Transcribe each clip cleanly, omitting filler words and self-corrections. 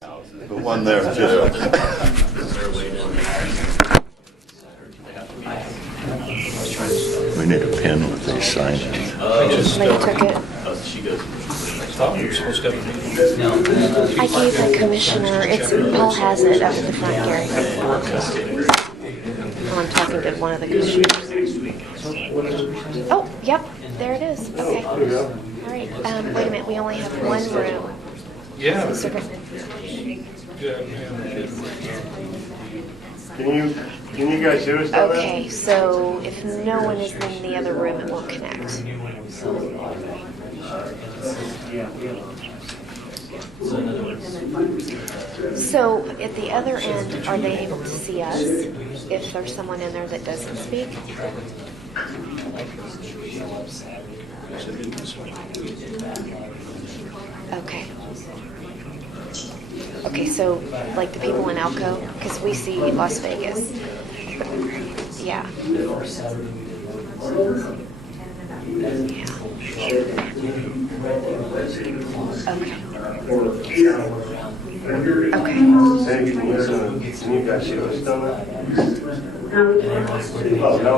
But one there too. We need a pin with these signs. Somebody took it. I gave the commissioner, Paul has it up at the front, Gary. Oh, I'm talking to one of the commissioners. Oh, yep, there it is. Okay. All right, wait a minute, we only have one room. Yeah. Can you guys hear us down there? Okay, so if no one is in the other room, it won't connect. So at the other end, are they able to see us if there's someone in there that doesn't speak? Okay. Okay, so like the people in Elko, because we see Las Vegas. Yeah. Yeah. Okay. Okay. Can you guys hear us down there? Oh, no.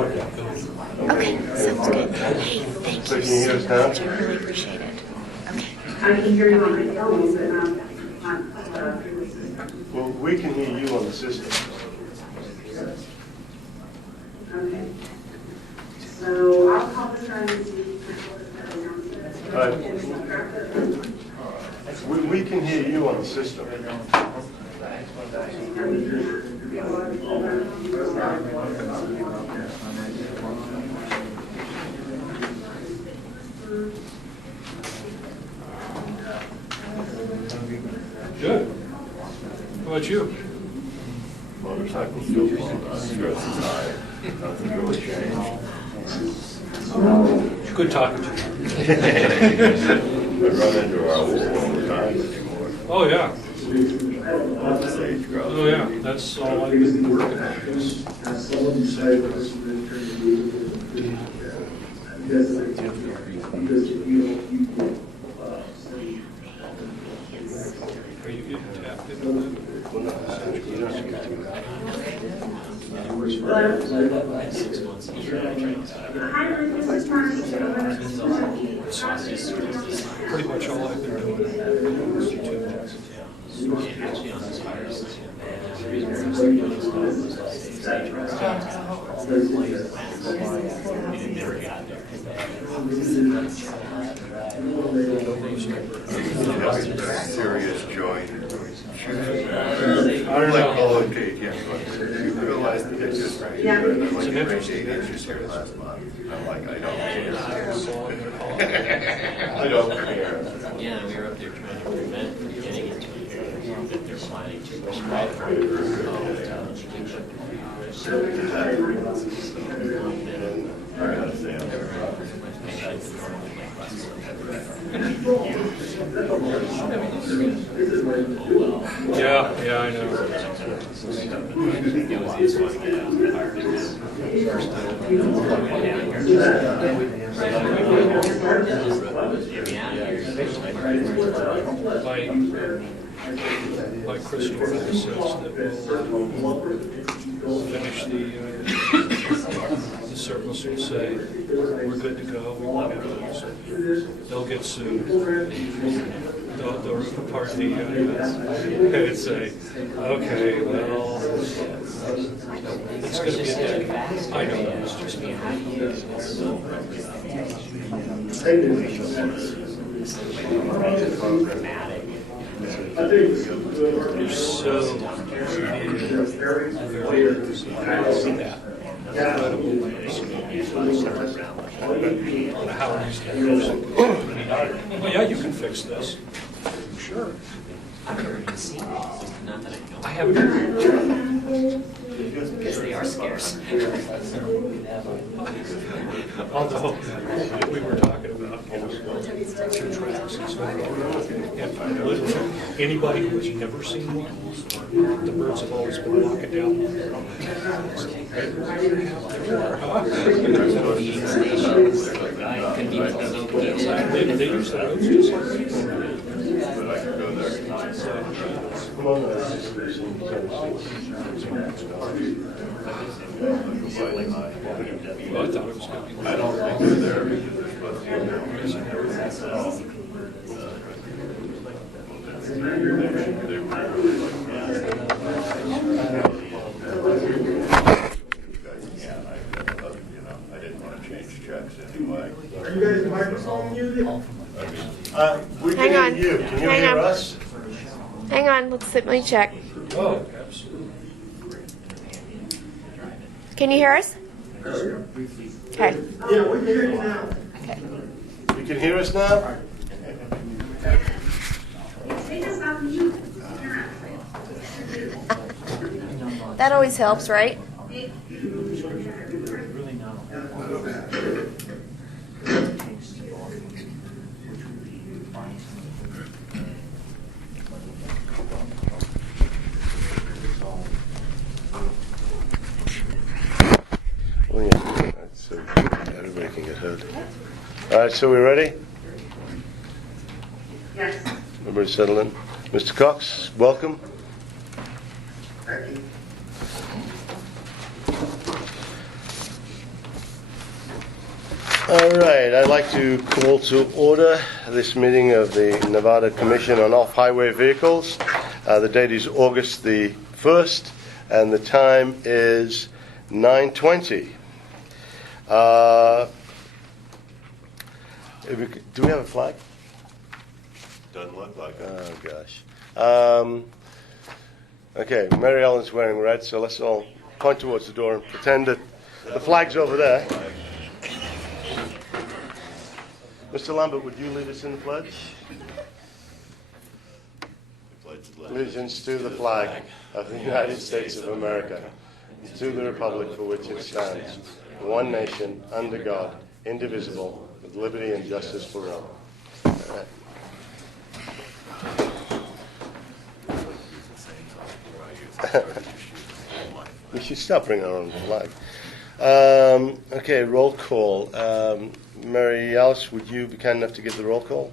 Okay, sounds good. Hey, thank So you can you hear us so now? much. I really appreciate it. Okay. I can hear you on my phone, but not. Well, we can hear you on the system. Okay. So I'll call the sign and see. We can hear you on the system. Good. How about you? Motorcycle still on stress is high. Nothing really changed. Good talking to you. I run into our wall all the time anymore. Oh, yeah. Sage grows. Oh, yeah. That's all I've been working on. Are you getting tapped into that? Pretty much all I've been doing. Serious joint. I don't know. Okay, yeah, but you realize that it's just right. Yeah. I'm like 8 inches here last month. I'm like, I don't care. I don't care. Yeah, we were up there trying to prevent from getting into an area that they're planning to prescribe for. I understand. Yeah, I know. Like Chris Torres says that we'll finish the surplus will say, we're good to go, we want it. They'll get sued. They'll rip apart the and say, okay, well, it's going to be a day. I know, it's just me. You're so well, yeah, you can fix this. Sure. I've never even seen these. Not that I know. I haven't. Because they are scarce. Although we were talking about two tracks and so anybody who has never seen one, the birds have always been walking down. They use the roads just like Come on, Well, I thought it was going to be. I don't think they're there because they're supposed to be there. They were I didn't want to change checks anyway. Are you guys microphone muted? we Hang can on. hear you. Can you Hang hear on. us? Hang on, let me check. Oh, absolutely. Can you hear us? Okay. Yeah, we can hear you now. Okay. You can hear us now? That always helps, right? Oh, yeah. So everybody can get heard. All right, so we're ready? Yes. Everybody settle in. Mr. Cox, welcome. Thank you. All right, I'd like to call to order this meeting of the Nevada Commission on Off-Highway Vehicles. The date is August the 1st, and the time is 9:20. Do we have a flag? Doesn't look like it. Oh, gosh. Okay, Mary Ellen's wearing red, so let's all point towards the door and pretend that the flag's over there. Mr. Lambert, would you lead us in the pledge? Allegiance to the flag of the United States of America, to the republic for which it stands, one nation, under God, indivisible, with liberty and justice for all. All right. We should stop bringing our own flag. Okay, roll call. Mary Alice, would you be kind enough to give the roll call?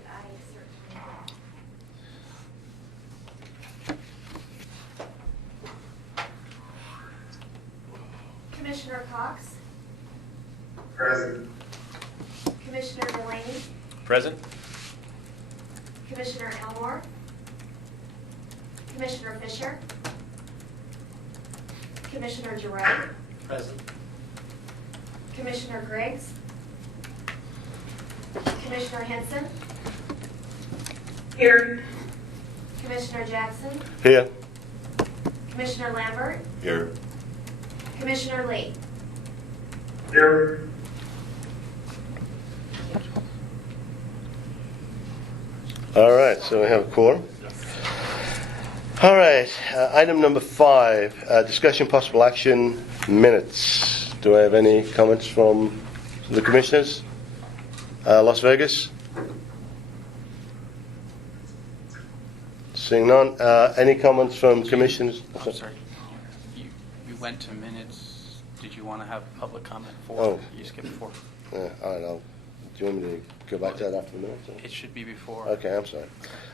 Commissioner Cox, Present. Commissioner Delaney, Present? Commissioner Elmore, Commissioner Fisher, Commissioner Giroux, Present. Commissioner Griggs, Commissioner Henson, Here. Commissioner Jackson, Here. Commissioner Lambert, Here. Commissioner Lee. Here. All right, so we have a quorum. All right, item number 5, discussion possible action minutes. Do I have any comments from the commissioners? Las Vegas? Seeing none. Any comments from commissioners? I'm sorry. You went to minutes. Did you want to have public comment for? Oh. You skipped 4. All right, do you want me to go back to that after the minutes? Or? It should be before. Okay, I'm sorry.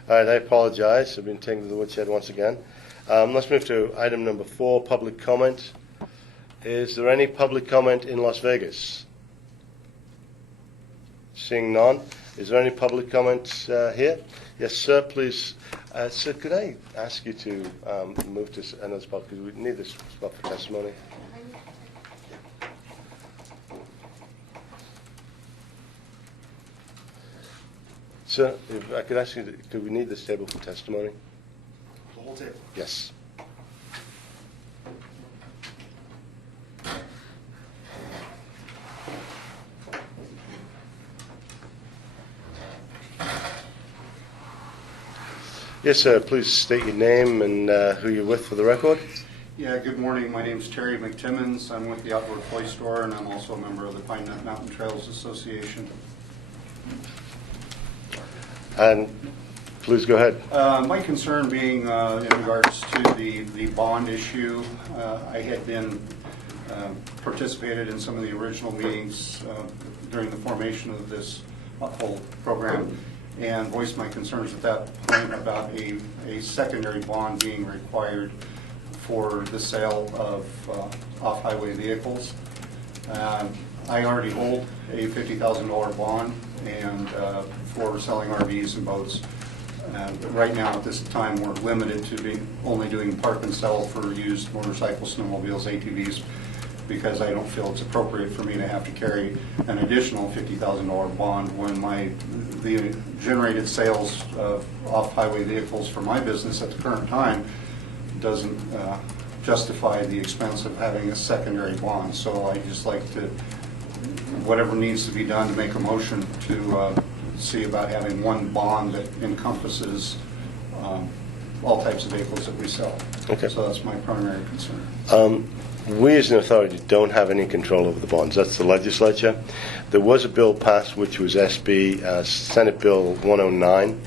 All right, I apologize. I've been taken to the woodshed once again. Let's move to item number 4, public comment. Is there any public comment in Las Vegas? Seeing none. Is there any public comment here? Yes, sir, please. Sir, could I ask you to move to another spot, because we need this spot for testimony. Sir, if I could ask you, do we need this table for testimony? The whole table. Yes. Yes, sir. Please state your name and who you're with for the record. Yeah, good morning. My name's Terry McTimmons. I'm with the Outdoor Toy Store, and I'm also a member of the Pine Nut Mountain Trails Association. And please go ahead. My concern being in regards to the bond issue, I had been participated in some of the original meetings during the formation of this whole program. and voiced my concerns at that point about a secondary bond being required for the sale of off-highway vehicles. I already hold a $50,000 bond and for selling RVs and boats. Right now, at this time, we're limited to only doing park and sell for used motorcycles, snowmobiles, ATVs, because I don't feel it's appropriate for me to have to carry an additional $50,000 bond when the generated sales of off-highway vehicles for my business at the current time doesn't justify the expense of having a secondary bond. So I just like to, whatever needs to be done to make a motion to see about having one bond that encompasses all types of vehicles that we sell. Okay. So that's my primary concern. We as an authority don't have any control over the bonds. That's the legislature. There was a bill passed which was SB, Senate Bill 109,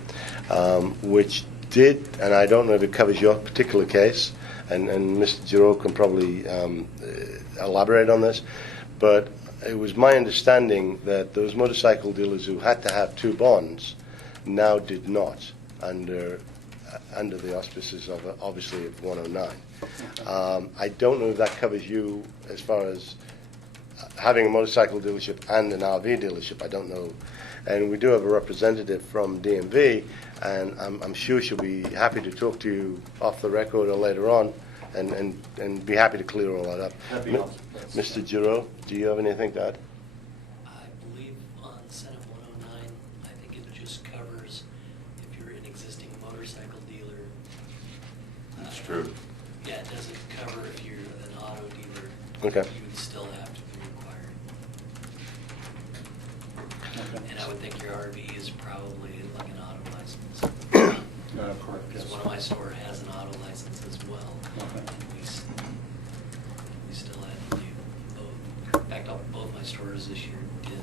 which did, and I don't know if it covers your particular case, and Mr. Giroux can probably elaborate on this, but it was my understanding that those motorcycle dealers who had to have two bonds now did not under the auspices of, obviously, of 109. I don't know if that covers you as far as having a motorcycle dealership and an RV dealership. I don't know. And we do have a representative from DMV, and I'm sure she'll be happy to talk to you off the record or later on and be happy to clear all that up. That'd be awesome. Mr. Giroux, do you have anything to add? I believe on Senate 109, I think it just covers if you're an existing motorcycle dealer. That's true. Yeah, it doesn't cover if you're an auto dealer. Okay. You would still have to be required. Okay. And I would think your RV is probably like an auto license. Correct, yes. Because one of my stores has an auto license as well. Okay. And we still had to do both. In fact, both my stores this year did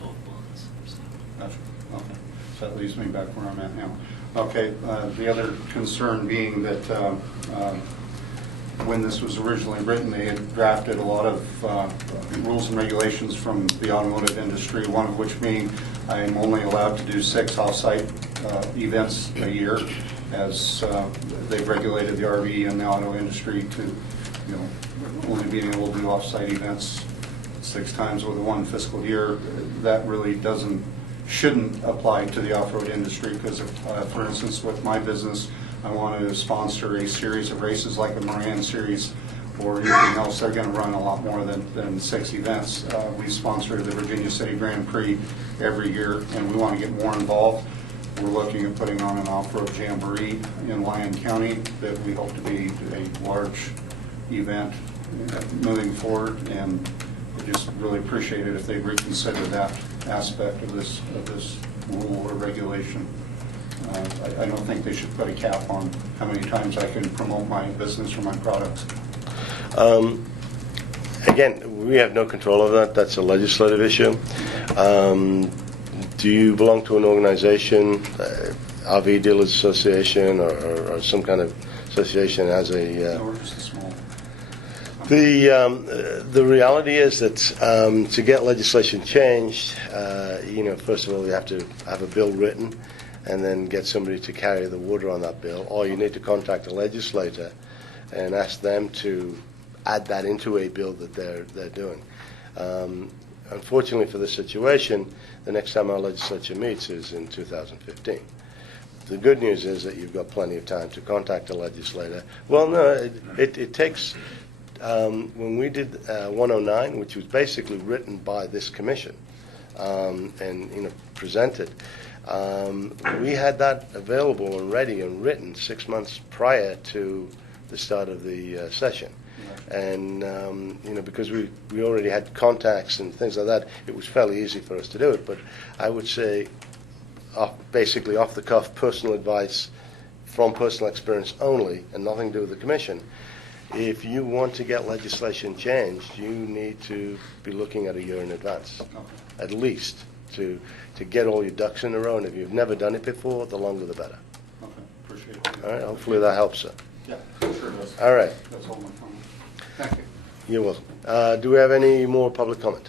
both bonds. So. Gotcha. Okay. So that leaves me back where I'm at now. Okay. The other concern being that when this was originally written, they had drafted a lot of rules and regulations from the automotive industry, one of which being I am only allowed to do 6 off-site events a year, as they've regulated the RV and the auto industry to, only being able to do off-site events 6 times over one fiscal year. That really shouldn't apply to the off-road industry because, for instance, with my business, I want to sponsor a series of races like a Moran series or anything else. They're going to run a lot more than 6 events. We sponsor the Virginia City Grand Prix every year, and we want to get more involved. We're looking at putting on an off-road jamboree in Lyon County that we hope to be a large event moving forward, and I just really appreciate it if they reconsider that aspect of this rule or regulation. I don't think they should put a cap on how many times I can promote my business or my products. Again, we have no control over that. That's a legislative issue. Do you belong to an organization, RV Dealers Association, or some kind of association as a... No, we're just a small... The reality is that to get legislation changed, first of all, you have to have a bill written and then get somebody to carry the water on that bill, or you need to contact a legislator and ask them to add that into a bill that they're doing. Unfortunately for this situation, the next time our legislature meets is in 2015. The good news is that you've got plenty of time to contact a legislator. Well, no, it takes... when we did 109, which was basically written by this commission and presented, we had that available and ready and written 6 months prior to the start of the session. And because we already had contacts and things like that, it was fairly easy for us to do it. But I would say, basically off the cuff, personal advice from personal experience only, and nothing to do with the commission. If you want to get legislation changed, you need to be looking at a year in advance, at least, to get all your ducks in a row. And if you've never done it before, the longer the better. Okay, appreciate it. All right, hopefully that helps, sir. Yeah, sure does. All right. That's all my comment. Thank you. You're welcome. Do we have any more public comment?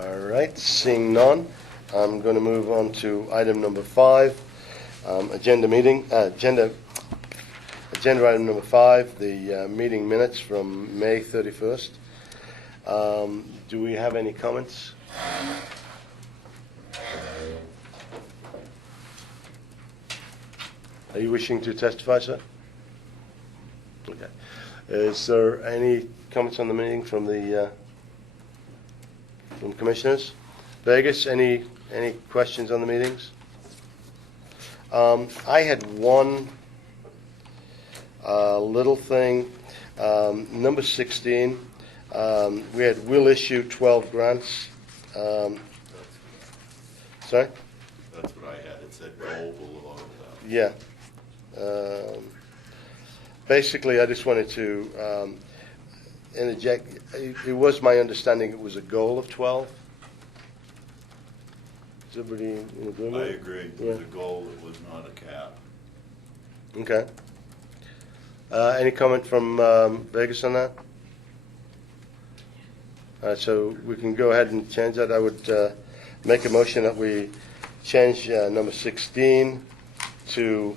All right, seeing none, I'm going to move on to item number 5, agenda item number 5, the meeting minutes from May 31st. Do we have any comments? Are you wishing to testify, sir? Okay. Is there any comments on the meeting from the from commissioners? Vegas, any questions on the meetings? I had one little thing. Number 16, we had will issue 12 grants. Sorry? That's what I had. It said goal along with that. Yeah. Basically, I just wanted to interject. It was my understanding it was a goal of 12. Is everybody in agreement? I agree. It was a goal. It was not a cap. Okay. Any comment from Vegas on that? All right, so we can go ahead and change that. I would make a motion that we change number 16 to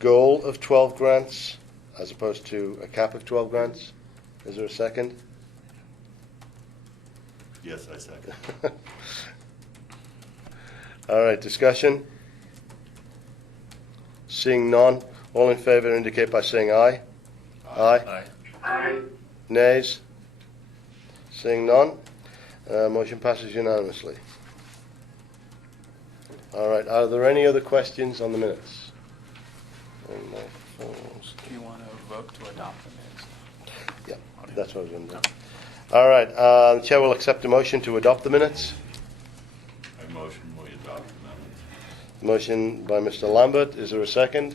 goal of 12 grants as opposed to a cap of 12 grants. Is there a second? Yes, I second. All right, discussion? Seeing none, all in favor indicate by saying aye. Aye. Aye. Nays? Seeing none, motion passes unanimously. All right, are there any other questions on the minutes? Do you want to vote to adopt the minutes? Yeah, that's what I was going to do. All right, the chair will accept a motion to adopt the minutes. I motion we adopt the amendments. Motion by Mr. Lambert. Is there a second?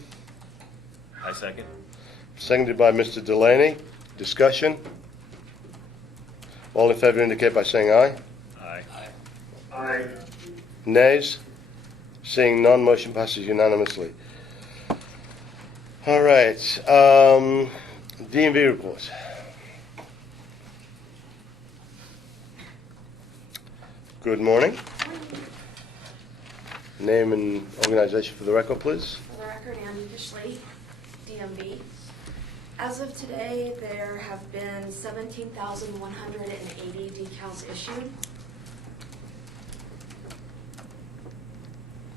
I second. Seconded by Mr. Delaney. Discussion? All in favor indicate by saying aye. Aye. Aye. Nays? Seeing none, motion passes unanimously. All right, D&V report. Good morning. Name and organization for the record, please. For the record, Andy Fishley, DMV. As of today, there have been 17,180 decals issued,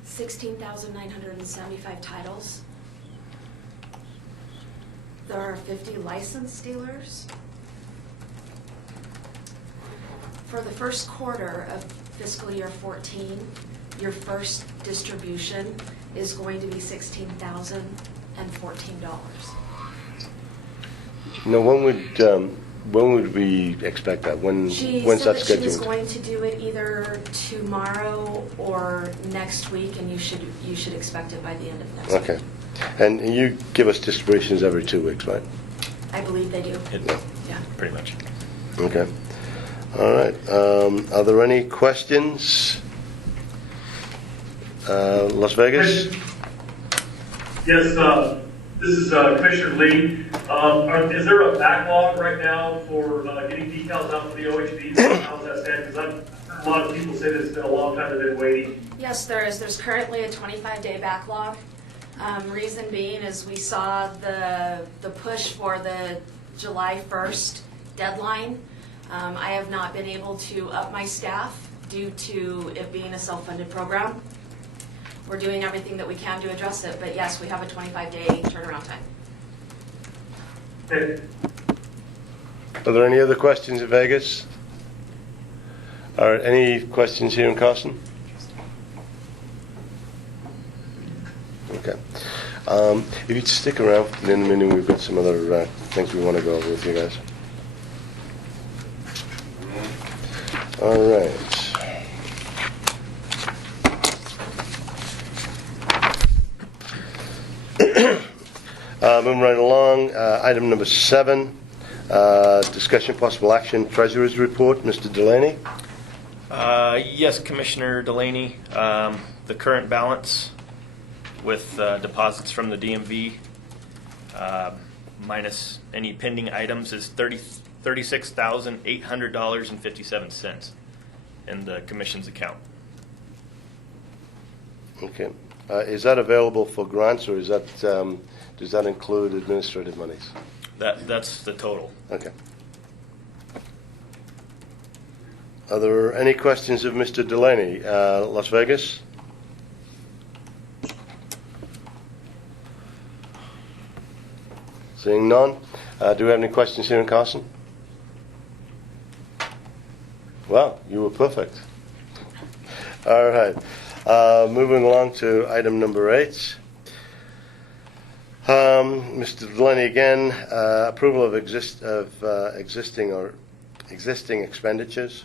16,975 titles. There are 50 licensed dealers. For the first quarter of fiscal year 14, your first distribution is going to be $16,014. Now, when would we expect that? When's She that said that she was scheduled? going to do it either tomorrow or next week, and you should expect it by the end of next week. Okay. And you give us distributions every 2 weeks, right? I believe they do. Yeah. Pretty much. Okay. All right. Are there any questions? Las Vegas? Yes, this is Commissioner Lee. Is there a backlog right now for getting decals out for the OHVs? How does that stand? Because a lot of people say that it's been a long time they've been waiting. Yes, there is. There's currently a 25-day backlog. Reason being is we saw the push for the July 1st deadline. I have not been able to up my staff due to it being a self-funded program. We're doing everything that we can to address it, but yes, we have a 25-day turnaround time. Okay. Are there any other questions in Vegas? All right. Any questions here in Carson? Okay. If you'd stick around in a minute, we've got some other things we want to go over with you guys. All right. Moving right along, item number 7, discussion possible action, Treasurer's report. Mr. Delaney. Yes, Commissioner Delaney. The current balance with deposits from the DMV minus any pending items is $36,800.57 in the commission's account. Okay. Is that available for grants, or is that does that include administrative monies? That's the total. Okay. Are there any questions of Mr. Delaney? Las Vegas? Seeing none. Do we have any questions here in Carson? Well, you were perfect. All right. Moving along to item number 8. Mr. Delaney again, approval of existing expenditures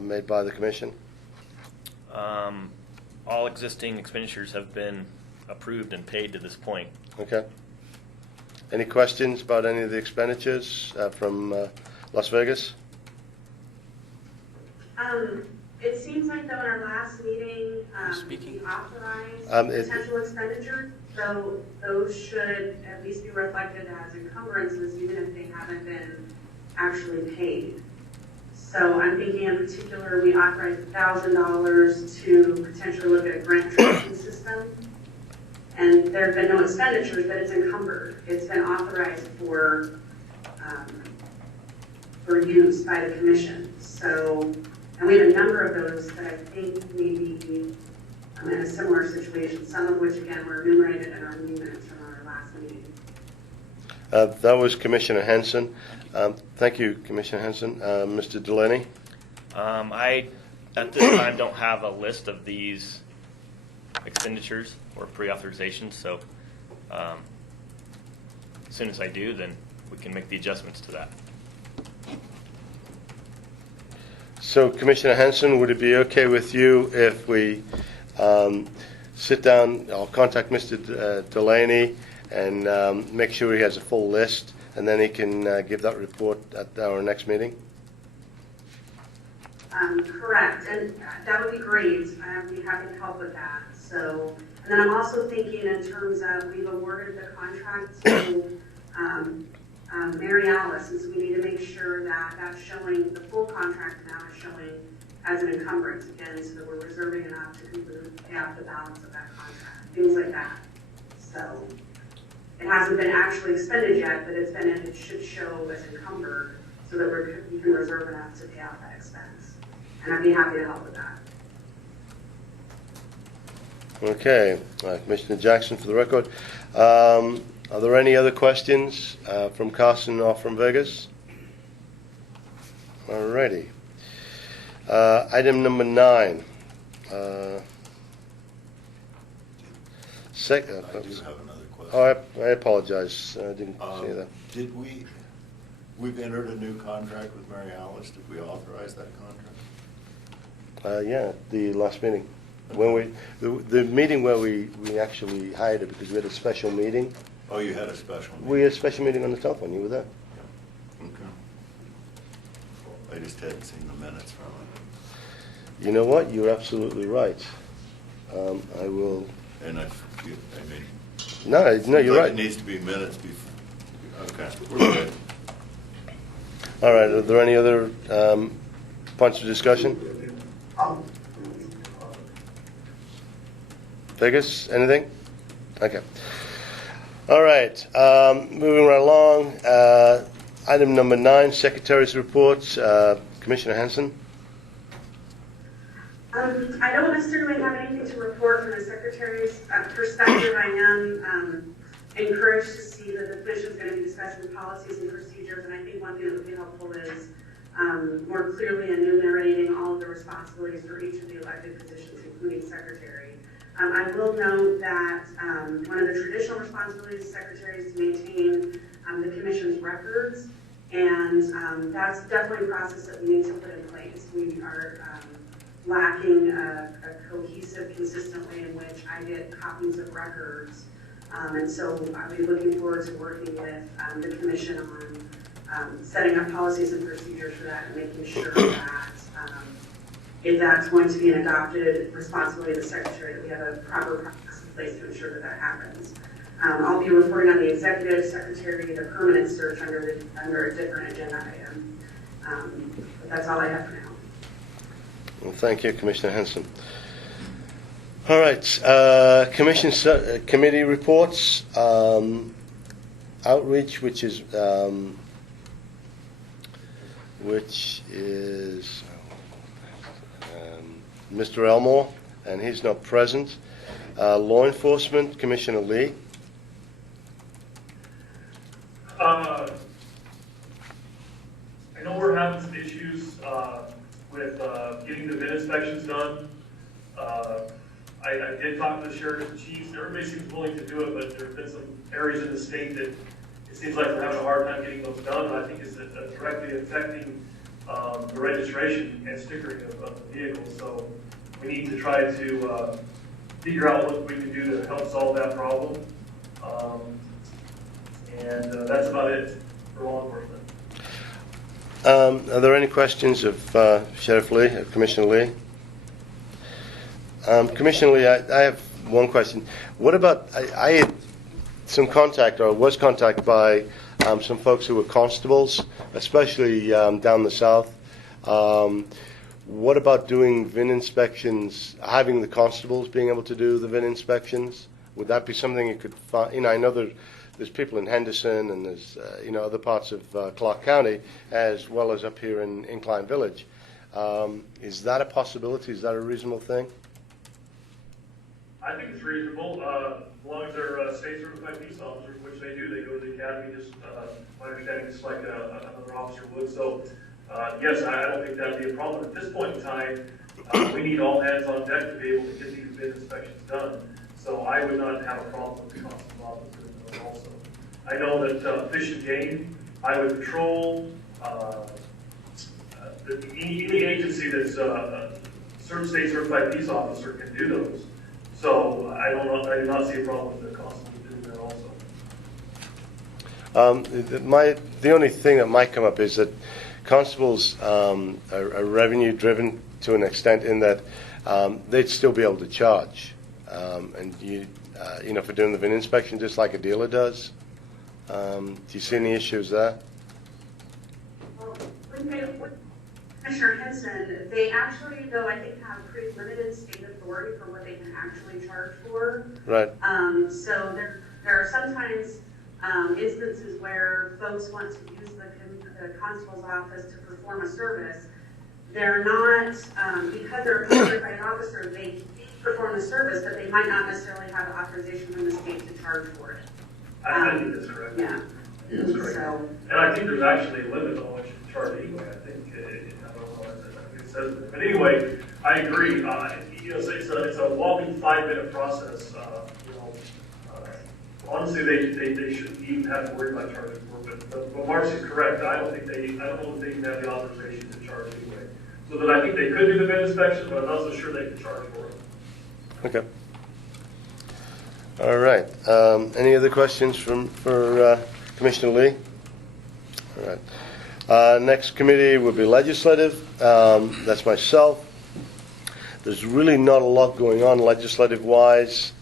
made by the Commission. All existing expenditures have been approved and paid to this point. Okay. Any questions about any of the expenditures from Las Vegas? It seems like though in our last meeting, we authorized potential expenditures, so those should at least be reflected as encumbrances, even if they haven't been actually paid. So I'm thinking in particular, we authorized $1,000 to potentially look at a grant tracking system. And there have been no expenditures, but it's encumbered. It's been authorized for use by the Commission. So, and we have a number of those that I think may be in a similar situation, some of which, again, were enumerated in our minutes from our last meeting. That was Commissioner Henson. Thank you, Commissioner Henson. Mr. Delaney? I, at this time, don't have a list of these expenditures or pre-authorizations, so as soon as I do, then we can make the adjustments to that. So, Commissioner Henson, would it be okay with you if we sit down, I'll contact Mr. Delaney and make sure he has a full list, and then he can give that report at our next meeting? Correct, and that would be great. I'd be happy to help with that. So, and then I'm also thinking in terms of we've awarded the contract to Mary Alice, and so we need to make sure that that's showing, the full contract now is showing as an encumbrance again, so that we're reserving enough to conclude, pay off the balance of that contract, things like that. So it hasn't been actually expended yet, but it's been, it should show as encumbered so that we can reserve enough to pay out that expense. And I'd be happy to help with that. Okay, Commissioner Jackson, for the record. Are there any other questions from Carson or from Vegas? Alrighty. Item number 9. I do have another question. Oh, I apologize. I didn't see that. Did we've entered a new contract with Mary Alice. Did we authorize that contract? Yeah, the last meeting. When the meeting where we actually hired her, because we had a special meeting. Oh, you had a special meeting? We had a special meeting on the telephone. You were there. Okay. I just hadn't seen the minutes from it. You know what? You're absolutely right. I will. And I mean. No, you're right. It needs to be minutes before. Okay, we're good. All right. Are there any other points of discussion? Vegas, anything? Okay. All right. Moving right along. Item number 9, Secretary's reports. Commissioner Henson. I don't necessarily have anything to report from the Secretary's perspective. I am encouraged to see that the Commission is going to be discussing policies and procedures, and I think one thing that would be helpful is more clearly enumerating all of the responsibilities for each of the elected positions, including Secretary. I will note that one of the traditional responsibilities of Secretary is to maintain the Commission's records, and that's definitely a process that we need to put in place. We are lacking a cohesive, consistent way in which I get copies of records, and so I'll be looking forward to working with the Commission on setting up policies and procedures for that and making sure that if that's going to be an adopted responsibility of the Secretary, that we have a proper process in place to ensure that that happens. I'll be reporting on the Executive Secretary, the permanent search under a different agenda item. But that's all I have for now. Well, thank you, Commissioner Henson. All right, committee reports, outreach, which is Mr. Elmore, and he's not present. Law enforcement, Commissioner Lee. I know we're having some issues with getting the VIN inspections done. I did talk to the sheriff and chiefs. Everybody seems willing to do it, but there have been some areas in the state that it seems like we're having a hard time getting those done. And I think it's directly affecting the registration and stickering of the vehicles. So we need to try to figure out what we can do to help solve that problem. And that's about it for law enforcement. Are there any questions of Sheriff Lee, Commissioner Lee? Commissioner Lee, I have one question. What about, I had some contact, or was contacted by some folks who were constables, especially down the south. What about doing VIN inspections, having the constables being able to do the VIN inspections? Would that be something you could find? You know, I know there's people in Henderson and there's, other parts of Clark County, as well as up here in Incline Village. Is that a possibility? Is that a reasonable thing? I think it's reasonable, as long as they're state certified police officers, which they do. They go to the academy, just my understanding is like another officer would. So, yes, I don't think that'd be a problem. At this point in time, we need all hands on deck to be able to get these VIN inspections done. So I would not have a problem with the constable officer doing those also. I know that Fish and Game, Highway Patrol, any agency that's a certain state certified police officer can do those. So I do not see a problem with the constable doing that also. The only thing that might come up is that constables are revenue driven to an extent in that they'd still be able to charge, and for doing the VIN inspection just like a dealer does. Do you see any issues there? Commissioner Henson, they actually, though, I think have pretty limited state authority for what they can actually charge for. Right. So there are sometimes instances where folks want to use the constable's office to perform a service. They're not, because they're a certified officer, they can perform the service, but they might not necessarily have authorization from the state to charge for it. I think that's correct. Yeah. That's correct. So, and I think there's actually a limit on what you can charge anyway. I think, I don't know, I think it says it. But anyway, I agree. It's a whopping 5-minute process. Honestly, they shouldn't even have to worry about charging for it. But Marcy's correct. I don't know if they even have the authorization to charge anyway. So that I think they could do the VIN inspection, but I'm not so sure they can charge for it. Okay. All right. Any other questions for Commissioner Lee? All right. Next committee will be legislative. That's myself. There's really not a lot going on legislative-wise.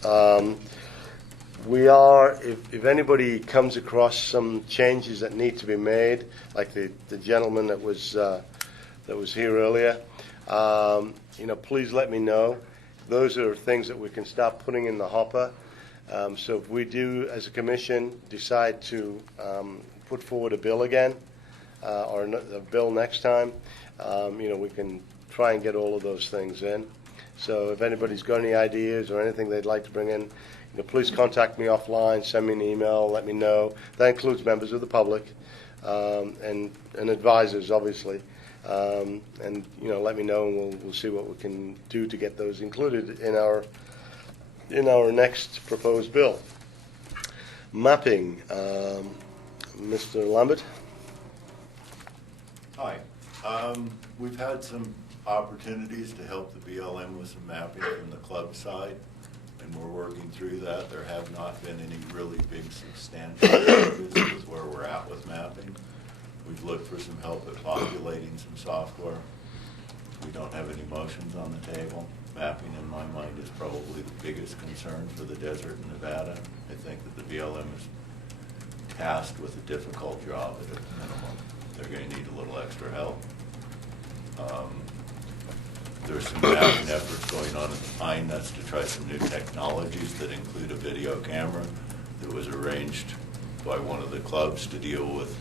We are, if anybody comes across some changes that need to be made, like the gentleman that was here earlier, please let me know. Those are things that we can start putting in the hopper. So if we do, as a commission, decide to put forward a bill again, or a bill next time, we can try and get all of those things in. So if anybody's got any ideas or anything they'd like to bring in, please contact me offline, send me an email, let me know. That includes members of the public and advisors, obviously. And let me know, and we'll see what we can do to get those included in our next proposed bill. Mapping, Mr. Lambert. Hi. We've had some opportunities to help the BLM with some mapping from the club side, and we're working through that. There have not been any really big substantial changes with where we're at with mapping. We've looked for some help at populating some software. We don't have any motions on the table. Mapping, in my mind, is probably the biggest concern for the desert in Nevada. I think that the BLM is tasked with a difficult job at a minimum. They're going to need a little extra help. There's some mapping efforts going on in the Pine Nuts to try some new technologies that include a video camera that was arranged by one of the clubs to deal with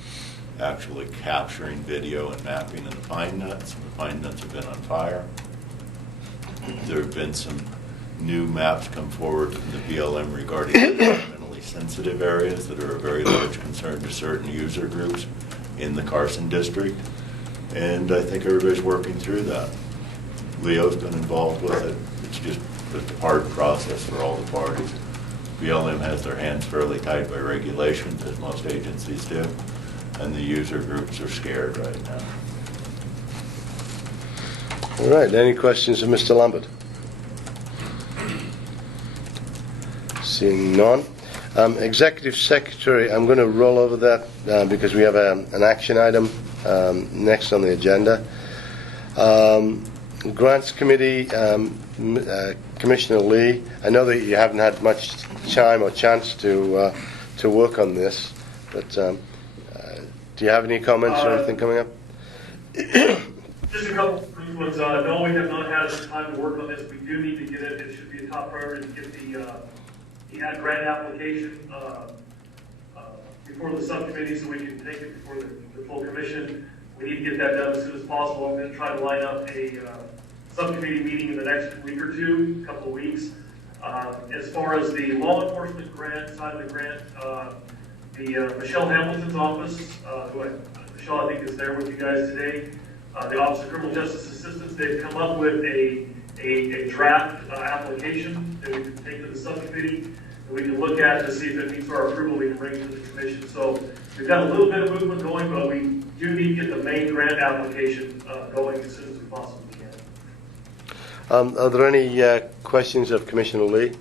actually capturing video and mapping in the Pine Nuts. The Pine Nuts have been on fire. There have been some new maps come forward from the BLM regarding environmentally sensitive areas that are a very large concern to certain user groups in the Carson district. And I think everybody's working through that. Leo's been involved with it. It's just a hard process for all the parties. BLM has their hands fairly tied by regulations, as most agencies do, and the user groups are scared right now. All right, any questions of Mr. Lambert? Seeing none. Executive Secretary, I'm going to roll over that because we have an action item next on the agenda. Grants Committee, Commissioner Lee, I know that you haven't had much time or chance to work on this, but do you have any comments or anything coming up? Just a couple of brief ones. No, we have not had time to work on this. We do need to get it. It should be a top priority to get the grant application before the subcommittee so we can take it before the full commission. We need to get that done as soon as possible. I'm going to try to line up a subcommittee meeting in the next week or two, a couple of weeks. As far as the law enforcement grant side of the grant, Michelle Hamilton's office, Michelle I think is there with you guys today. The Office of Criminal Justice Assistance, they've come up with a draft application that we can take to the subcommittee that we can look at to see if it meets our approval. We can bring it to the commission. So we've got a little bit of movement going, but we do need to get the main grant application going as soon as we possibly can. Are there any questions of Commissioner Lee?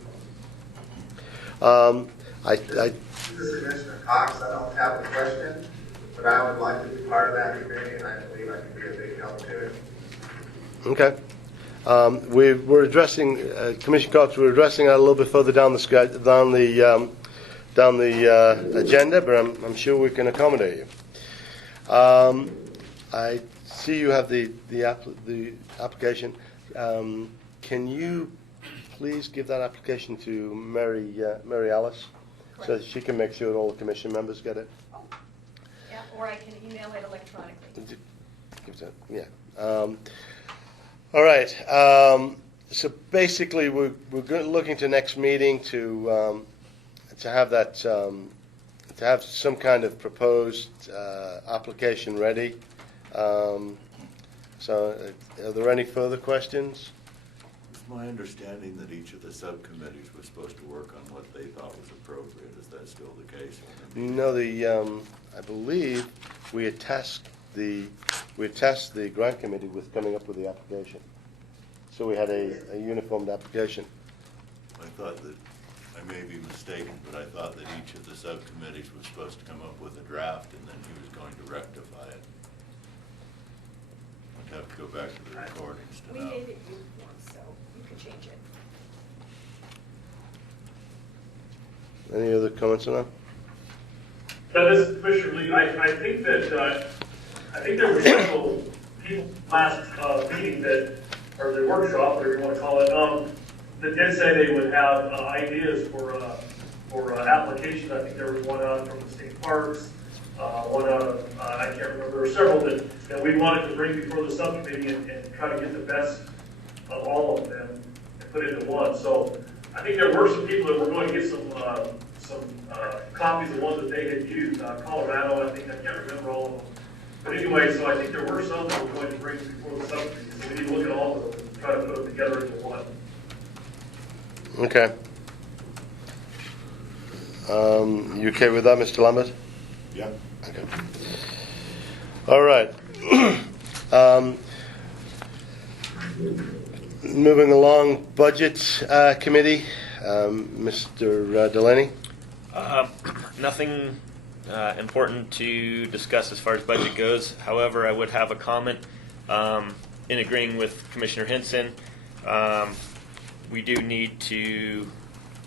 This is Commissioner Cox. I don't have a question, but I would like to be part of that committee, and I believe I can be a big help to it. Okay. We're addressing, Commissioner Cox, we're addressing that a little bit further down the agenda, but I'm sure we can accommodate you. I see you have the application. Can you please give that application to Mary Alice so that she can make sure that all the commission members get it? Yeah, or I can email it electronically. Yeah. All right. So basically, we're looking to next meeting to have that to have some kind of proposed application ready. So, are there any further questions? It's my understanding that each of the subcommittees was supposed to work on what they thought was appropriate. Is that still the case? No, I believe we had tasked the grant committee with coming up with the application. So we had a uniformed application. I thought that, I may be mistaken, but I thought that each of the subcommittees was supposed to come up with a draft and then he was going to rectify it. I'd have to go back to the recordings to know. We gave it you once, so you can change it. Any other comments on that? This is Commissioner Lee. I think that I think there were several people last meeting that, or the workshop, whatever you want to call it, that did say they would have ideas for applications. I think there was one out from the state parks, one out of, I can't remember, there were several that we wanted to bring before the subcommittee and try to get the best of all of them and put into one. So I think there were some people that were going to get some copies of ones that they had used. Colorado, I think, I can't remember all of them. But anyway, so I think there were some that we're going to bring before the subcommittee. So we need to look at all of them and try to put them together into one. Okay. You okay with that, Mr. Lambert? Yeah. Okay. All right. Moving along, Budget Committee, Mr. Delaney. Nothing important to discuss as far as budget goes. However, I would have a comment in agreeing with Commissioner Hinson. We do need to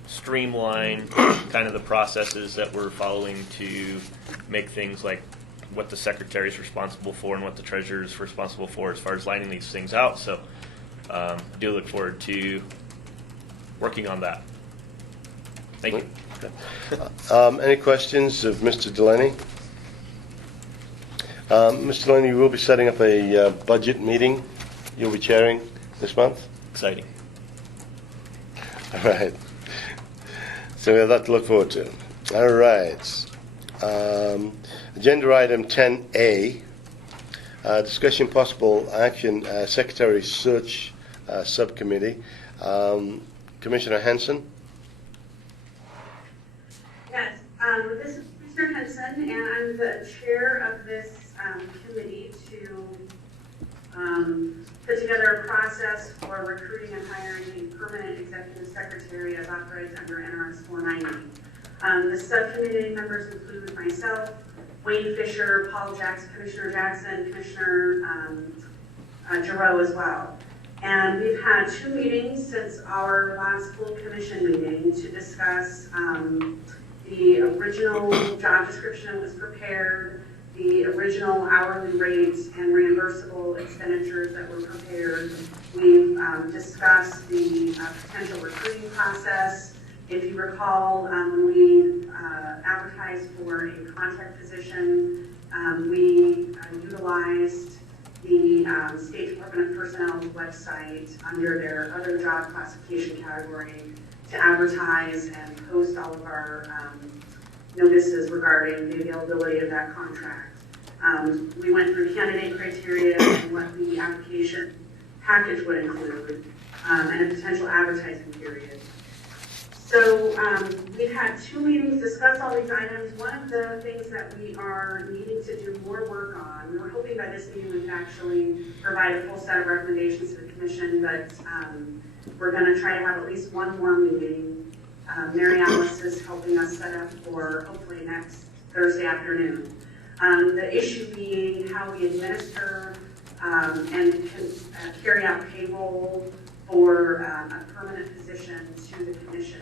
streamline kind of the processes that we're following to make things like what the secretary is responsible for and what the treasurer is responsible for as far as lining these things out. So I do look forward to working on that. Thank you. Okay. Any questions of Mr. Delaney? Mr. Delaney, you will be setting up a budget meeting you'll be chairing this month? Exciting. All right. So we have that to look forward to. All right. Agenda item 10A, discussion possible action, Secretary Search Subcommittee. Commissioner Henson? Yes, this is Commissioner Henson, and I'm the chair of this committee to put together a process for recruiting and hiring a permanent executive secretary as authorized under NRS 490. The subcommittee members include myself, Wayne Fisher, Paul Jackson, Commissioner Jackson, Commissioner Giroux as well. And we've had 2 meetings since our last full commission meeting to discuss the original job description was prepared, the original hourly rates and reimbursable expenditures that were prepared. We've discussed the potential recruiting process. If you recall, when we advertised for a contract position, we utilized the State Department of Personnel's website under their other job classification category to advertise and post all of our notices regarding the availability of that contract. We went through candidate criteria and what the application package would include, and a potential advertising period. So we've had 2 meetings, discussed all these items. One of the things that we are needing to do more work on, we were hoping by this meeting we could actually provide a full set of recommendations to the commission, but we're going to try to have at least one more meeting. Mary Alice is helping us set up for hopefully next Thursday afternoon. The issue being how we administer and carry out payroll for a permanent position to the commission.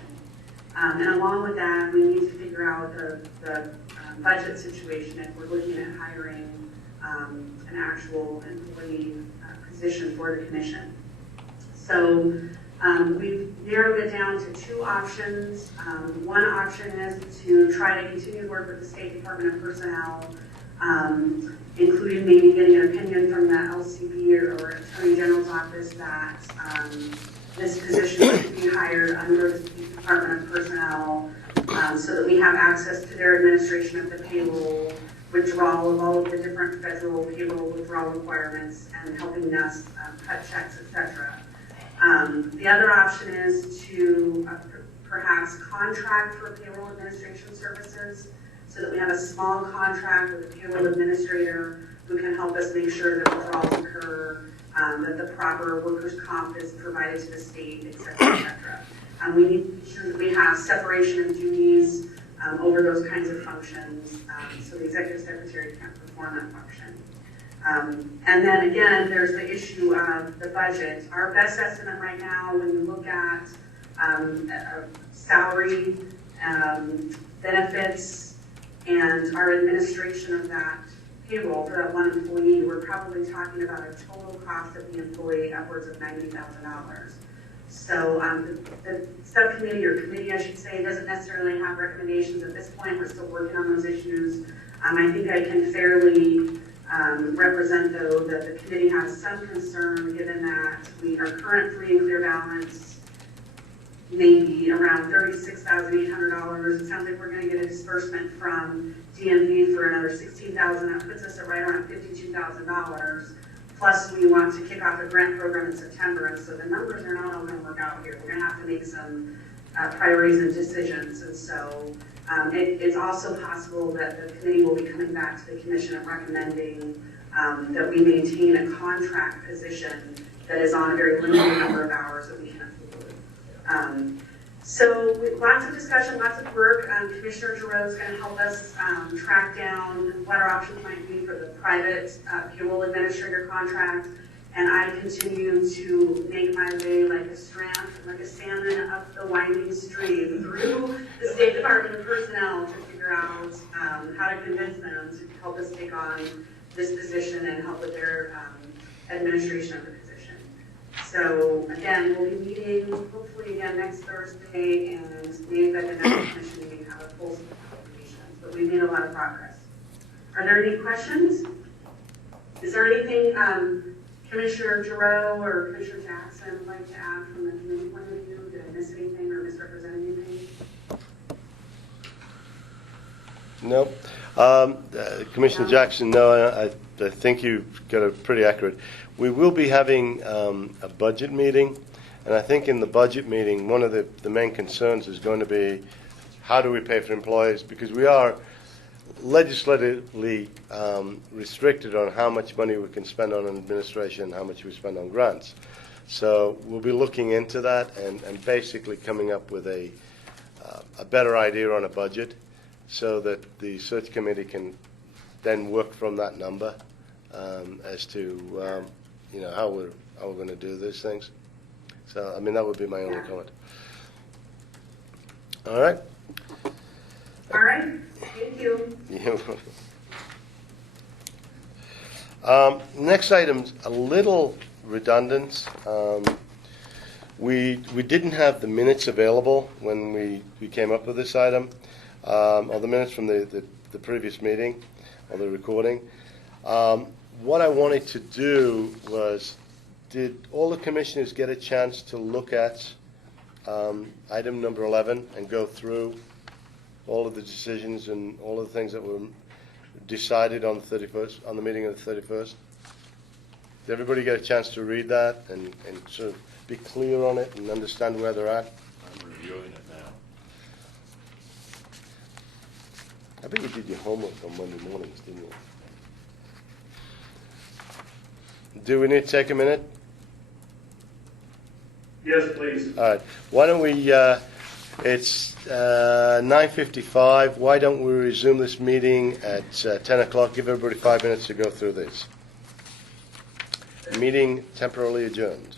And along with that, we need to figure out the budget situation if we're looking at hiring an actual employee position for the commission. So we've narrowed it down to 2 options. One option is to try to continue to work with the State Department of Personnel, including maybe getting an opinion from the LCB or Attorney General's office that this position should be hired under the State Department of Personnel so that we have access to their administration of the payroll, withdrawal of all of the different federal payroll withdrawal requirements, and helping us cut checks, etc. The other option is to perhaps contract for payroll administration services so that we have a small contract with a payroll administrator who can help us make sure that withdrawals occur, that the proper workers' comp is provided to the state, et cetera, et cetera. We need to make sure that we have separation of duties over those kinds of functions so the executive secretary can perform that function. And then again, there's the issue of the budget. Our best estimate right now, when you look at salary, benefits, and our administration of that payroll for that one employee, we're probably talking about a total cost of the employee upwards of $90,000. So the subcommittee, or committee I should say, doesn't necessarily have recommendations at this point. We're still working on those issues. I think I can fairly represent, though, that the committee has some concern given that our current free and clear balance maybe around $36,800. It sounds like we're going to get a disbursement from DMV for another $16,000. That puts us at right around $52,000. Plus, we want to kick off a grant program in September, and so the numbers are not all going to work out here. We're going to have to make some priorities and decisions, and so it's also possible that the committee will be coming back to the commission and recommending that we maintain a contract position that is on a very limited number of hours that we can afford. So lots of discussion, lots of work. Commissioner Giroux is going to help us track down what our options might be for the private payroll administrator contract. And I continue to make my way like a salmon up the winding stream through the State Department of Personnel to figure out how to convince them to help us take on this position and help with their administration of the position. So again, we'll be meeting hopefully again next Thursday, and maybe at the next commission meeting have a full set of information. But we made a lot of progress. Are there any questions? Is there anything Commissioner Giroux or Commissioner Jackson would like to add from the committee point of view? Did I miss anything or misrepresent anything? No. Commissioner Jackson, no, I think you've got it pretty accurate. We will be having a budget meeting, and I think in the budget meeting, one of the main concerns is going to be how do we pay for employees, because we are legislatively restricted on how much money we can spend on administration, how much we spend on grants. So we'll be looking into that and basically coming up with a better idea on a budget, so that the search committee can then work from that number as to how we're going to do these things. So I mean, that would be my only comment. All right. All right. Thank you. Next item's a little redundant. We didn't have the minutes available when we came up with this item, or the minutes from the previous meeting, or the recording. What I wanted to do was, did all the commissioners get a chance to look at item number 11 and go through all of the decisions and all of the things that were decided on the 31st, on the meeting of the 31st? Did everybody get a chance to read that and sort of be clear on it and understand where they're at? I'm reviewing it now. I bet you did your homework on Monday mornings, didn't you? Do we need to take a minute? Yes, please. All right. Why don't we, it's 9:55. Why don't we resume this meeting at 10 o'clock? Give everybody 5 minutes to go through this. Meeting temporarily adjourned.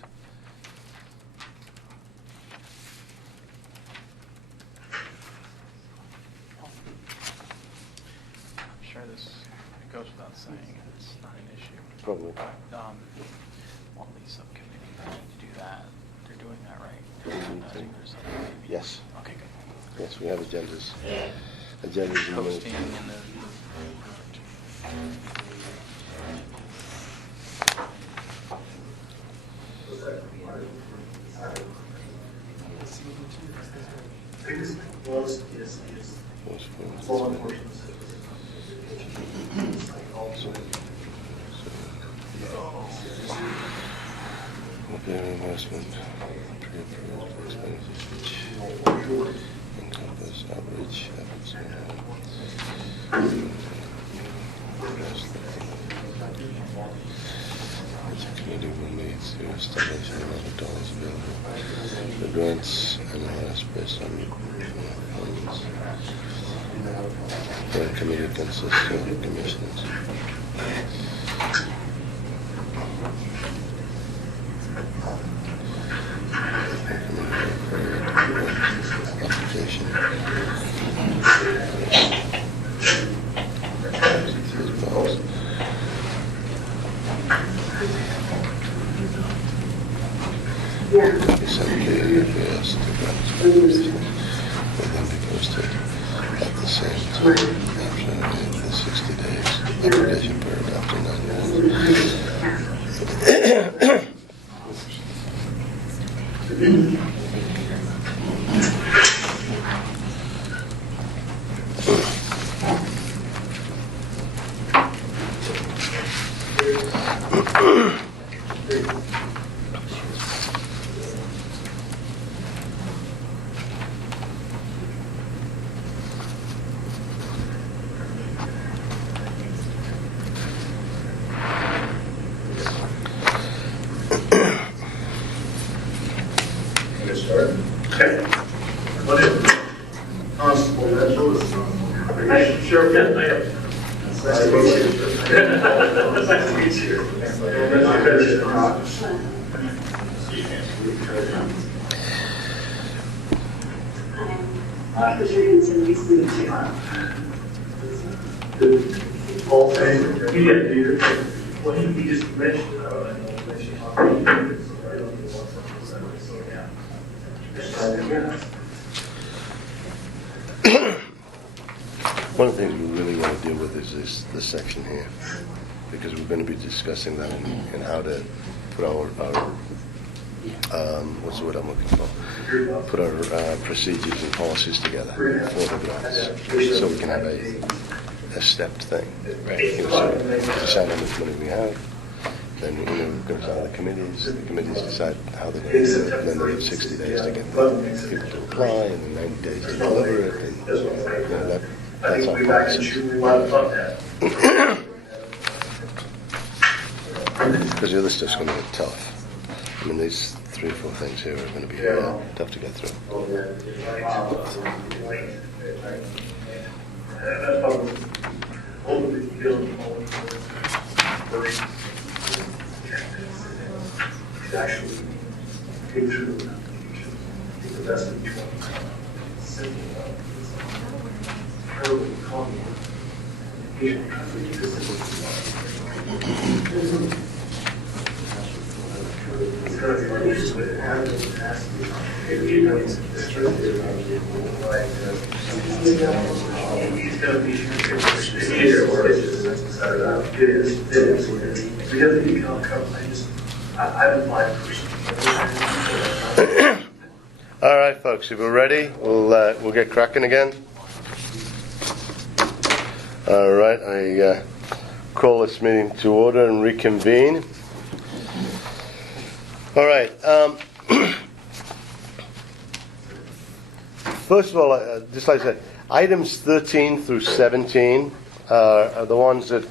I'm sure this it goes without saying it's not an issue. Probably. All these subcommittees need to do that. They're doing that, right? I think there's something. Yes. Okay, good. Yes, we have agendas. Agendas. Posting and the. Law enforcement. Reimbursement, pre-approved expenditures which encompass outreach efforts. Which the committee will need to establish the amount of dollars available for grants and allowance based on funds. The committee consists of the commissioners. Application. Yes, will then be posted at the same time after the 60 days application period after 9 years. Okay. What is it? Constable, that's Sheriff, yes, I am. Nice to meet you. Nice to meet you. All things. He did, Peter. Well, he just mentioned, One of the things we really want to deal with is this section here, because we're going to be discussing that and how to put our what's the word I'm looking for? Put our procedures and policies together for the grants, so we can have a stepped thing. Right. So we decide how much money we have. Then it goes on to the committees. The committees decide how they're going to do it. And then they have 60 days to get the people to apply, and then 90 days to deliver it. And that's our process. Because the other stuff's going to be tough. I mean, these 3 or 4 things here are going to be tough to get through. Actually take through the best of each one. Simple, terribly complex. All right, folks, if we're ready, we'll get cracking again. All right, I call this meeting to order and reconvene. All right. First of all, just like I said, items 13 through 17 are the ones that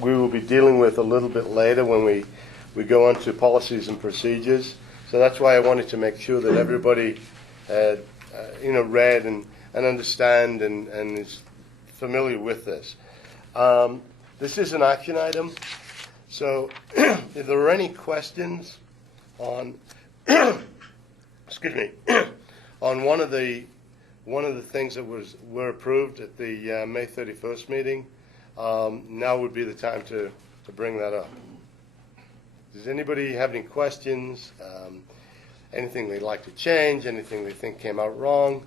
we will be dealing with a little bit later when we go on to policies and procedures. So that's why I wanted to make sure that everybody had, read and understand and is familiar with this. This is an action item. So if there are any questions on, excuse me, on one of the things that were approved at the May 31st meeting, now would be the time to bring that up. Does anybody have any questions? Anything they'd like to change? Anything they think came out wrong?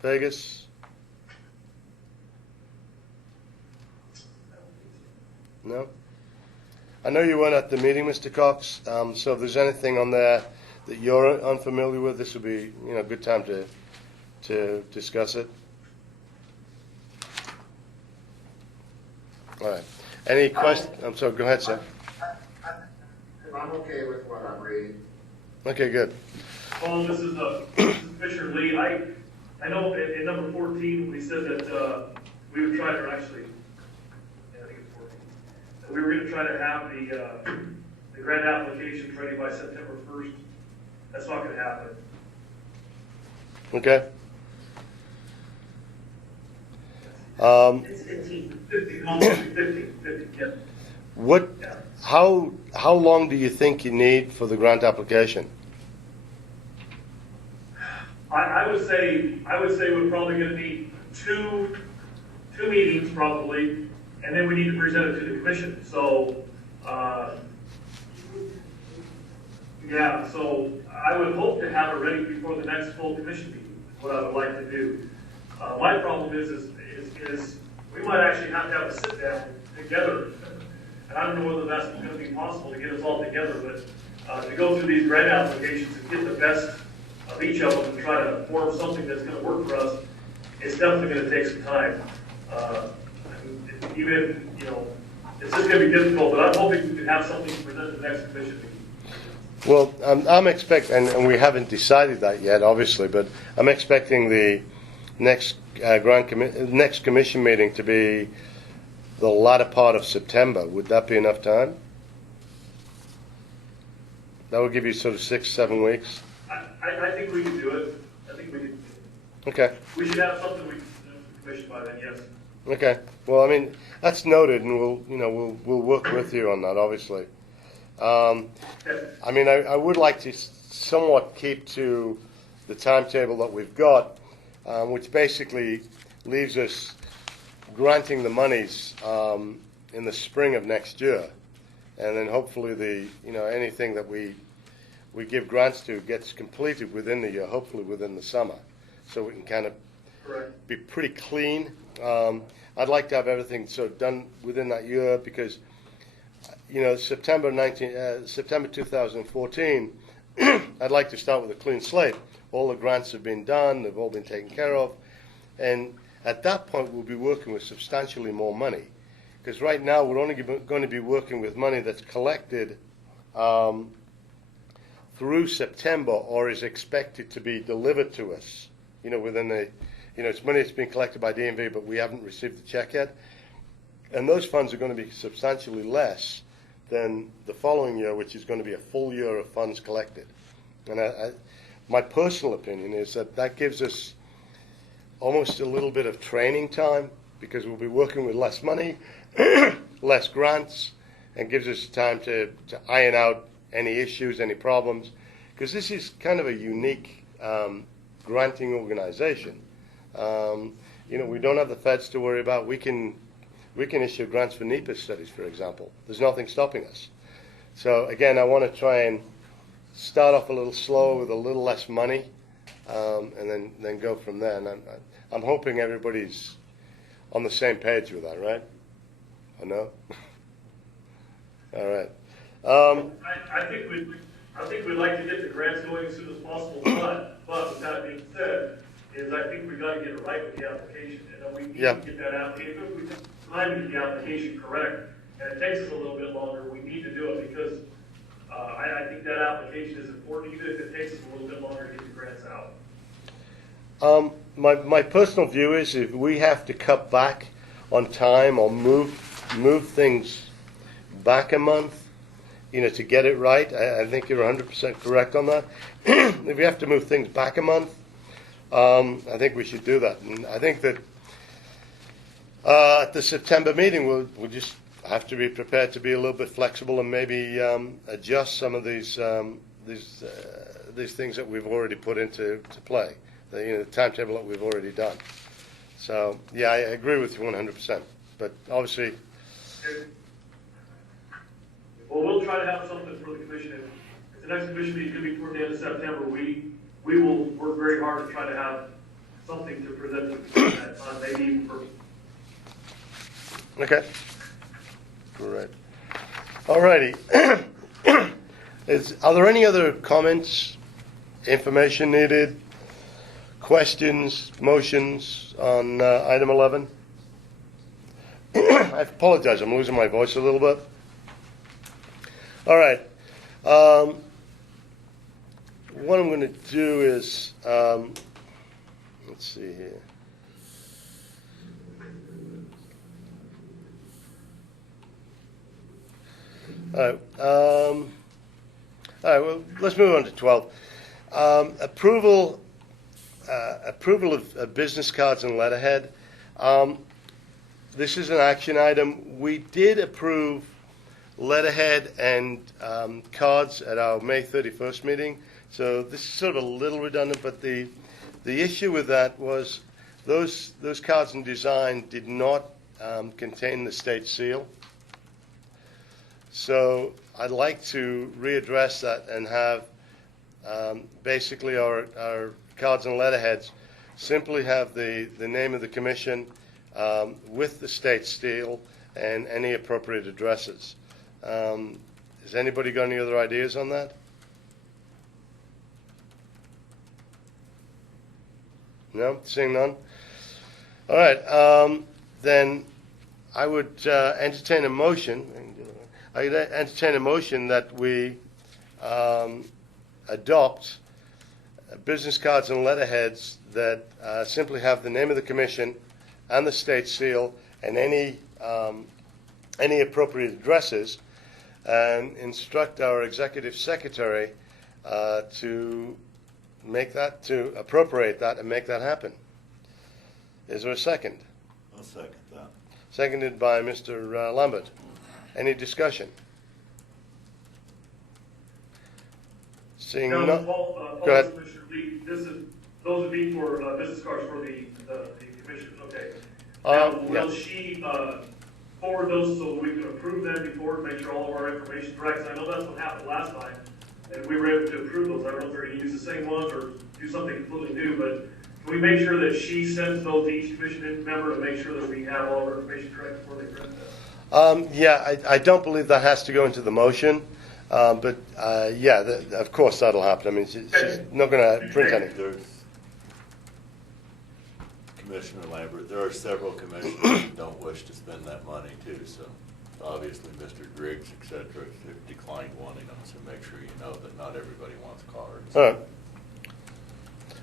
Vegas? No? I know you weren't at the meeting, Mr. Cox, so if there's anything on there that you're unfamiliar with, this would be a good time to discuss it. All right. Any questions? I'm sorry, go ahead, sir. I'm okay with what I'm reading. Okay, good. Well, this is Commissioner Lee. I know in number 14, we said that we would try to actually, I think it's 14, that we were going to try to have the grant applications ready by September 1st. That's not going to happen. Okay. It's 15, almost 15, yeah. What? How long do you think you need for the grant application? I would say we're probably going to need two meetings probably, and then we need to present it to the commission. So, yeah. So I would hope to have it ready before the next full commission meeting. Is what I would like to do. My problem is we might actually have to sit down together. And I don't know whether that's going to be possible to get us all together, but to go through these grant applications and get the best of each of them and try to form something that's going to work for us, it's definitely going to take some time. Even if, it's just going to be difficult, but I'm hoping we can have something to present to the next commission meeting. Well, I'm expecting, and we haven't decided that yet, obviously, but I'm expecting the next next commission meeting to be the latter part of September. Would that be enough time? That would give you sort of 6-7 weeks. I think we can do it. I think we can. Okay. We should have something we can commission by then. Yes. Okay. Well, I mean, that's noted, and we'll work with you on that, obviously. I mean, I would like to somewhat keep to the timetable that we've got, which basically leaves us granting the monies in the spring of next year, and then hopefully anything that we we give grants to gets completed within the year, hopefully within the summer, so we can kind of be pretty clean. I'd like to have everything sort of done within that year because, September 2014, I'd like to start with a clean slate. All the grants have been done, they've all been taken care of, and at that point we'll be working with substantially more money. Because right now we're only going to be working with money that's collected through September or is expected to be delivered to us. Within the, it's money that's been collected by DMV, but we haven't received the check yet. And those funds are going to be substantially less than the following year, which is going to be a full year of funds collected. And my personal opinion is that gives us almost a little bit of training time because we'll be working with less money, less grants, and gives us time to iron out any issues, any problems. Because this is kind of a unique granting organization. We don't have the feds to worry about. We can issue grants for NEPA studies, for example. There's nothing stopping us. So again, I want to try and start off a little slow with a little less money, and then go from there. And I'm hoping everybody's on the same page with that, right? I know. All right. I think we'd like to get the grants going as soon as possible, but with that being said, I think we've got to get it right with the application, and we need to get that application. If we take time to get the application correct, and it takes us a little bit longer, we need to do it because I think that application is important, even if it takes us a little bit longer to get the grants out. My personal view is if we have to cut back on time or move things back a month, to get it right, I think you're 100% correct on that. If we have to move things back a month, I think we should do that. And I think that at the September meeting, we'll just have to be prepared to be a little bit flexible and maybe adjust some of these things that we've already put into play, the timetable that we've already done. So, yeah, I agree with you 100%. But obviously... Well, we'll try to have something for the commission. If the next commission meeting is going to be toward the end of September, we will work very hard to try to have something to present to the commission at that time, maybe even for... Okay. Great. All righty. Are there any other comments, information needed, questions, motions on item 11? I apologize. I'm losing my voice a little bit. All right. What I'm going to do is, let's see here. All right. All right. Well, let's move on to 12. Approval of business cards and letterhead. This is an action item. We did approve letterhead and cards at our May 31st meeting. So this is sort of a little redundant, but the issue with that was those cards and design did not contain the state seal. So I'd like to readdress that and have basically our cards and letterheads simply have the name of the commission with the state seal and any appropriate addresses. Has anybody got any other ideas on that? No? Seeing none? All right. Then I would entertain a motion. I'd entertain a motion that we adopt business cards and letterheads that simply have the name of the commission and the state seal and any appropriate addresses, and instruct our executive secretary to appropriate that and make that happen. Is there a second? I'll second that. Seconded by Mr. Lambert. Any discussion? Seeing No, none. Paul, Go ahead. Commissioner Lee, those would be for business cards for the commission. Okay. Will she forward those so we can approve them before to make sure all of our information is correct? 'Cause I know that's what happened last time. and we were able to approve those. I don't know if they're gonna use the same ones or do something completely new, but can we make sure that she sends those to each commission member to make sure that we have all of our information correct before they print them? Yeah, I don't believe that has to go into the motion, but yeah, of course that'll happen. I mean, she's not going to print anything. There's Commissioner Lambert, there are several commissioners who don't wish to spend that money too, so obviously Mr. Griggs, et cetera, have declined wanting them, so make sure you know that not everybody wants cards. All right.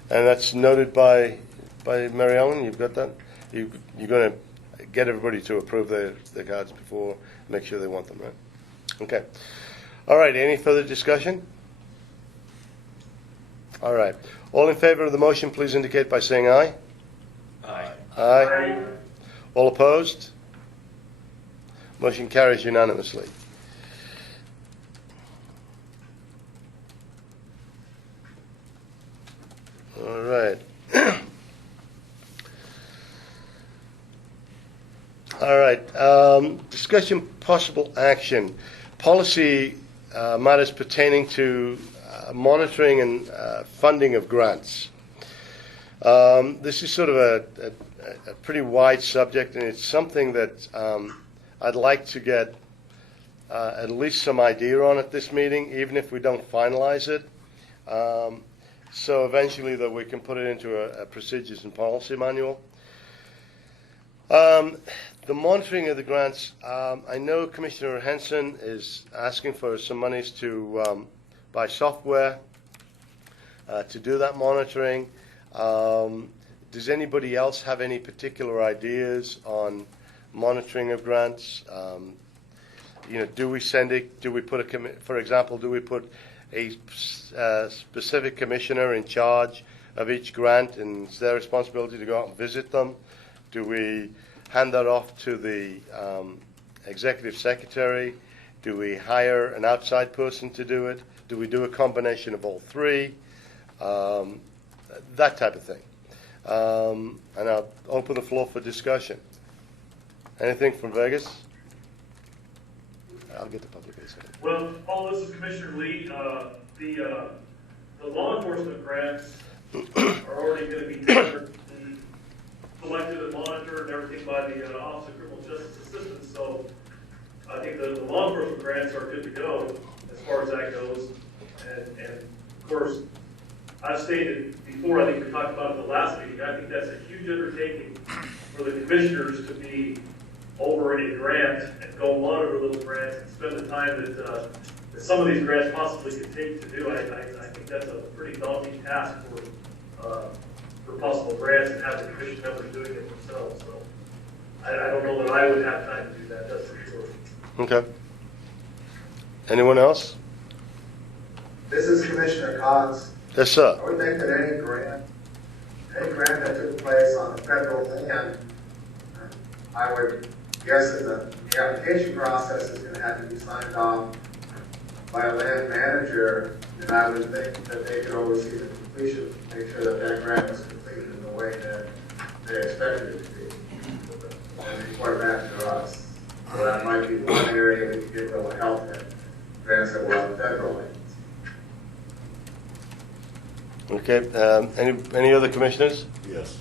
And that's noted by Mary Ellen. You've got that? You're going to get everybody to approve their cards before, make sure they want them, right? Okay. All right. Any further discussion? All right. All in favor of the motion, please indicate by saying aye. Aye. Aye. All opposed? Motion carries unanimously. All right. All right. Discussion possible action. Policy matters pertaining to monitoring and funding of grants. This is sort of a pretty wide subject, and it's something that I'd like to get at least some idea on at this meeting, even if we don't finalize it. So eventually that we can put it into a procedures and policy manual. The monitoring of the grants, I know Commissioner Henson is asking for some monies to buy software to do that monitoring. Does anybody else have any particular ideas on monitoring of grants? Do we send it? Do we put for example, do we put a specific commissioner in charge of each grant, and it's their responsibility to go out and visit them? Do we hand that off to the executive secretary? Do we hire an outside person to do it? Do we do a combination of all three? That type of thing. And I'll open the floor for discussion. Anything from Vegas? I'll get the public insight. Well, Paul, this is Commissioner Lee. The law enforcement grants are already going to be collected and monitored and everything by the Office of Criminal Justice Assistance. So I think the law enforcement grants are good to go as far as that goes. And of course, I've stated before, I think we talked about it at the last meeting, I think that's a huge undertaking for the commissioners to be over a grant and go monitor those grants and spend the time that some of these grants possibly could take to do. I think that's a pretty daunting task for possible grants and have the commission members doing it themselves. So I don't know that I would have time to do that, that's for sure. Okay. Anyone else? This is Commissioner Cox. Yes, sir. I would think that any grant that took place on the federal land, I would guess that the application process is going to have to be signed off by a land manager, and I would think that they could oversee the completion, make sure that that grant was completed in the way that they expected it to be, and report back to us. So that might be one area we could get real help in, grants that were on federal lands. Okay. Any other commissioners? Yes.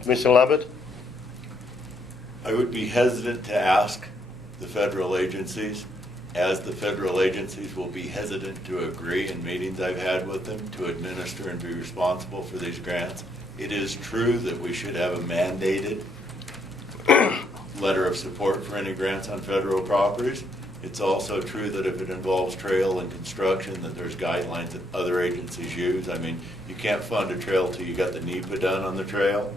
Commissioner Lambert? I would be hesitant to ask the federal agencies, as the federal agencies will be hesitant to agree in meetings I've had with them to administer and be responsible for these grants. It is true that we should have a mandated letter of support for any grants on federal properties. It's also true that if it involves trail and construction, that there's guidelines that other agencies use. I mean, you can't fund a trail till you got the NEPA done on the trail.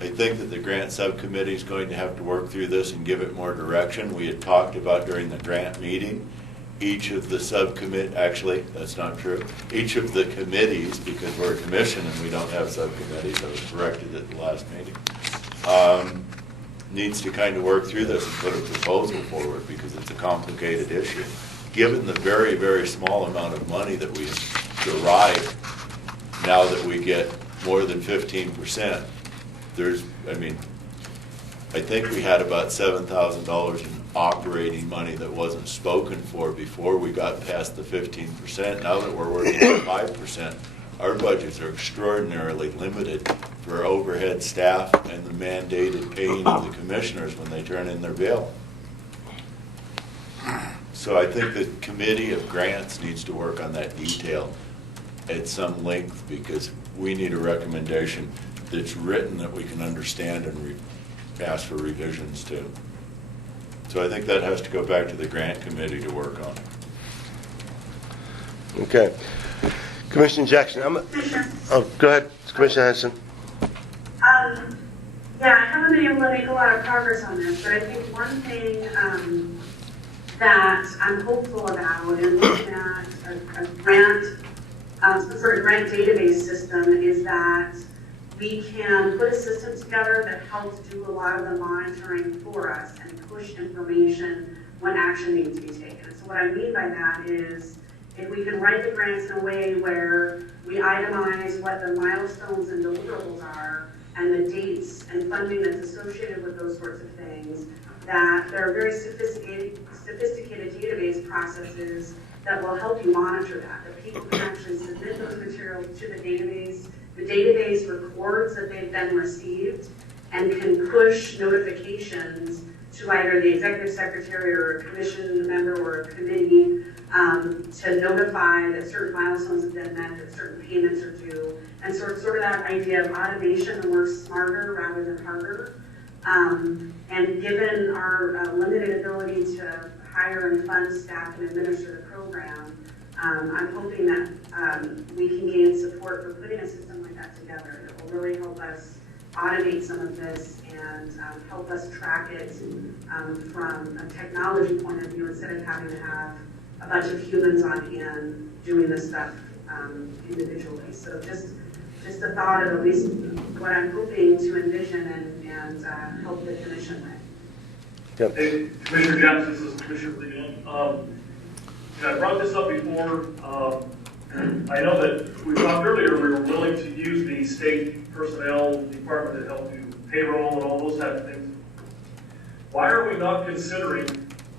I think that the grant subcommittee is going to have to work through this and give it more direction. We had talked about during the grant meeting, each of the subcommittee, actually, that's not true, each of the committees, because we're a commission and we don't have subcommittees, I was corrected at the last meeting, needs to kind of work through this and put a proposal forward because it's a complicated issue. Given the very, very small amount of money that we derive now that we get more than 15%, I think we had about $7,000 in operating money that wasn't spoken for before we got past the 15%. Now that we're working at 5%, our budgets are extraordinarily limited for overhead staff and the mandated paying of the commissioners when they turn in their bill. So I think the committee of grants needs to work on that detail at some length, because we need a recommendation that's written that we can understand and ask for revisions to. So I think that has to go back to the grant committee to work on. Okay. Commissioner Jackson, go ahead, Commissioner Hanson. Yeah, I haven't been able to make a lot of progress on this, but I think one thing that I'm hopeful about in looking at a grant, some sort of grant database system, is that we can put a system together that helps do a lot of the monitoring for us and push information when action needs to be taken. So what I mean by that is, if we can write the grants in a way where we itemize what the milestones and deliverables are and the dates and funding that's associated with those sorts of things, that there are very sophisticated database processes that will help you monitor that people can actually submit those materials to the database. The database records that they've been received and can push notifications to either the executive secretary or a commission member or a committee to notify that certain milestones have been met, that certain payments are due, and sort of that idea of automation that works smarter rather than harder. And given our limited ability to hire and fund staff and administer the program, I'm hoping that we can gain support for putting a system like that together that will really help us automate some of this and help us track it from a technology point of view, instead of having to have a bunch of humans on hand doing this stuff individually. So just a thought of at least what I'm hoping to envision and help the commission with. Yep. Hey, Commissioner Jackson, this is Commissioner Leon. I brought this up before. I know that we talked earlier, we were willing to use the state personnel department to help do payroll and all those type of things. Why are we not considering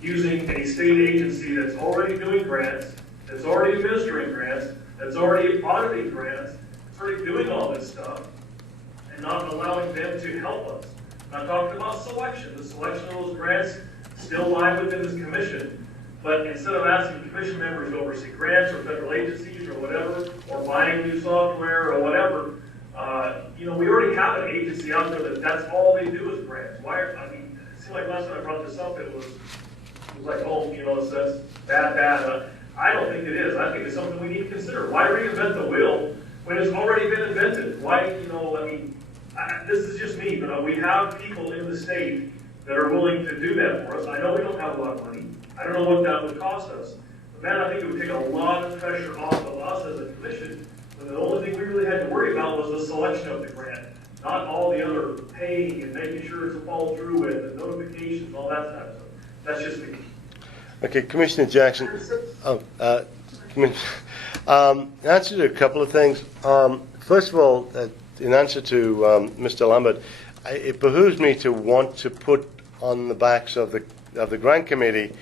using a state agency that's already doing grants, that's already administering grants, that's already auditing grants, that's already doing all this stuff, and not allowing them to help us? I'm talking about selection. The selection of those grants still lie within this commission, but instead of asking commission members to oversee grants or federal agencies or whatever, or buying new software or whatever, we already have an agency out there that's all they do is grants. It seemed like last time I brought this up, it was like, it says bad. I don't think it is. I think it's something we need to consider. Why reinvent the wheel when it's already been invented? Why, this is just me, but we have people in the state that are willing to do that for us. I know we don't have a lot of money. I don't know what that would cost us. But man, I think it would take a lot of pressure off of us as a commission, when the only thing we really had to worry about was the selection of the grant, not all the other paying and making sure it's followed through with, and notifications, all that type of stuff. That's just me. Okay, Commissioner Jackson. Answer to a couple of things. First of all, in answer to Mr. Lambert, it behooves me to want to put on the backs of the grant committee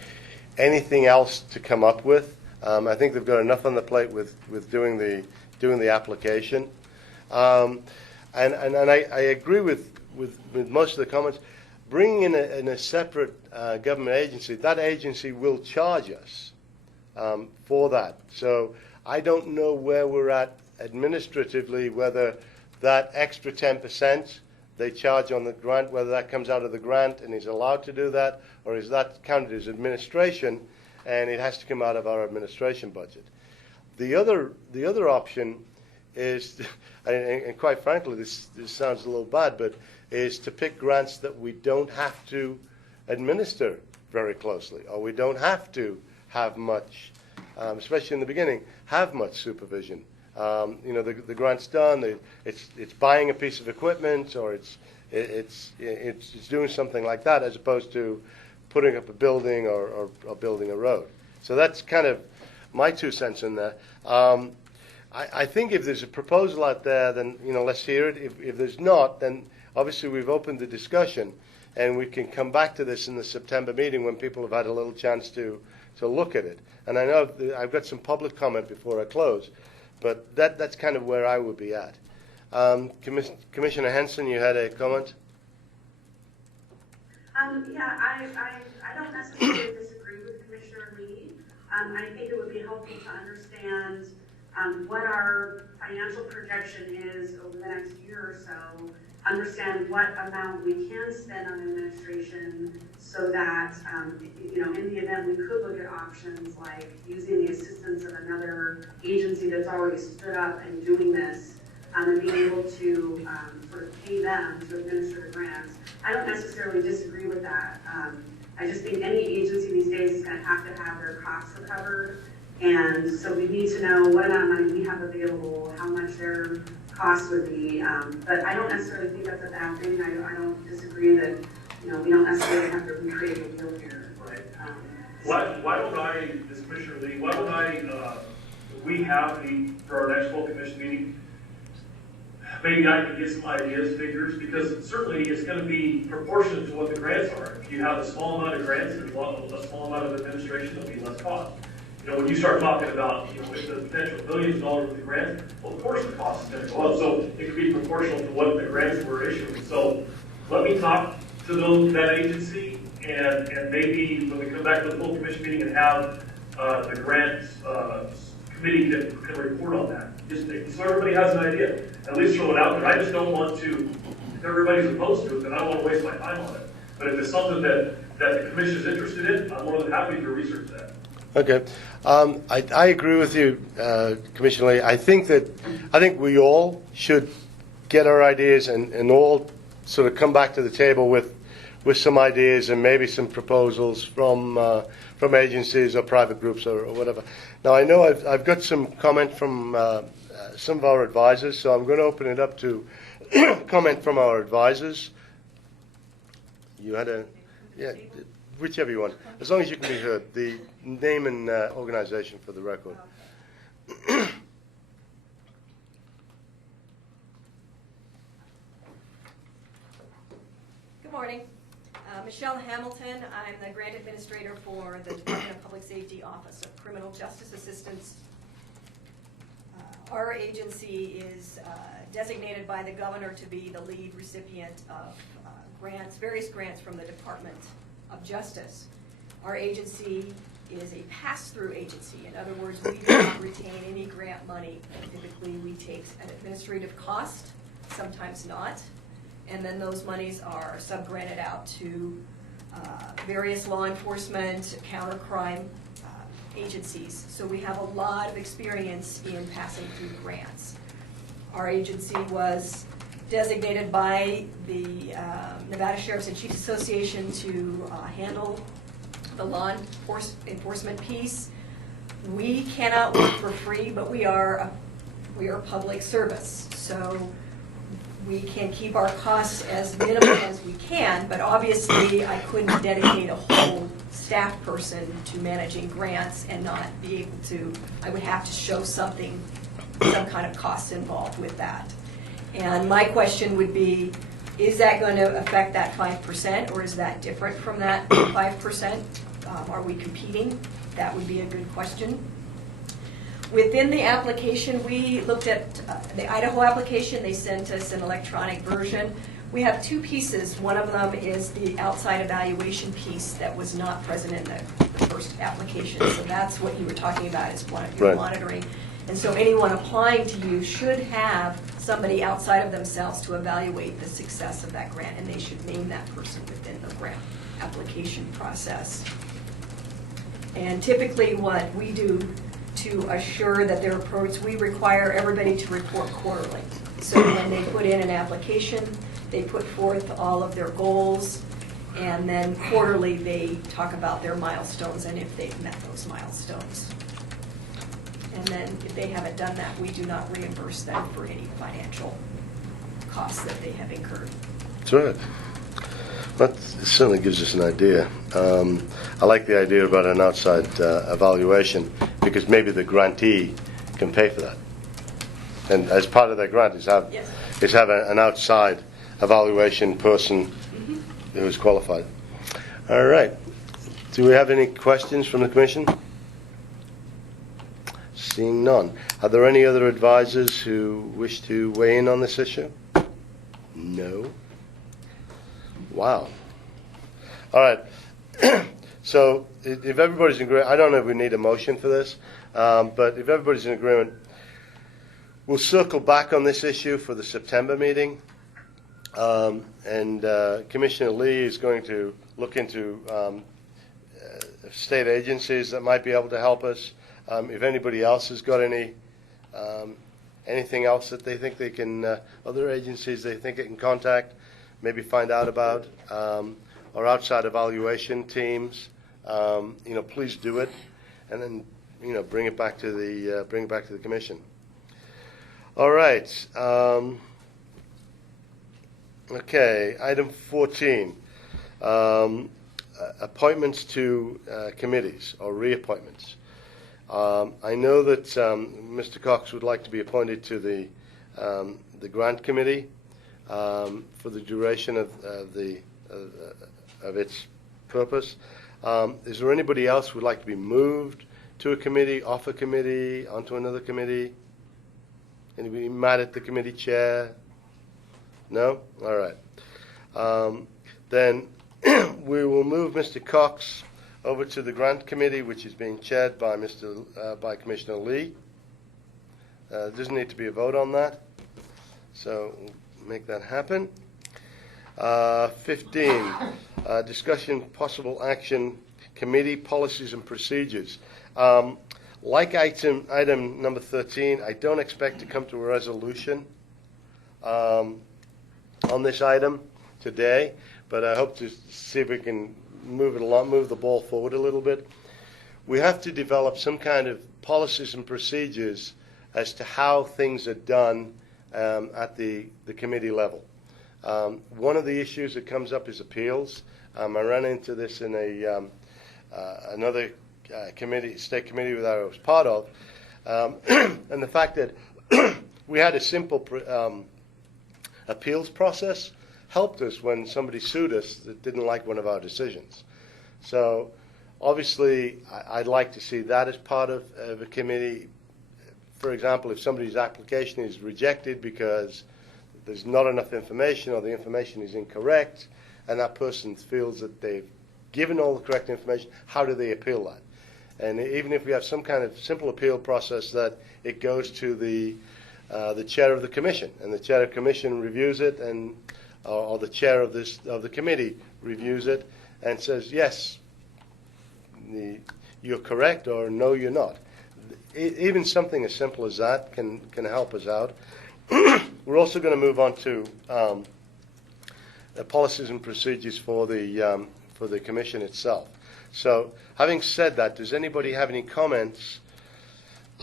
anything else to come up with. I think they've got enough on the plate with doing the application. And I agree with most of the comments. Bringing in a separate government agency, that agency will charge us for that. So I don't know where we're at administratively, whether that extra 10% they charge on the grant, whether that comes out of the grant and is allowed to do that, or is that counted as administration and it has to come out of our administration budget. The other option is, and quite frankly, this sounds a little bad, but is to pick grants that we don't have to administer very closely, or we don't have to have much, especially in the beginning, have much supervision. The grant's done. It's buying a piece of equipment, or it's doing something like that, as opposed to putting up a building or building a road. So that's kind of my 2 cents in there. I think if there's a proposal out there, then let's hear it. If there's not, then obviously we've opened the discussion. and we can come back to this in the September meeting when people have had a little chance to look at it. And I know I've got some public comment before I close, but that's kind of where I would be at. Commissioner Henson, you had a comment? Yeah, I don't necessarily disagree with Commissioner Lee. I think it would be helpful to understand what our financial projection is over the next year or so, understand what amount we can spend on administration so that, in the event we could look at options like using the assistance of another agency that's already stood up and doing this, and being able to sort of pay them to administer the grants. I don't necessarily disagree with that. I just think any agency these days is going to have their costs recovered. And so we need to know what amount of money we have available, how much their costs would be. But I don't necessarily think that's a bad thing. I don't disagree that, we don't necessarily have to recreate a wheel here. Right. Why don't I, this Commissioner Lee, we have for our next full commission meeting, maybe I can get some ideas, figures, because certainly it's going to be proportionate to what the grants are. If you have a small amount of grants, there's a small amount of administration, there'll be less cost. When you start talking about, with the potential billions of dollars with the grants, well, of course the cost is going to go up. So it could be proportional to what the grants were issuing. So let me talk to that agency, and maybe when we come back to the full commission meeting and have the grants committee can report on that. Just so everybody has an idea. At least throw it out there. I just don't want to, if everybody's opposed to it, then I don't want to waste my time on it. But if it's something that the commission is interested in, I'm more than happy to research that. Okay. I agree with you, Commissioner Lee. I think we all should get our ideas and all sort of come back to the table with some ideas and maybe some proposals from agencies or private groups or whatever. Now, I know I've got some comment from some of our advisors, so I'm going to open it up to comment from our advisors. You had whichever you want, as long as you can be heard. The name and organization for the record. Good morning. Michelle Hamilton. I'm the grant administrator for the Department of Public Safety Office of Criminal Justice Assistance. Our agency is designated by the governor to be the lead recipient of various grants from the Department of Justice. Our agency is a pass-through agency. In other words, we do not retain any grant money. Typically, we take an administrative cost, sometimes not, and then those monies are sub-granted out to various law enforcement, counter-crime agencies. So we have a lot of experience in passing through grants. Our agency was designated by the Nevada Sheriffs and Chiefs Association to handle the law enforcement piece. We cannot work for free, but we are public service. So we can keep our costs as minimal as we can, but obviously I couldn't dedicate a whole staff person to managing grants and not be able to, I would have to show some kind of cost involved with that. And my question would be, is that going to affect that 5%, or is that different from that 5%? Are we competing? That would be a good question. Within the application, we looked at the Idaho application. They sent us an electronic version. We have two pieces. One of them is the outside evaluation piece that was not present in the first application. So that's what you were talking about, is one of your monitoring. And so anyone applying to you should have somebody outside of themselves to evaluate the success of that grant, and they should name that person within the grant application process. And typically what we do to assure that their approach, we require everybody to report quarterly. So when they put in an application, they put forth all of their goals, and then quarterly they talk about their milestones and if they've met those milestones. And then if they haven't done that, we do not reimburse them for any financial costs that they have incurred. That's right. That certainly gives us an idea. I like the idea about an outside evaluation, because maybe the grantee can pay for that. And as part of their grant is have an outside evaluation person who's qualified. All right. Do we have any questions from the Commission? Seeing none. Are there any other advisors who wish to weigh in on this issue? No. Wow. All right. So if everybody's in agreement, I don't know if we need a motion for this, but if everybody's in agreement, we'll circle back on this issue for the September meeting. And Commissioner Lee is going to look into state agencies that might be able to help us. If anybody else has got anything else that they think they can, other agencies they think it can contact, maybe find out about, or outside evaluation teams, please do it, and then bring it back to the Commission. All right. Okay. Item 14. Appointments to committees or reappointments. I know that Mr. Cox would like to be appointed to the grant committee for the duration of its purpose. Is there anybody else who would like to be moved to a committee, off a committee, onto another committee? Anybody mad at the committee chair? No? All right. Then we will move Mr. Cox over to the grant committee, which is being chaired by by Commissioner Lee. There doesn't need to be a vote on that, so we'll make that happen. 15, discussion possible action committee policies and procedures. Like item number 13, I don't expect to come to a resolution on this item today, but I hope to see if we can move it along, move the ball forward a little bit. We have to develop some kind of policies and procedures as to how things are done at the committee level. One of the issues that comes up is appeals. I ran into this in another state committee that I was part of, and the fact that we had a simple appeals process helped us when somebody sued us that didn't like one of our decisions. So obviously I'd like to see that as part of a committee. For example, if somebody's application is rejected because there's not enough information or the information is incorrect and that person feels that they've given all the correct information, how do they appeal that? And even if we have some kind of simple appeal process, that it goes to the chair of the commission, and the chair of the commission reviews it, and or the chair of the committee reviews it and says, yes, you're correct, or no, you're not. Even something as simple as that can help us out. We're also going to move on to policies and procedures for the commission itself. So, having said that, does anybody have any comments,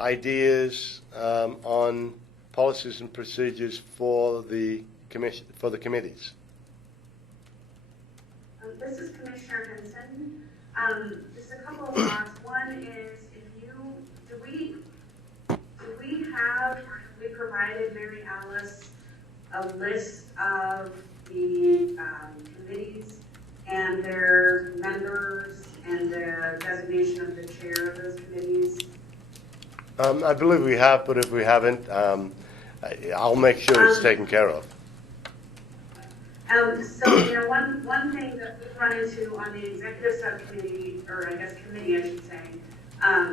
ideas on policies and procedures for the commission, for the committees? This is Commissioner Henson. Just a couple of thoughts. One is, do we have, or have we provided Mary Alice a list of the committees and their members and the designation of the chair of those committees? I believe we have, but if we haven't, I'll make sure it's taken care of. So, one thing that we've run into on the executive subcommittee, or I guess committee, I should say,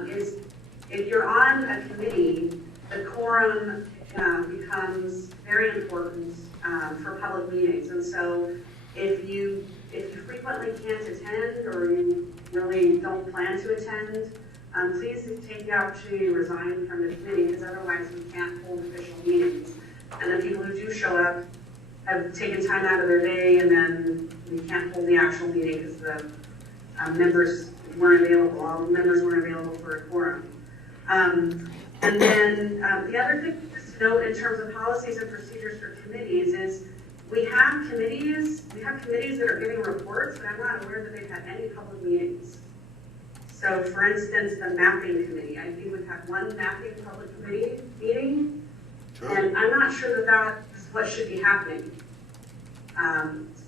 is if you're on a committee, the quorum becomes very important for public meetings. And so if you frequently can't attend, or you really don't plan to attend, please take the opportunity to resign from the committee, because otherwise we can't hold official meetings. And the people who do show up have taken time out of their day, and then we can't hold the actual meeting because the members weren't available. All the members weren't available for a quorum. And then the other thing just to note in terms of policies and procedures for committees is we have committees that are giving reports, but I'm not aware that they've had any public meetings. So, for instance, the mapping committee, I think we've had one mapping public committee meeting, and I'm not sure that that is what should be happening.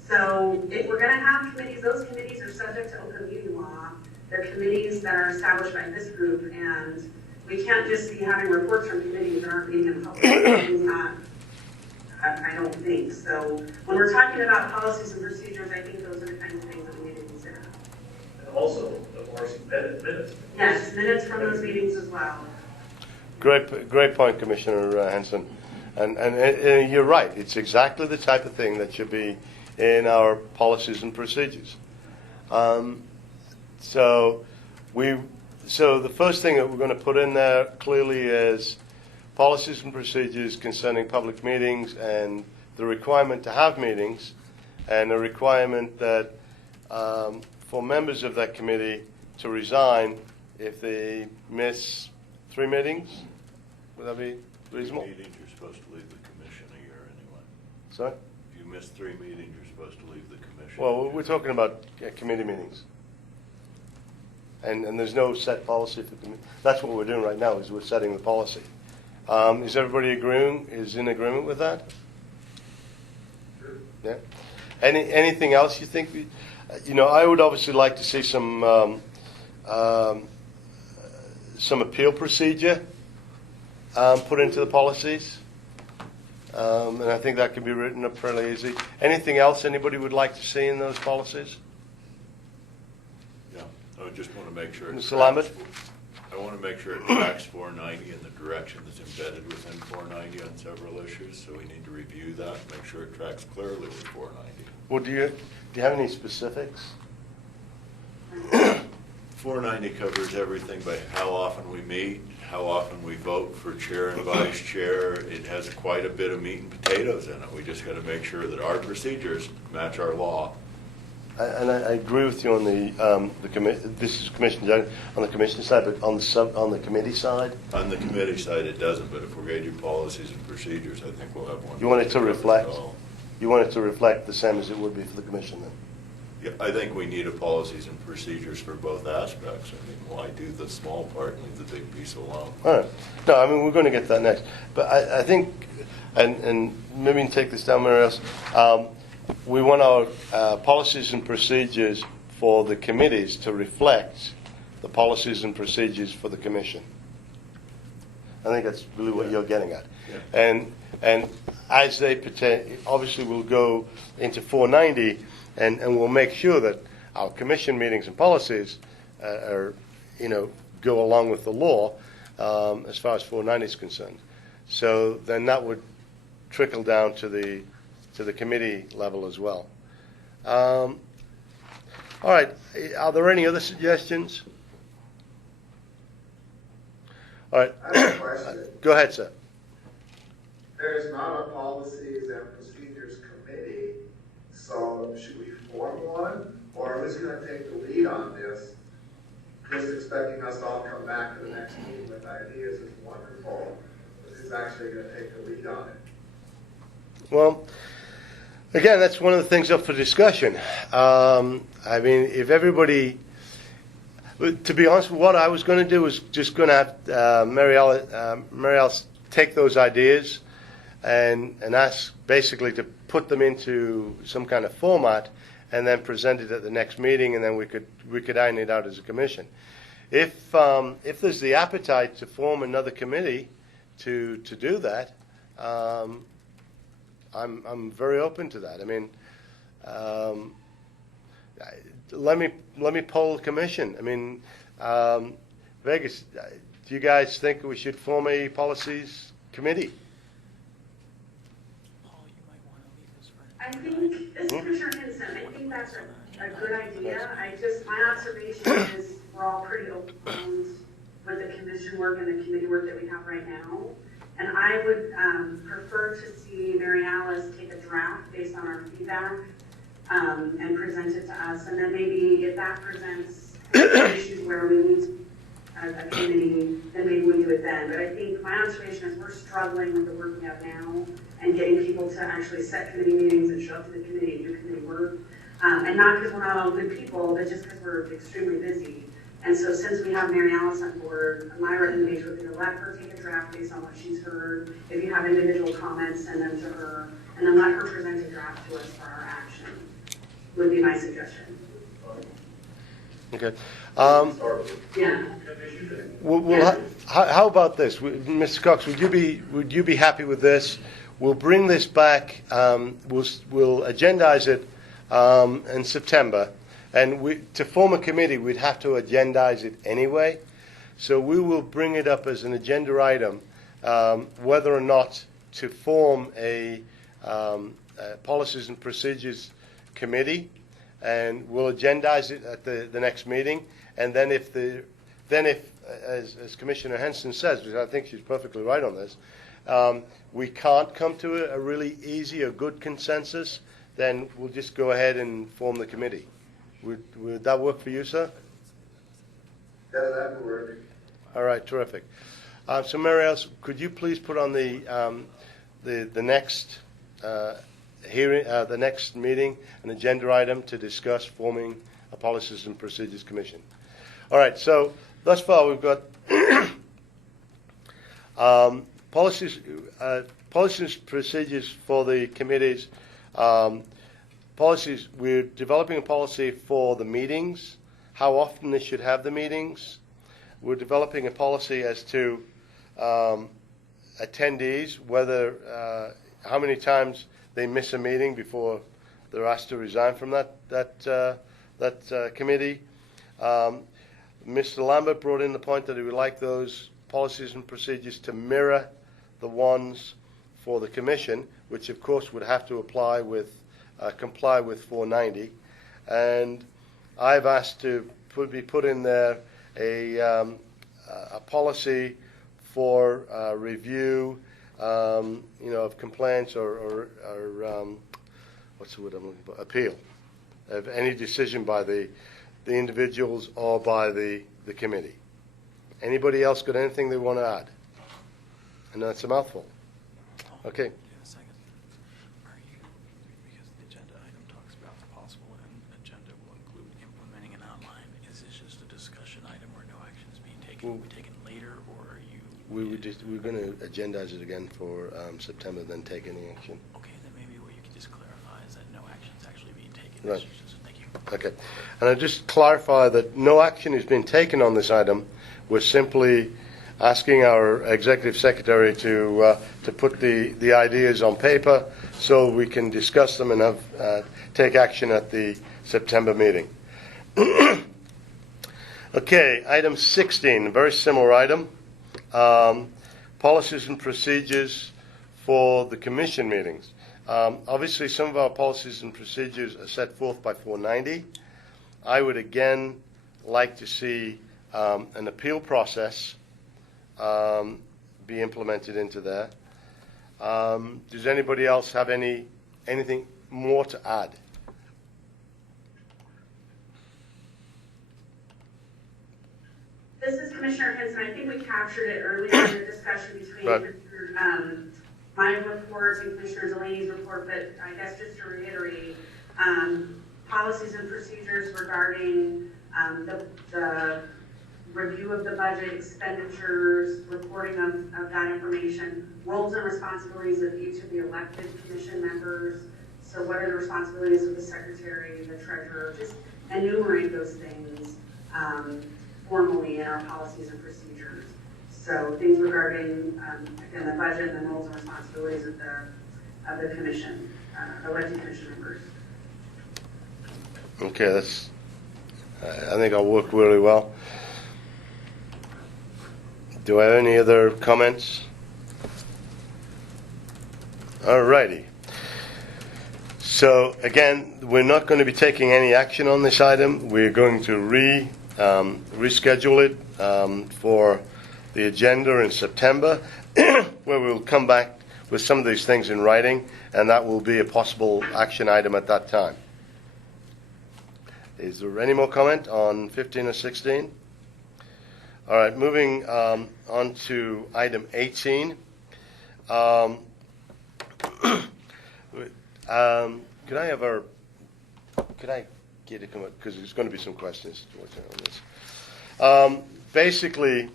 So if we're going to have committees, those committees are subject to open meeting law. They're committees that are established by this group, and we can't just be having reports from committees that aren't being in public. I don't think. So when we're talking about policies and procedures, I think those are the kinds of things that we need to consider. And also, of course, minutes. Yes, minutes from those meetings as well. Great point, Commissioner Henson. And you're right. It's exactly the type of thing that should be in our policies and procedures. So the first thing that we're going to put in there clearly is policies and procedures concerning public meetings and the requirement to have meetings and a requirement that for members of that committee to resign if they miss 3 meetings. Would that be reasonable? 3 meetings, you're supposed to leave the commission a year anyway. Sorry? If you miss 3 meetings, you're supposed to leave the commission. Well, we're talking about committee meetings. And there's no set policy for committee. That's what we're doing right now, is we're setting the policy. Is everybody in agreement with that? Sure. Yeah. Anything else you think? I would obviously like to see some appeal procedure put into the policies. And I think that can be written up fairly easy. Anything else anybody would like to see in those policies? Yeah, I just want to make sure. Mr. Lambert? I want to make sure it tracks 490 and the direction that's embedded within 490 on several issues. So we need to review that, make sure it tracks clearly with 490. Well, do you have any specifics? 490 covers everything by how often we meet, how often we vote for chair and vice chair. It has quite a bit of meat and potatoes in it. We just got to make sure that our procedures match our law. And I agree with you on the this is commission on the commission side, but on the committee side. On the committee side, it doesn't. But if we're going to do policies and procedures, I think we'll have one. You want it to reflect. You want it to reflect the same as it would be for the commission, then. Yeah, I think we need a policies and procedures for both aspects. I mean, why do the small part and leave the big piece alone? All right. No, I mean, we're going to get to that next. But I think, and maybe take this down, Mary Alice, we want our policies and procedures for the committees to reflect the policies and procedures for the commission. I think that's really what you're getting at. Yeah. And as they obviously we'll go into 490 and we'll make sure that our commission meetings and policies go along with the law as far as 490 is concerned. So then that would trickle down to the committee level as well. All right. Are there any other suggestions? All right. I have a question. Go ahead, sir. There's not a policies and procedures committee, so should we form one? Or who's going to take the lead on this? Just expecting us to all come back to the next meeting with ideas is wonderful, but who's actually going to take the lead on it? Well, again, that's one of the things up for discussion. I mean, if everybody, to be honest, what I was going to do was just going to have Mary Alice take those ideas and ask basically to put them into some kind of format and then present it at the next meeting, and then we could iron it out as a commission. If there's the appetite to form another committee to do that, I'm very open to that. I mean, let me poll the commission. I mean, Vegas, do you guys think we should form a policies committee? I think, this is Commissioner Henson, I think that's a good idea. My observation is we're all pretty open with the commission work and the committee work that we have right now. And I would prefer to see Mary Alice take a draft based on our feedback and present it to us. And then maybe if that presents issues where we need a committee, then maybe we do it then. But I think my observation is we're struggling with the work we have now and getting people to actually set committee meetings and show up to the committee and do committee work. And not because we're not all good people, but just because we're extremely busy. And so since we have Mary Alice on board, my recommendation would be to let her take a draft based on what she's heard. If you have individual comments, send them to her, and then let her present a draft to us for our action, would be my suggestion. Okay. Yeah. How about this, Mr. Cox? Would you be happy with this? We'll bring this back. We'll agendize it in September, and to form a committee, we'd have to agendize it anyway. So we will bring it up as an agenda item, whether or not to form a policies and procedures committee, and we'll agendize it at the next meeting. And then if as Commissioner Henson says, because I think she's perfectly right on this, we can't come to a really easy or good consensus, then we'll just go ahead and form the committee. Would that work for you, sir? Yeah, that would work. All right, terrific. So, Mary Alice, could you please put on the next hearing, the next meeting, an agenda item to discuss forming a Policies and Procedures Commission? All right. So thus far we've got policies and procedures for the committees. Policies. We're developing a policy for the meetings, how often they should have the meetings. We're developing a policy as to attendees, whether how many times they miss a meeting before they're asked to resign from that committee. Mr. Lambert brought in the point that he would like those policies and procedures to mirror the ones for the commission, which of course would have to apply with comply with 490. And I've asked to be put in there a policy for review, of complaints or what's the word I'm looking for? Appeal of any decision by the individuals or by the committee. Anybody else got anything they want to add? I know it's a mouthful. Okay. Because the agenda item talks about the possible agenda will include implementing an outline. Is this just a discussion item where no action is being taken? Will be taken later, or are you? We're going to agendize it again for September, then take any action. Okay, then maybe what you can just clarify is that no action is actually being taken. Right. Thank you. Okay. And I just clarify that no action is being taken on this item. We're simply asking our executive secretary to put the ideas on paper so we can discuss them and have take action at the September meeting. Okay, item 16, a very similar item. Policies and procedures for the commission meetings. Obviously, some of our policies and procedures are set forth by 490. I would again like to see an appeal process be implemented into there. Does anybody else have anything more to add? This is Commissioner Henson. I think we captured it earlier in the discussion between my report and Commissioner Delaney's report, but I guess just to reiterate, policies and procedures regarding the review of the budget, expenditures, reporting of that information, roles and responsibilities of each of the elected commission members. So what are the responsibilities of the secretary, the treasurer, just enumerate those things formally in our policies and procedures. So things regarding, again, the budget and the roles and responsibilities of the commission, elected commission members. Okay, I think I'll work really well. Do I have any other comments? All righty. So again, we're not going to be taking any action on this item. We're going to reschedule it for the agenda in September, where we'll come back with some of these things in writing, and that will be a possible action item at that time. Is there any more comment on 15 or 16? All right, moving on to item 18. Could I get a comment? Because there's going to be some questions on this. Basically,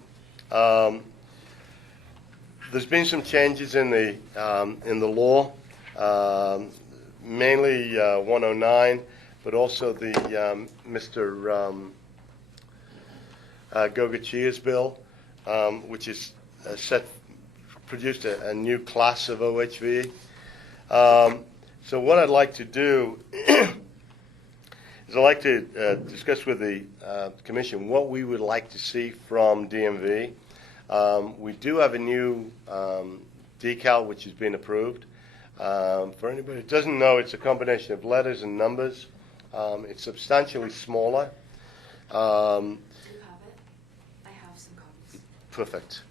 there's been some changes in the law mainly 109, but also the Mr. Gogachia's bill, which is produced a new class of OHV. So what I'd like to do is I'd like to discuss with the Commission what we would like to see from DMV. We do have a new decal which has been approved. For anybody who doesn't know, it's a combination of letters and numbers. It's substantially smaller. Do you have it? I have some copies. Perfect.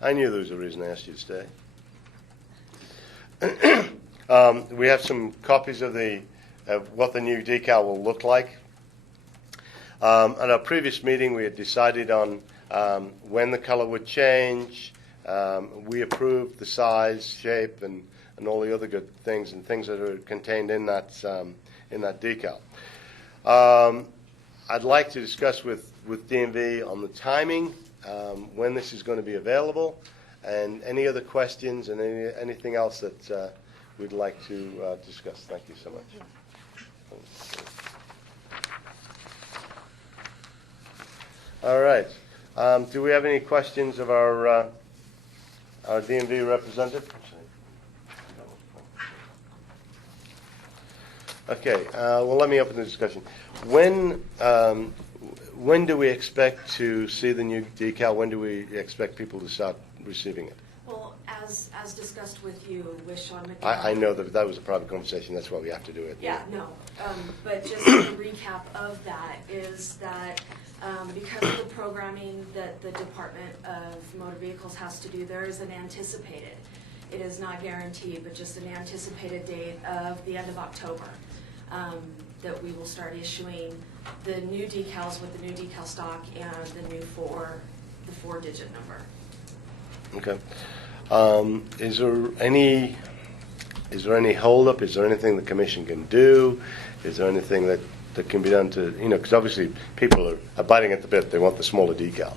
I knew there was a reason I asked you to stay. We have some copies of what the new decal will look like. At our previous meeting, we had decided on when the color would change. We approved the size, shape, and all the other good things and things that are contained in that decal. I'd like to discuss with DMV on the timing, when this is going to be available, and any other questions and anything else that we'd like to discuss. Thank you so much. All right. Do we have any questions of our DMV representative? Okay. Well, let me open the discussion. When do we expect to see the new decal? When do we expect people to start receiving it? Well, as discussed with you, with Sean McDonald. I know that was a private conversation. That's why we have to do it. Yeah, no. But just a recap of that is that because of the programming that the Department of Motor Vehicles has to do, there is an anticipated, it is not guaranteed, but just an anticipated date of the end of October that we will start issuing the new decals with the new decal stock and the new four-digit number. Okay. Is there any holdup? Is there anything the Commission can do? Is there anything that can be done to, because obviously people are biting at the bit. They want the smaller decal.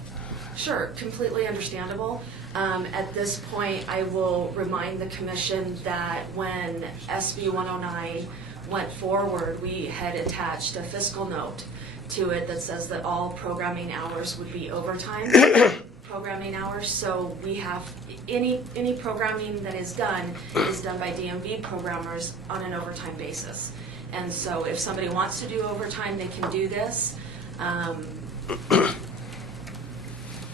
Sure, completely understandable. At this point, I will remind the Commission that when SB 109 went forward, we had attached a fiscal note to it that says that all programming hours would be overtime programming hours. So we have any programming that is done by DMV programmers on an overtime basis. And so if somebody wants to do overtime, they can do this.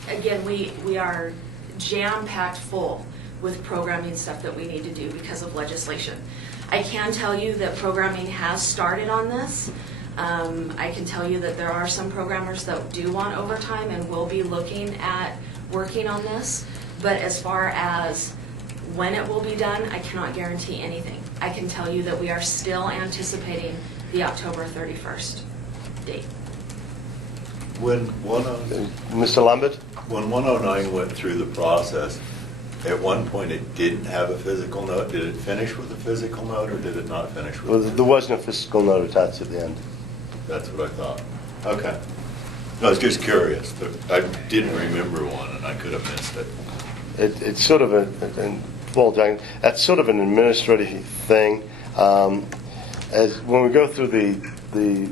Again, we are jam-packed full with programming stuff that we need to do because of legislation. I can tell you that programming has started on this. I can tell you that there are some programmers that do want overtime and will be looking at working on this. But as far as when it will be done, I cannot guarantee anything. I can tell you that we are still anticipating the October 31st date. Mr. Lambert? When 109 went through the process, at one point it didn't have a physical note. Did it finish with a physical note, or did it not finish with? Well, there wasn't a physical note attached at the end. That's what I thought. Okay. I was just curious, but I didn't remember one, and I could have missed it. It's sort of that's sort of an administrative thing. As when we go through the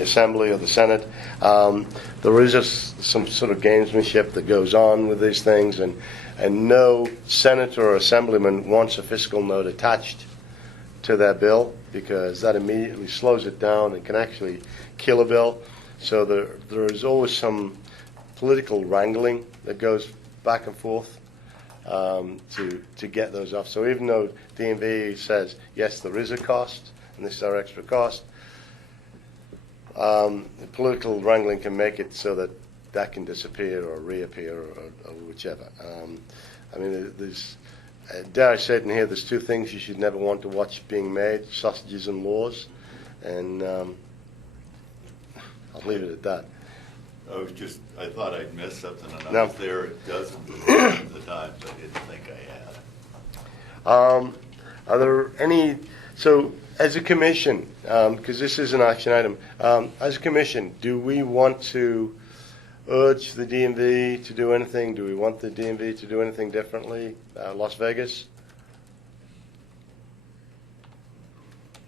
Assembly or the Senate, there is just some sort of gamesmanship that goes on with these things, and no senator or assemblyman wants a fiscal note attached to their bill because that immediately slows it down and can actually kill a bill. So there is always some political wrangling that goes back and forth to get those off. So even though DMV says, yes, there is a cost, and this is our extra cost, the political wrangling can make it so that can disappear or reappear or whichever. I mean, there's, dare I say it in here, there's two things you should never want to watch being made, sausages and laws, and I'll leave it at that. I thought I'd missed something, and No. I was there dozens of times I didn't think I had. Are there any, so as a commission, because this is an action item, as a commission, do we want to urge the DMV to do anything? Do we want the DMV to do anything differently? Las Vegas?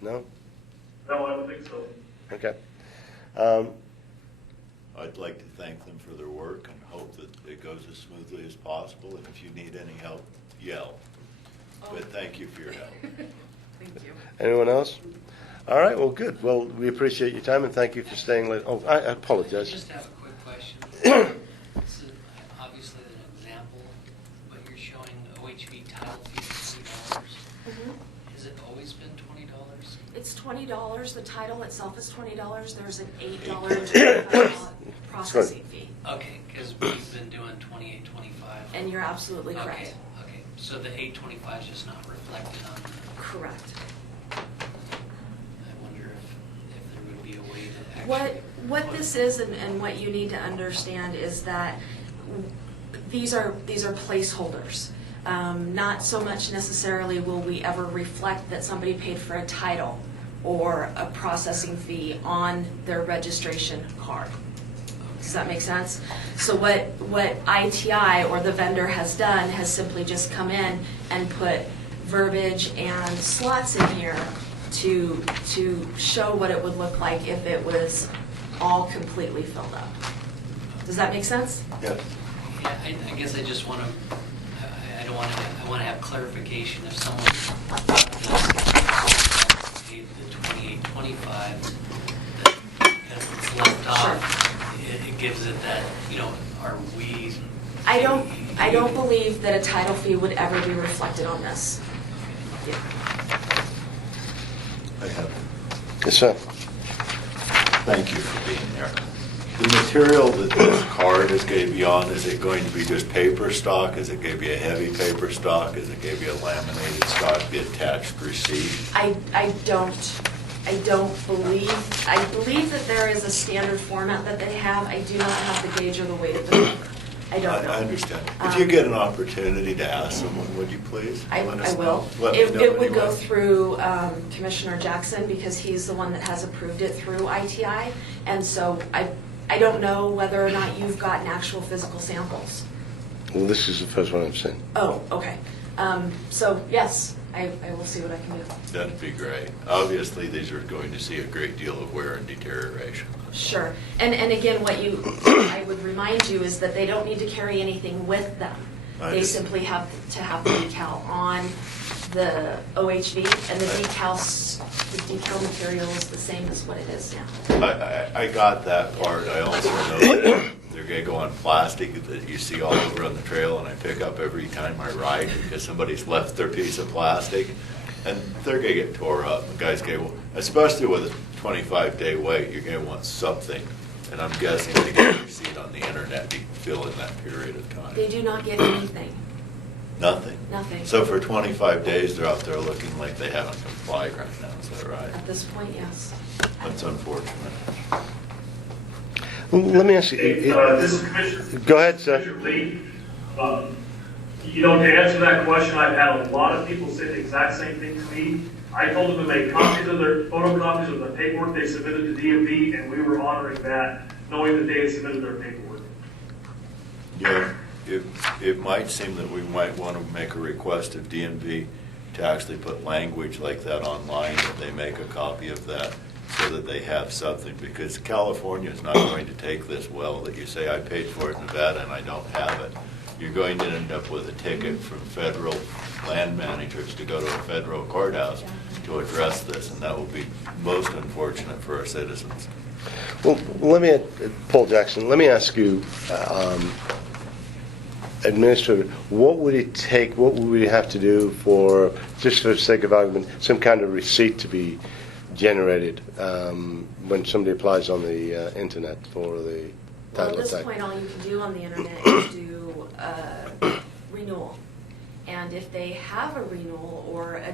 No? No, I don't think so. Okay. I'd like to thank them for their work and hope that it goes as smoothly as possible. And if you need any help, yell. But thank you for your help. Thank you. Anyone else? All right, well, good. Well, we appreciate your time and thank you for staying late. Oh, I I apologize. just have a quick question. This is obviously an example, but you're showing OHV title fee $20. Has it always been $20? It's $20. The title itself is $20. There's an $8 processing fee. Okay, because we've been doing $28.25. And you're absolutely correct. Okay. So the $8.25 is just not reflected on. Correct. I wonder if there would be a way to actually. What this is and what you need to understand is that these are placeholders. Not so much necessarily will we ever reflect that somebody paid for a title or a processing fee on their registration card. Does that make sense? So what ITI or the vendor has done has simply just come in and put verbiage and slots in here to show what it would look like if it was all completely filled up. Does that make sense? Yes. Yeah, I guess I just want to. I want to have clarification if someone paid the $28.25 that it's left off. It gives it that, are we? I don't believe that a title fee would ever be reflected on this. Yeah. I have. Yes, sir. Thank you for being here. The material that this card is going to be on, is it going to be just paper stock? Is it going to be a heavy paper stock? Is it going to be a laminated stock, the attached receipt? I believe that there is a standard format that they have. I do not have the gauge or the weight of the paper. I don't know. I understand. If you get an opportunity to ask someone, would you please? I Let us will. know. Let me know It would go anyway. through Commissioner Jackson because he's the one that has approved it through ITI. And so I don't know whether or not you've gotten actual physical samples. Well, this is the first one I've seen. Oh, okay. So yes, I will see what I can do. That'd be great. Obviously, these are going to see a great deal of wear and deterioration. Sure. And again, I would remind you is that they don't need to carry anything with them. I They understand. simply have to have the decal on the OHV, and the decal material is the same as what it is now. I got that part. I also know that they're going to go on plastic that you see all over on the trail, and I pick up every time I ride because somebody's left their piece of plastic, and they're going to get tore up. The guys go, especially with a 25-day wait, you're going to want something, and I'm guessing they get a receipt on the internet to fill in that period of time. They do not get anything. Nothing. Nothing. So for 25 days, they're out there looking like they haven't complied right now. Is that right? At this point, yes. That's unfortunate. Let me ask Hey, you. this is Commissioner. Go ahead, sir. Commissioner Lee. To answer that question, I've had a lot of people say the exact same thing to me. I told them to make copies of their photocopies of the paperwork they submitted to DMV, and we were honoring that, knowing that they had submitted their paperwork. Yeah, it might seem that we might want to make a request of DMV to actually put language like that online, that they make a copy of that so that they have something, because California is not going to take this well, that you say, I paid for it in Nevada and I don't have it. You're going to end up with a ticket from federal land managers to go to a federal courthouse to address this, and that will be most unfortunate for our citizens. Well, Paul Jackson, let me ask you, Administrator, what would it take, what would we have to do for, just for the sake of argument, some kind of receipt to be generated when somebody applies on the internet for the Well, title at this attack? point, all you can do on the internet is do renewal. And if they have a renewal or a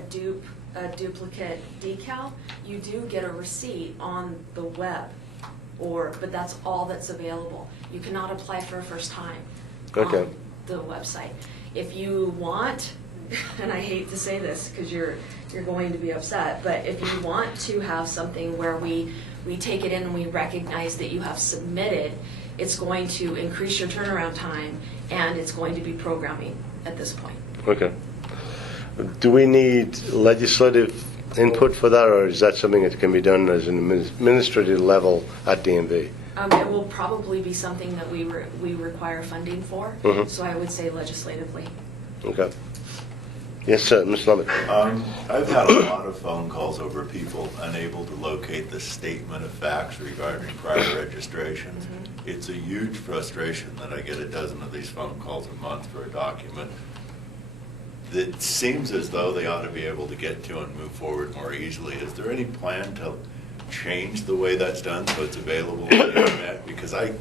duplicate decal, you do get a receipt on the web, but that's all that's available. You cannot apply for a first time on the website. If you want, and I hate to say this because you're going to be upset, but if you want to have something where we take it in and we recognize that you have submitted, it's going to increase your turnaround time, and it's going to be programming at this point. Okay. Do we need legislative input for that, or is that something that can be done as an administrative level at DMV? It will probably be something that we require funding for, Mhm. so I would say legislatively. Okay. Yes, sir, Ms. Lovett. I've had a lot of phone calls over people unable to locate the statement of facts regarding prior registrations. It's a huge frustration that I get a dozen of these phone calls a month for a document that seems as though they ought to be able to get to and move forward more easily. Is there any plan to change the way that's done so it's available on the internet? Because I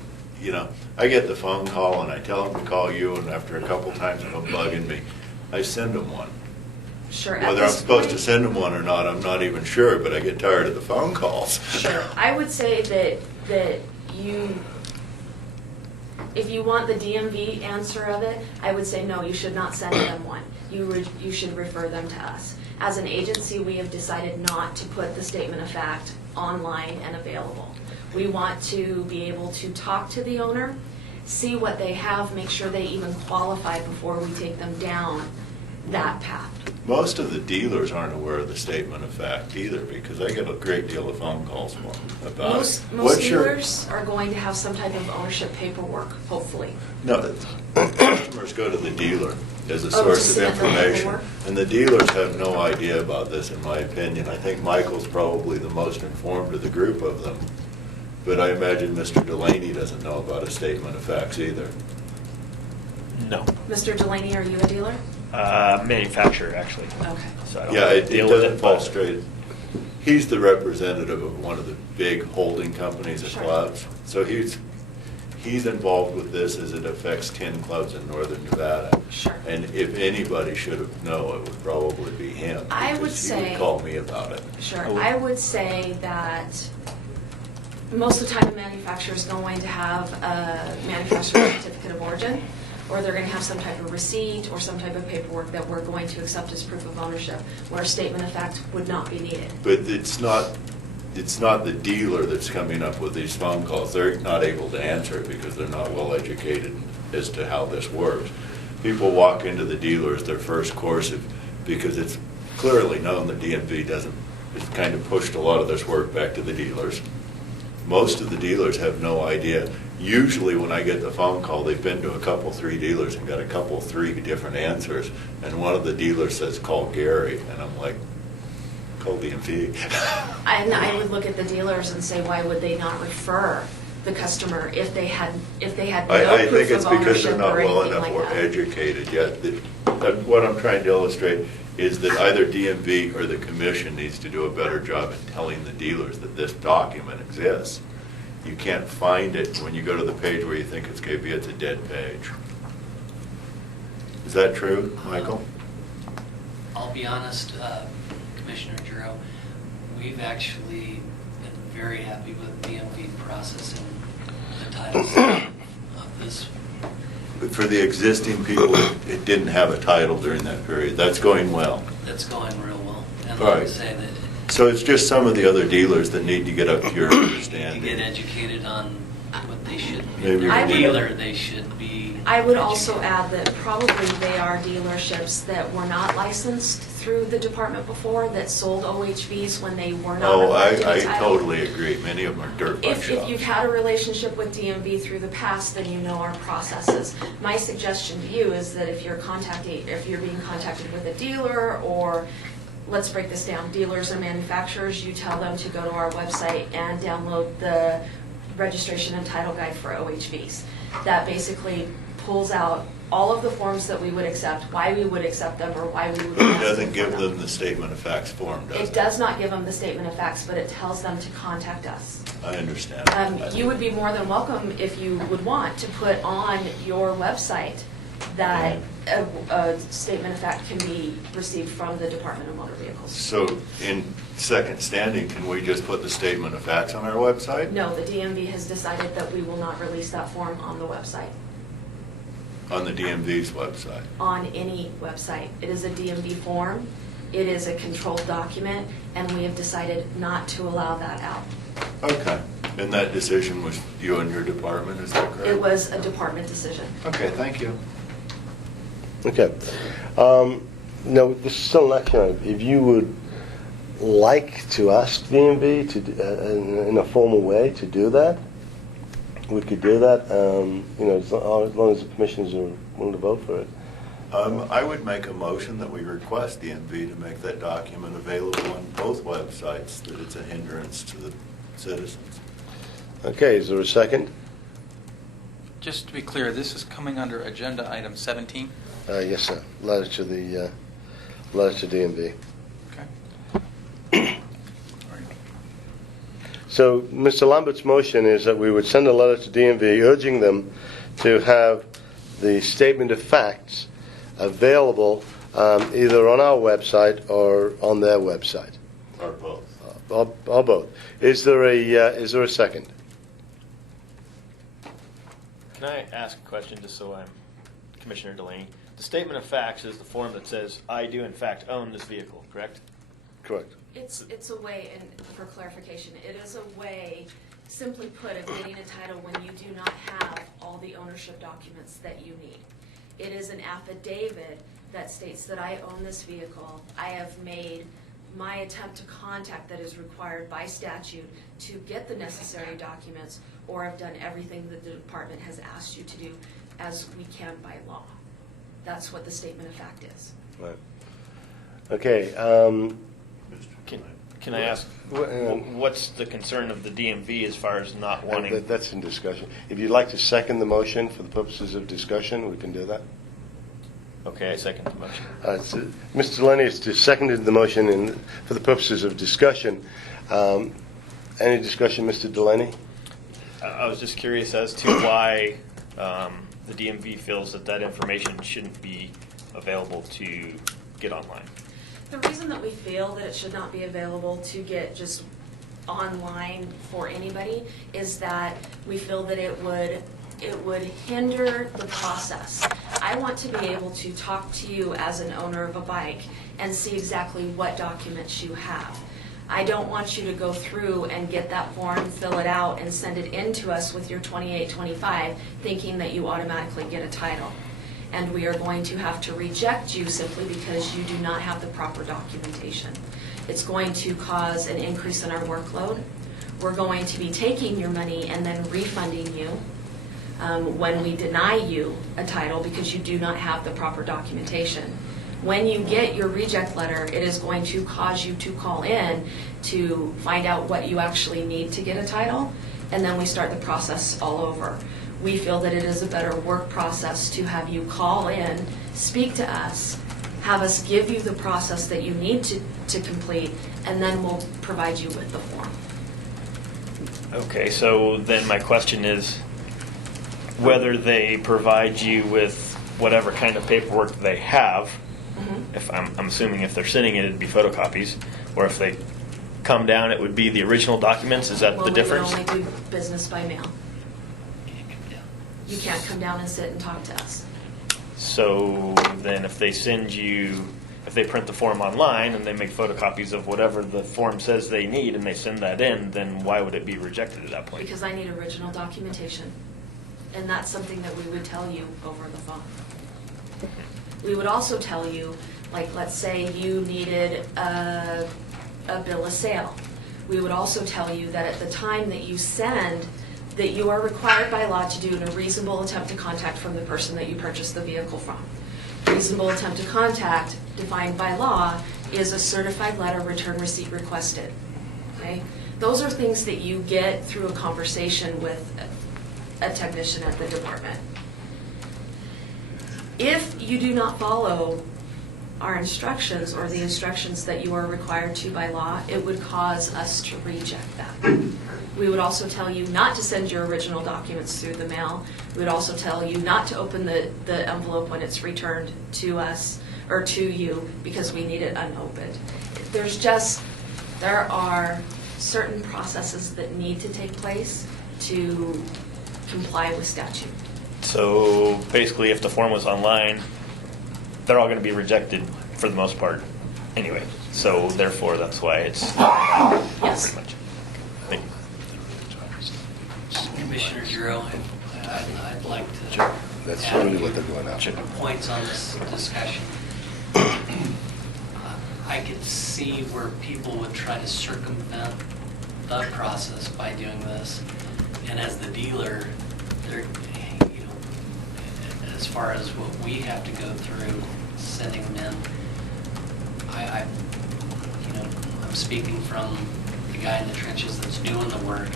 get the phone call and I tell them to call you, and after a couple times of them bugging me, I send them one. Sure. Whether I'm supposed to send them one or not, I'm not even sure, but I get tired of the phone calls. Sure. I would say that if you want the DMV answer of it, I would say no, you should not send them one. You should refer them to us. As an agency, we have decided not to put the statement of fact online and available. We want to be able to talk to the owner, see what they have, make sure they even qualify before we take them down that path. Most of the dealers aren't aware of the statement of fact either, because I get a great deal of phone calls about it. Most dealers are going to have some type of ownership paperwork, hopefully. No, customers go to the dealer as a to source of submit the information, paperwork? and the dealers have no idea about this, in my opinion. I think Michael's probably the most informed of the group of them, but I imagine Mr. Delaney doesn't know about a statement of facts either. No. Mr. Delaney, are you a dealer? Manufacturer, actually. Okay. So I don't Yeah, it deal with doesn't it, fall but- straight. He's the representative of one of the big holding companies at Sure. clubs. So he's involved with this as it affects 10 clubs in northern Nevada. Sure. And if anybody should have known, it would probably be him. I would because say- he would call me about it. Sure. I would say that most of the time a manufacturer is going to have a manufacturer certificate of origin, or they're going to have some type of receipt or some type of paperwork that we're going to accept as proof of ownership, where a statement of fact would not be needed. But it's not the dealer that's coming up with these phone calls. They're not able to answer it because they're not well educated as to how this works. People walk into the dealer as their first course because it's clearly known that DMV it's kind of pushed a lot of this work back to the dealers. Most of the dealers have no idea. Usually when I get the phone call, they've been to a couple, 3 dealers and got a couple, 3 different answers. And one of the dealers says, call Gary. And I'm like, call DMV. And I would look at the dealers and say, why would they not refer the customer if they had no I think proof it's of because they're ownership not or well anything enough like or that? educated yet. What I'm trying to illustrate is that either DMV or the commission needs to do a better job in telling the dealers that this document exists. You can't find it when you go to the page where you think it's going to be. It's a dead page. Is that true, Michael? I'll be honest, Commissioner Giroux, we've actually been very happy with DMV processing the titles of this. But for the existing people, it didn't have a title during that period. That's going well. That's going real well. And All I would right. say that So it's just some of the other dealers that need to get up to your you understanding. get educated on what they should be. Maybe If I they're a would- dealer, they should be. I would also add that probably they are dealerships that were not licensed through the department before, that sold OHVs when they were not Oh, required to be I titled. totally agree. Many of them are dirt bike If shops. you've had a relationship with DMV through the past, then you know our processes. My suggestion to you is that if you're being contacted with a dealer, or let's break this down, dealers or manufacturers, you tell them to go to our website and download the registration and title guide for OHVs. That basically pulls out all of the forms that we would accept, why we would accept them, or why we would. But it ask doesn't for give them the statement of facts form, does it? It does not give them the statement of facts, but it tells them to contact us. I understand. You would be more than welcome, if you would want, to put on your website that a statement of fact can be received from the Department of Motor Vehicles. So in second standing, can we just put the statement of facts on our website? No, the DMV has decided that we will not release that form on the website, On the DMV's website? on any website. It is a DMV form, it is a controlled document, and we have decided not to allow that out. Okay. And that decision was you and your department, is that correct? It was a department decision. Okay, thank you. Okay. Now, this is still an action item. If you would like to ask DMV to, in a formal way, to do that, we could do that, as long as the commissioners are willing to vote for it. I would make a motion that we request DMV to make that document available on both websites, that it's a hindrance to the citizens. Okay, is there a second? Just to be clear, this is coming under agenda item 17? Yes, sir. Letter to DMV. Okay. So Mr. Lambert's motion is that we would send a letter to DMV urging them to have the statement of facts available either on our website or on their website. Or both. Or both. Is there a second? Can I ask a question just so I'm Commissioner Delaney? The statement of facts is the form that says, I do in fact own this vehicle, correct? Correct. It's a way, and for clarification, it is a way, simply put, of getting a title when you do not have all the ownership documents that you need. It is an affidavit that states that I own this vehicle. I have made my attempt to contact that is required by statute to get the necessary documents, or have done everything that the department has asked you to do as we can by law. That's what the statement of fact is. Right. Okay. Can I ask, what's the concern of the DMV as far as not wanting? That's in discussion. If you'd like to second the motion for the purposes of discussion, we can do that. Okay, I second the motion. Mr. Delaney has seconded the motion for the purposes of discussion. Any discussion, Mr. Delaney? I was just curious as to why the DMV feels that information shouldn't be available to get online. The reason that we feel that it should not be available to get just online for anybody is that we feel that it would hinder the process. I want to be able to talk to you as an owner of a bike and see exactly what documents you have. I don't want you to go through and get that form, fill it out, and send it in to us with your 2825 thinking that you automatically get a title. And we are going to have to reject you simply because you do not have the proper documentation. It's going to cause an increase in our workload. We're going to be taking your money and then refunding you when we deny you a title because you do not have the proper documentation. When you get your reject letter, it is going to cause you to call in to find out what you actually need to get a title, and then we start the process all over. We feel that it is a better work process to have you call in, speak to us, have us give you the process that you need to complete, and then we'll provide you with the form. Okay, so then my question is whether they provide you with whatever kind of paperwork they have. If I'm assuming if they're sending it, it'd be photocopies, or if they come down, it would be the original documents. Is that the difference? We only do business by mail. You can't come down and sit and talk to us. So then if they if they print the form online and they make photocopies of whatever the form says they need and they send that in, then why would it be rejected at that point? Because I need original documentation. And that's something that we would tell you over the phone. We would also tell you, like, let's say you needed a bill of sale. We would also tell you that at the time that you send, that you are required by law to do a reasonable attempt to contact from the person that you purchased the vehicle from. Reasonable attempt to contact, defined by law, is a certified letter return receipt requested. Okay? Those are things that you get through a conversation with a technician at the department. If you do not follow our instructions or the instructions that you are required to by law, it would cause us to reject that. We would also tell you not to send your original documents through the mail. We would also tell you not to open the envelope when it's returned to us or to you because we need it unopened. There are certain processes that need to take place to comply with statute. So basically, if the form was online, they're all going to be rejected for the most part anyway. So therefore, that's why it's yes. Pretty much. Thank you. Commissioner Giroux, I'd like to That's add really what they're going a after. few points on this discussion. I could see where people would try to circumvent the process by doing this. And as the dealer, they're, you know, as far as what we have to go through sending them in, you know, I'm speaking from the guy in the trenches that's doing the work.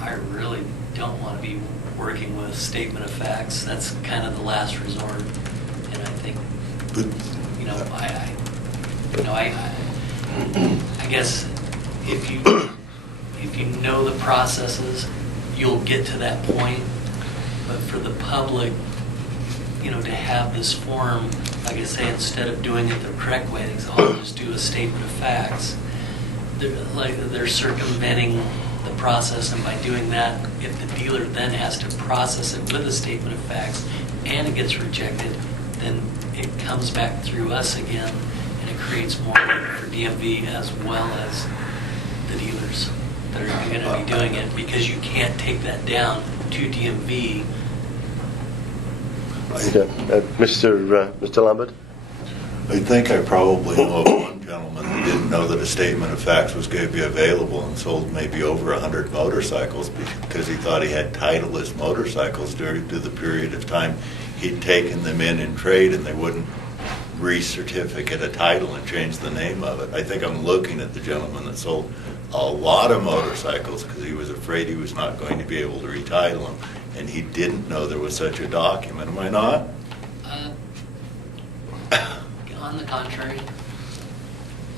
I really don't want to be working with statement of facts. That's kind of the last resort. And I think, you know, I guess if you know the processes, you'll get to that point. But for the public, you know, to have this form, like I say, instead of doing it the correct way, they say, "Oh, just do a statement of facts." They're circumventing the process, and by doing that, if the dealer then has to process it with a statement of facts and it gets rejected, then it comes back through us again, and it creates more work for DMV as well as the dealers that are going to be doing it, because you can't take that down to DMV. Mr. Lambert? I think I probably know of one gentleman who didn't know that a statement of facts was going to be available and sold maybe over 100 motorcycles because he thought he had Titleist motorcycles during the period of time he'd taken them in trade, and they wouldn't recertificate a title and change the name of it. I think I'm looking at the gentleman that sold a lot of motorcycles because he was afraid he was not going to be able to retitle them, and he didn't know there was such a document. Am I not? On the contrary.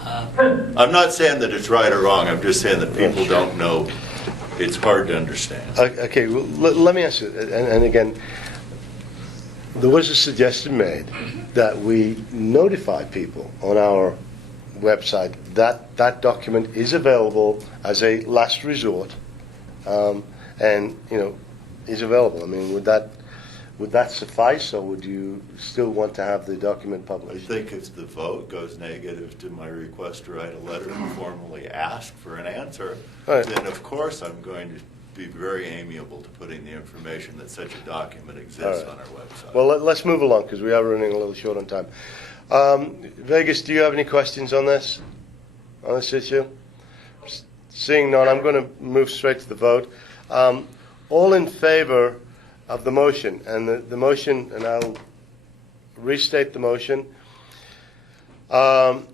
I'm not saying that it's right or wrong. I'm just saying that people don't know. It's hard to understand. Okay, well, let me ask you, and again, there was a suggestion made that we notify people on our website that that document is available as a last resort, and you know, is available. I mean, would that suffice, or would you still want to have the document I published? think if the vote goes negative to my request to write a letter and formally ask for an answer, Right. then of course I'm going to be very amiable to putting the information that such a document exists All right. on our website. Well, let's move along because we are running a little short on time. Vegas, do you have any questions on this issue? Seeing none, I'm going to move straight to the vote. All in favor of the motion, and the motion, and I'll restate the motion. The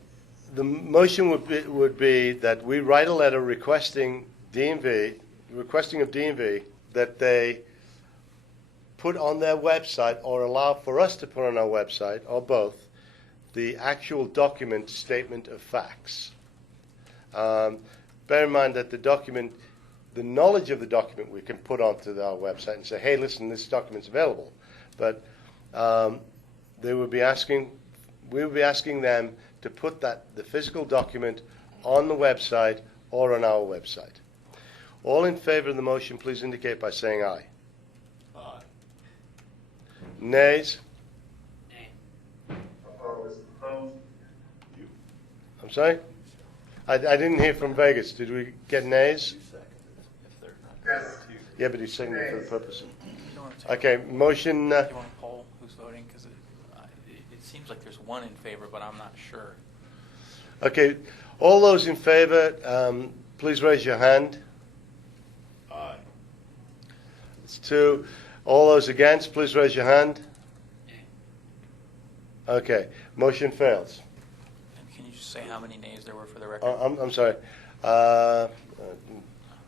motion would be that we write a letter requesting of DMV that they put on their website, or allow for us to put on our website, or both, the actual document statement of facts. Bear in mind that the document, the knowledge of the document we can put onto our website and say, hey, listen, this document's available. But we would be asking them to put the physical document on the website or on our website. All in favor of the motion, please indicate by saying aye. Aye. Nays? Opposed? I'm sorry? I didn't hear from Vegas. Did we get nays? Yes. Yeah, but he's seconded for the purpose. You don't want to take- Okay, motion. Do you want to poll who's voting? Because it seems like there's one in favor, but I'm not sure. Okay, all those in favor, please raise your hand. Aye. It's two. All those against, please raise your hand. Okay, motion fails. And can you just say how many nays there were for the record? I'm sorry.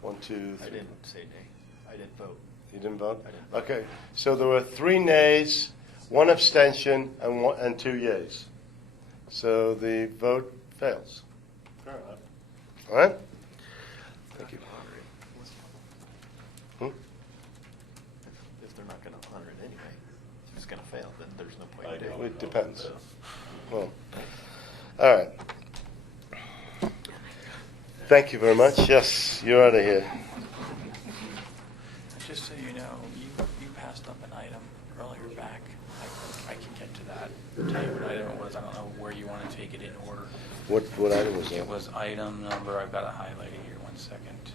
1, 2, 3. I didn't say nay. I didn't vote. You didn't vote? I didn't vote. Okay, so there were 3 nays, 1 abstention, and 2 yeas. So the vote fails. Fair enough. All right? Thank you. If they're not going to honor it anyway, if it's going to fail, then there's no point I in doing know. it. It depends. Well, all right. Thank you very much. Yes, you're out of here. Just so you know, you passed up an item earlier back. I can get to that. Tell you what item it was. I don't know where you want to take it in order. What item was that? It was item number, I've got it highlighted here, 1 second.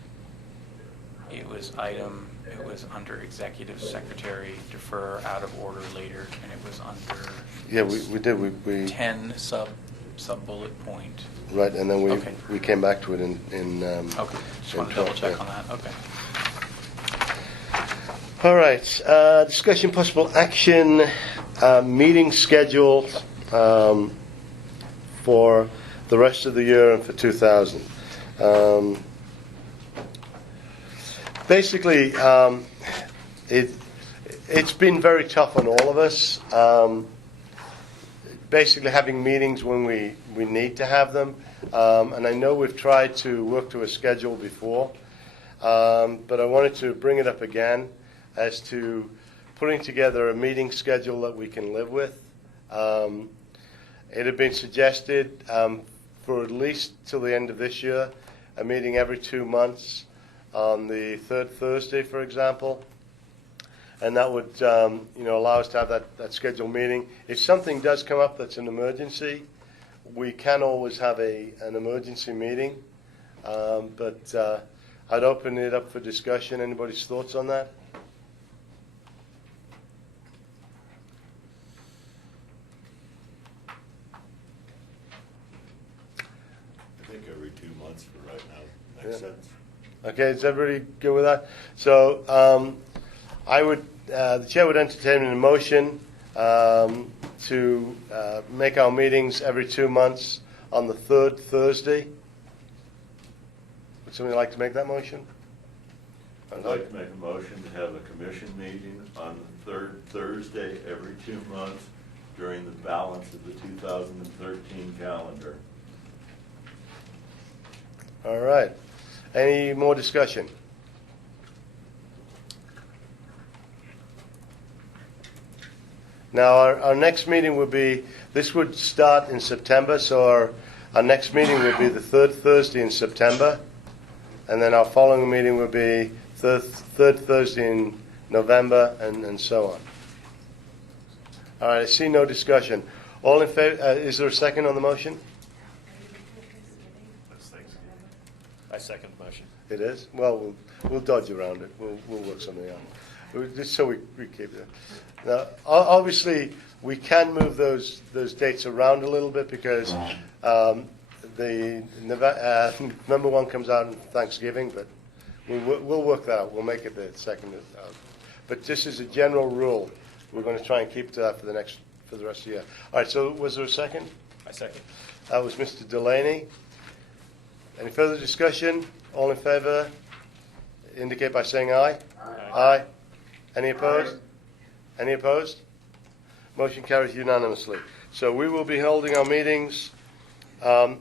It was under Executive Secretary, defer out of order later, and it was under. Yeah, we did. We 10 sub sub-bullet point. Right, and then Okay. we came back to it in Okay, just in want to double 12, check yeah. on that, okay. All right, discussion possible action, meeting scheduled for the rest of the year and for 2000. Basically, it's been very tough on all of us. Basically having meetings when we need to have them. And I know we've tried to work to a schedule before, but I wanted to bring it up again as to putting together a meeting schedule that we can live with. It had been suggested for at least till the end of this year, a meeting every 2 months on the third Thursday, for example. And that would allow us to have that scheduled meeting. If something does come up that's an emergency, we can always have an emergency meeting. But I'd open it up for discussion. Anybody's thoughts on that? I think every 2 months for right now makes sense. Okay, is everybody good with that? So the chair would entertain a motion to make our meetings every 2 months on the third Thursday. Would somebody like to make that motion? I'd like to make a motion to have a commission meeting on the third Thursday every 2 months during the balance of the 2013 calendar. All right. Any more discussion? Now, our next meeting would be, this would start in September, so our next meeting would be the third Thursday in September, and then our following meeting would be third Thursday in November, and so on. All right, I see no discussion. All in favor, is there a second on the motion? I second the motion. It is? Well, we'll dodge around it. We'll work something out. Just so we keep it. Now, obviously, we can move those dates around a little bit because the number one comes out on Thanksgiving, but we'll work that out. We'll make it the second. But just as a general rule, we're going to try and keep to that for the rest of the year. All right. So, was there a second? I second. That was Mr. Delaney. Any further discussion? All in favour? Indicate by saying aye. Aye. Any opposed? Any opposed? Motion carries unanimously. So we will be holding our meetings. Our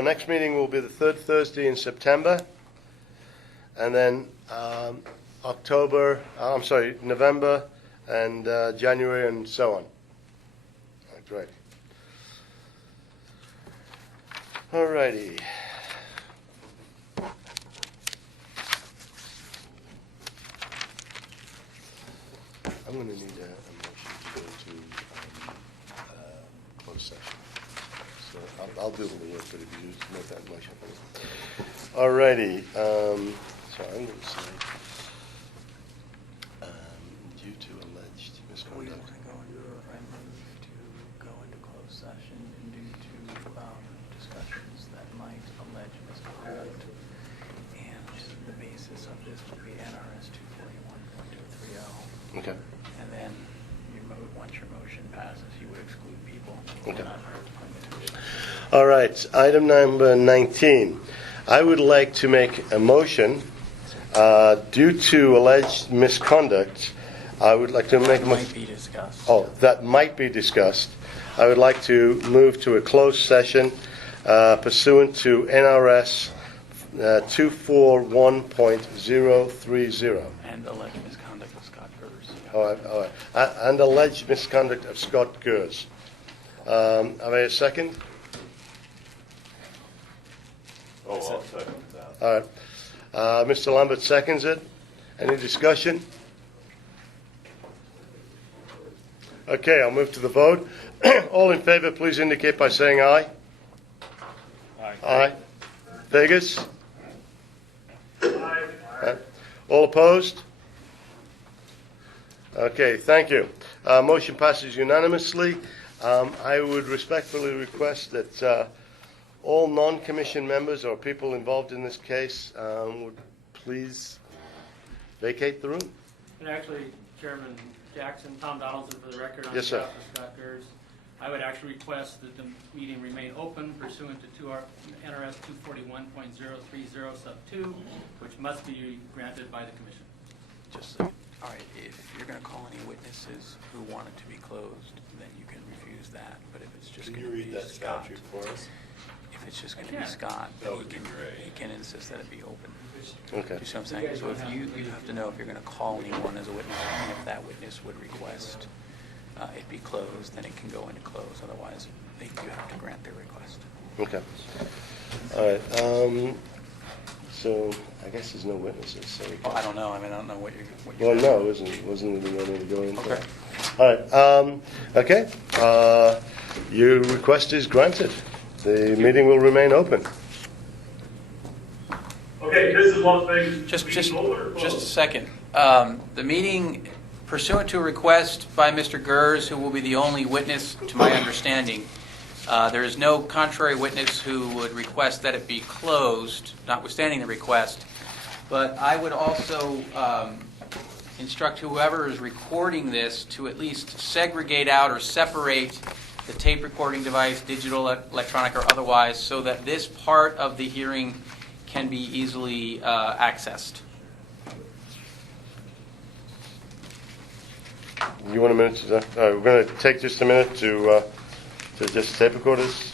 next meeting will be the third Thursday in September, and then November and January and so on. Great. All righty. I'm going to need a motion to go to closed session. So I'll do the work, but if you just make that motion for me. All righty. So I'm going to say, due to alleged We want misconduct. to go into closed session due to discussions that might allege misconduct. And the basis of this would be NRS 241.230. Okay. And then once your motion passes, you would exclude people. Okay. Not hurt limitations. All right. Item number 19. I would like to make a motion due to alleged misconduct. I would like to make a motion. Might be discussed. Oh, that might be discussed. I would like to move to a closed session pursuant to NRS 241.030. And alleged misconduct of Scott Gers. All right. And alleged misconduct of Scott Gers. Have I a second? Oh, I'll second that. All right. Mr. Lambert seconds it. Any discussion? Okay, I'll move to the vote. All in favor, please indicate by saying aye. Aye. Aye. Vegas? Aye. All opposed? Okay, thank you. Motion passes unanimously. I would respectfully request that all non-commission members or people involved in this case would please vacate the room. And actually, Chairman Jackson, Tom Donaldson for the record on Yes, behalf sir. of Scott Gers. I would actually request that the meeting remain open pursuant to NRS 241.030 sub 2, which must be granted by the commission. Just so, all right, if you're going to call any witnesses who want it to be closed, then you can refuse that. But if it's just Can going you to be read that Scott, statute for us? if it's just going to I be can. Scott, That then would be great. he can insist that it be open. Okay. You see what I'm saying? So if you have to know if you're going to call anyone as a witness, and if that witness would request it be closed, then it can go into close. Otherwise, you have to grant their request. Okay. All right. So I guess there's no witnesses. So we Oh, can- I don't know. I mean, I don't know what you're. Well, no, it wasn't really going to go into. Okay. All right. Okay. Your request is granted. The meeting will remain open. Okay, this is Las Vegas. Just Open or a closed? second. The meeting, pursuant to a request by Mr. Gers, who will be the only witness, to my understanding, there is no contrary witness who would request that it be closed, notwithstanding the request. But I would also instruct whoever is recording this to at least segregate out or separate the tape recording device, digital, electronic, or otherwise, so that this part of the hearing can be easily accessed. You want a minute to that? All right, we're going to take just a minute to just tape record this.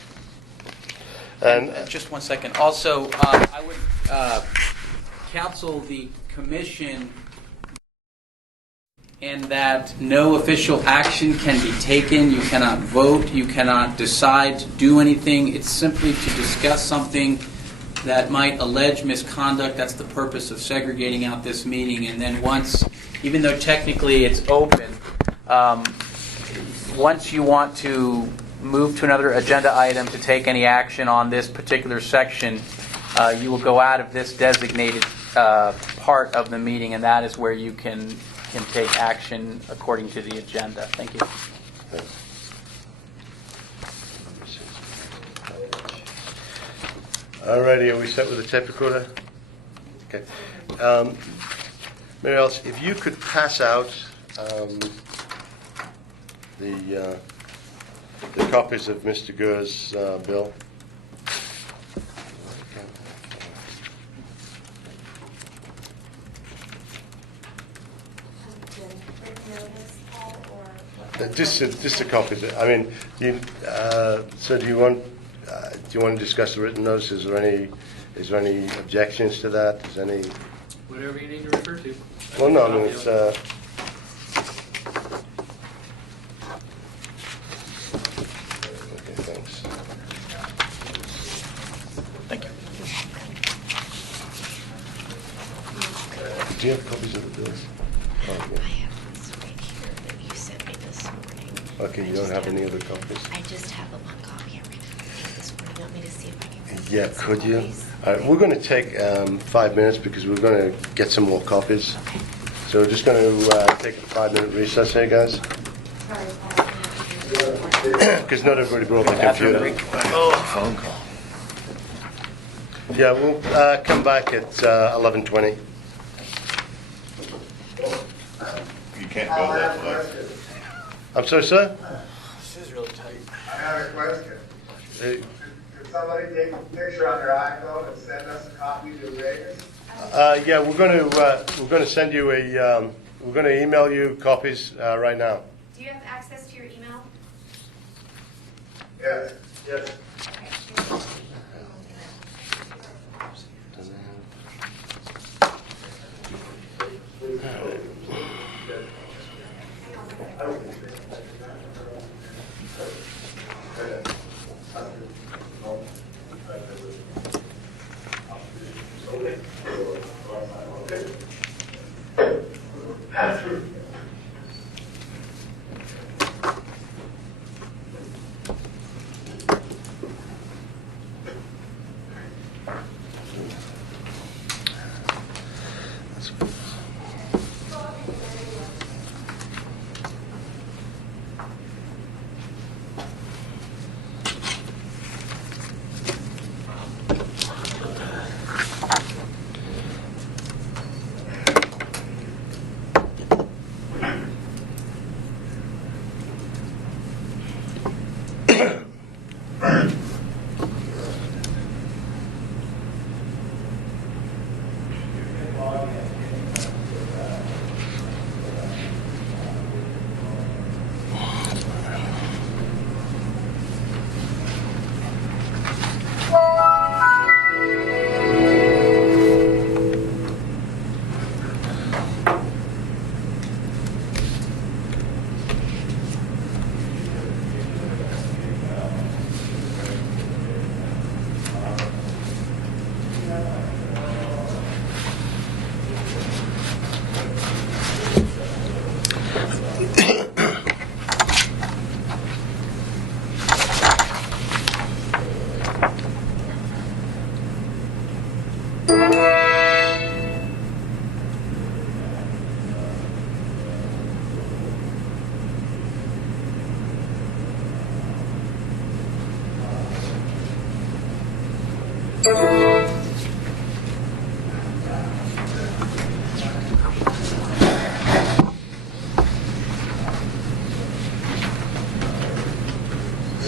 And Just one second. Also, I would counsel the commission in that no official action can be taken. You cannot vote. You cannot decide to do anything. It's simply to discuss something that might allege misconduct. That's the purpose of segregating out this meeting. And then once, even though technically it's open, once you want to move to another agenda item to take any action on this particular section, you will go out of this designated part of the meeting, and that is where you can take action according to the agenda. Thank you. all righty, are we set with the tape recorder? Okay. Mary Alice, if you could pass out the copies of Mr. Gers' bill. Just a copy. I mean, so do you want to discuss the written notice? Is there any objections to that? Is any? Whatever you need to refer to. Well, no, I mean it's. Okay, thanks. Thank you. Do you have copies of the bills? Oh, I okay. have this right here that you sent me this morning. Okay, you don't have any other copies? I just have the one copy. I'm going to take this one. You want me to see if I can get Yeah, some could you? copies? All right, we're going to take 5 minutes because we're going to get some more copies. Okay. So we're just going to take a 5-minute recess here, guys. Because not everybody brought their computer. Oh, phone call. Yeah, we'll come back at 11:20. You can't go that far. I'm sorry, sir? This is really tight. I have a question. Hey, Could somebody take a picture on their iPhone and send us a copy to Vegas? yeah, we're going to send you we're going to email you copies right now. Do you have access to your email? Yes, yes.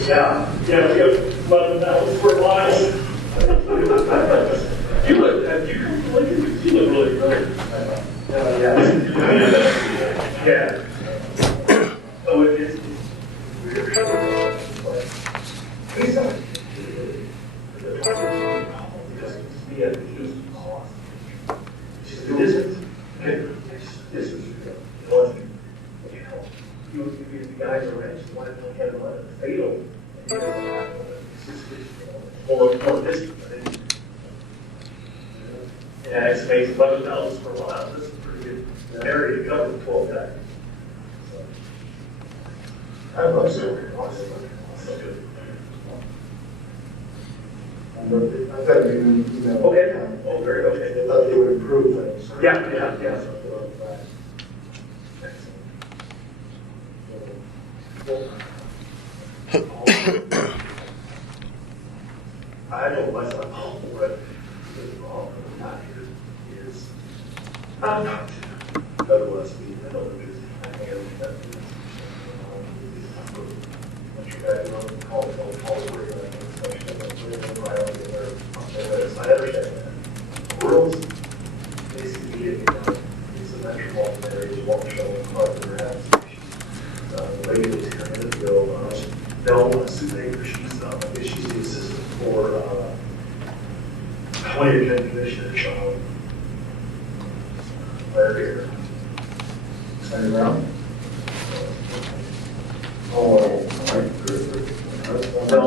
Yeah, we have 11 hours for lives. You look, have you come to Lincoln? You look really good. Yeah. Oh, it is. The guys are rich, why don't you have a fatal? More distant. Yeah, it's amazing, $11 per mile, this is pretty good area to cover 12 guys. I love it. So good. I thought you emailed. Okay, oh, very okay. I thought they would improve things. Yeah. I know myself, what is wrong with not here is, I'm not Douglas, I know the business, I am that business. What you guys know, call, where you're at, especially the priority of their list. I understand that. Rules, basically, it's a metropolitan area, you won't show in Carter has. The lady was here a minute ago, Bell Susan, she's the assistant for 2010 commissioner, Larry. Stand around. Oh, no,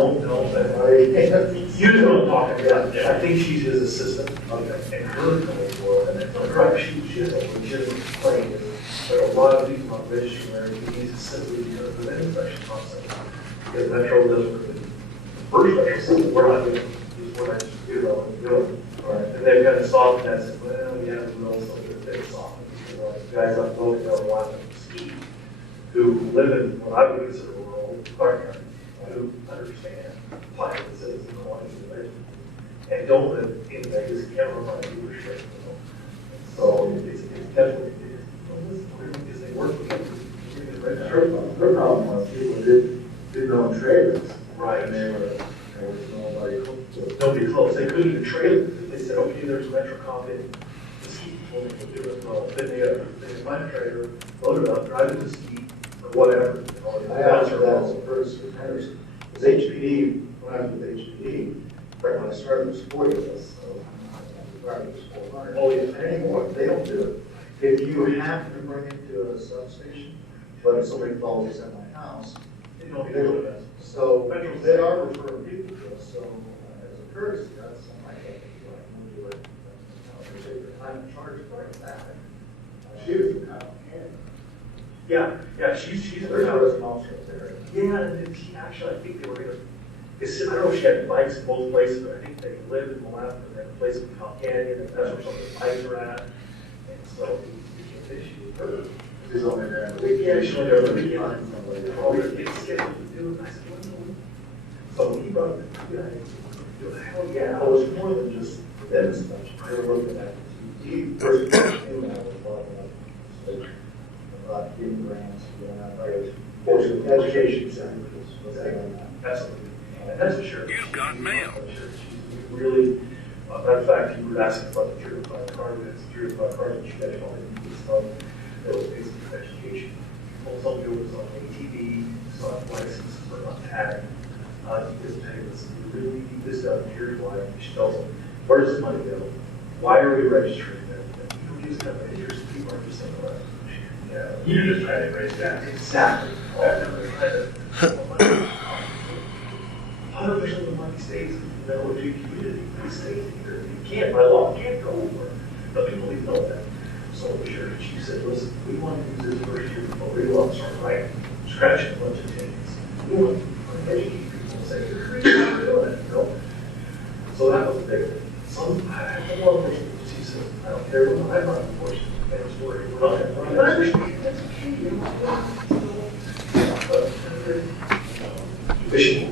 you know what I'm talking about. I think she's his assistant. Okay. And her coming for, and correct, she has a legitimate claim. There are a lot of people on registry where he's simply because of the infection concept. Because Metro doesn't really, first Metro system, we're not doing, is what I just do, right? And they've kind of softened that, said, well, we have to know something that's softened. Guys like Logan or Washington Ski, who live in what I would consider rural Clark County, who understand applying the citizen quality and don't live in Vegas, can't run my dealership. So it's definitely, because they work with them. Her problem was people didn't own trailers. Right. And there was nobody close to it. Nobody close. They couldn't even trailer. They said, okay, there's a MetroCom in Mesquite. Well, they could do it. Well, then they find a trailer, load it up, drive it to Mesquite, or whatever. I asked her that as a person with Henderson. Because HPD, when I was with HPD, right when I started, it was 40 of us. So I was 400. Oh, yeah. Anymore, they don't do it. If you happen to bring it to a substation, but if somebody calls us at my house, They don't do it. so they are referring people to us. So as a courtesy, that's something I can't do. I can do it. They take the time to charge it like that. She was in Kyle Canyon. Yeah, she's There's a resident officer up there. Yeah, and she actually, I think they were gonna, I don't know if she had bikes in both places, but I think they live in Moab and they have a place in Kyle Canyon, and that's where some of the bikes are at. And so, She's only there. yeah, she's only there on the weekend. All the kids scheduled to do it, and I said, well, no. So when he brought it, hell yeah, I was more than just them stuff. I was looking at He first came out with about giving grants, fortunate education centers. Absolutely. And that's for sure. You've got mail. She's really, matter of fact, you were asking about the certified card, that's certified card, and she actually did stuff that was basically education. Also, it was on ATV, so I'm licensed but not tagged. You just pay this, you really need this done, here's why. She tells them, where does this money go? Why are we registering that? You just have interest, people are just saying, well, yeah, you're just trying to raise that. Exactly. 100% of the money stays in the LOG community. It stays here. You can't, by law, you can't go over. But people need to know that. So sure, she said, listen, we want to use this first year before we go out and start writing, scratching a bunch of tickets. We want to educate people and say, you're crazy, you're doing it, you know? So that was a big thing. I have a lot of person, she said, I don't care, I'm not unfortunate. That story, we're not going to understand. That's okay, you know? Fishing.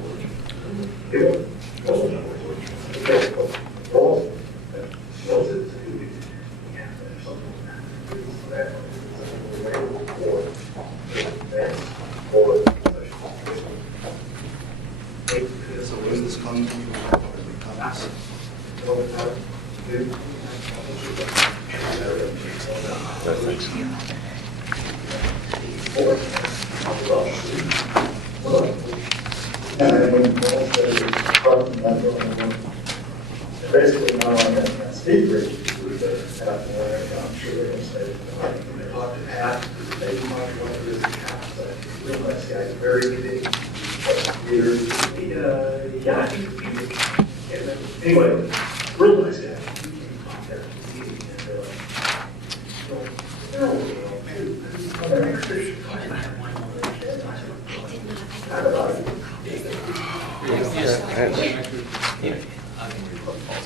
Basically, not only that speed bridge, but I'm sure they're going to say, they talked to Pat, they talked to one of his accounts, real nice guy, very big. Anyway, real nice guy.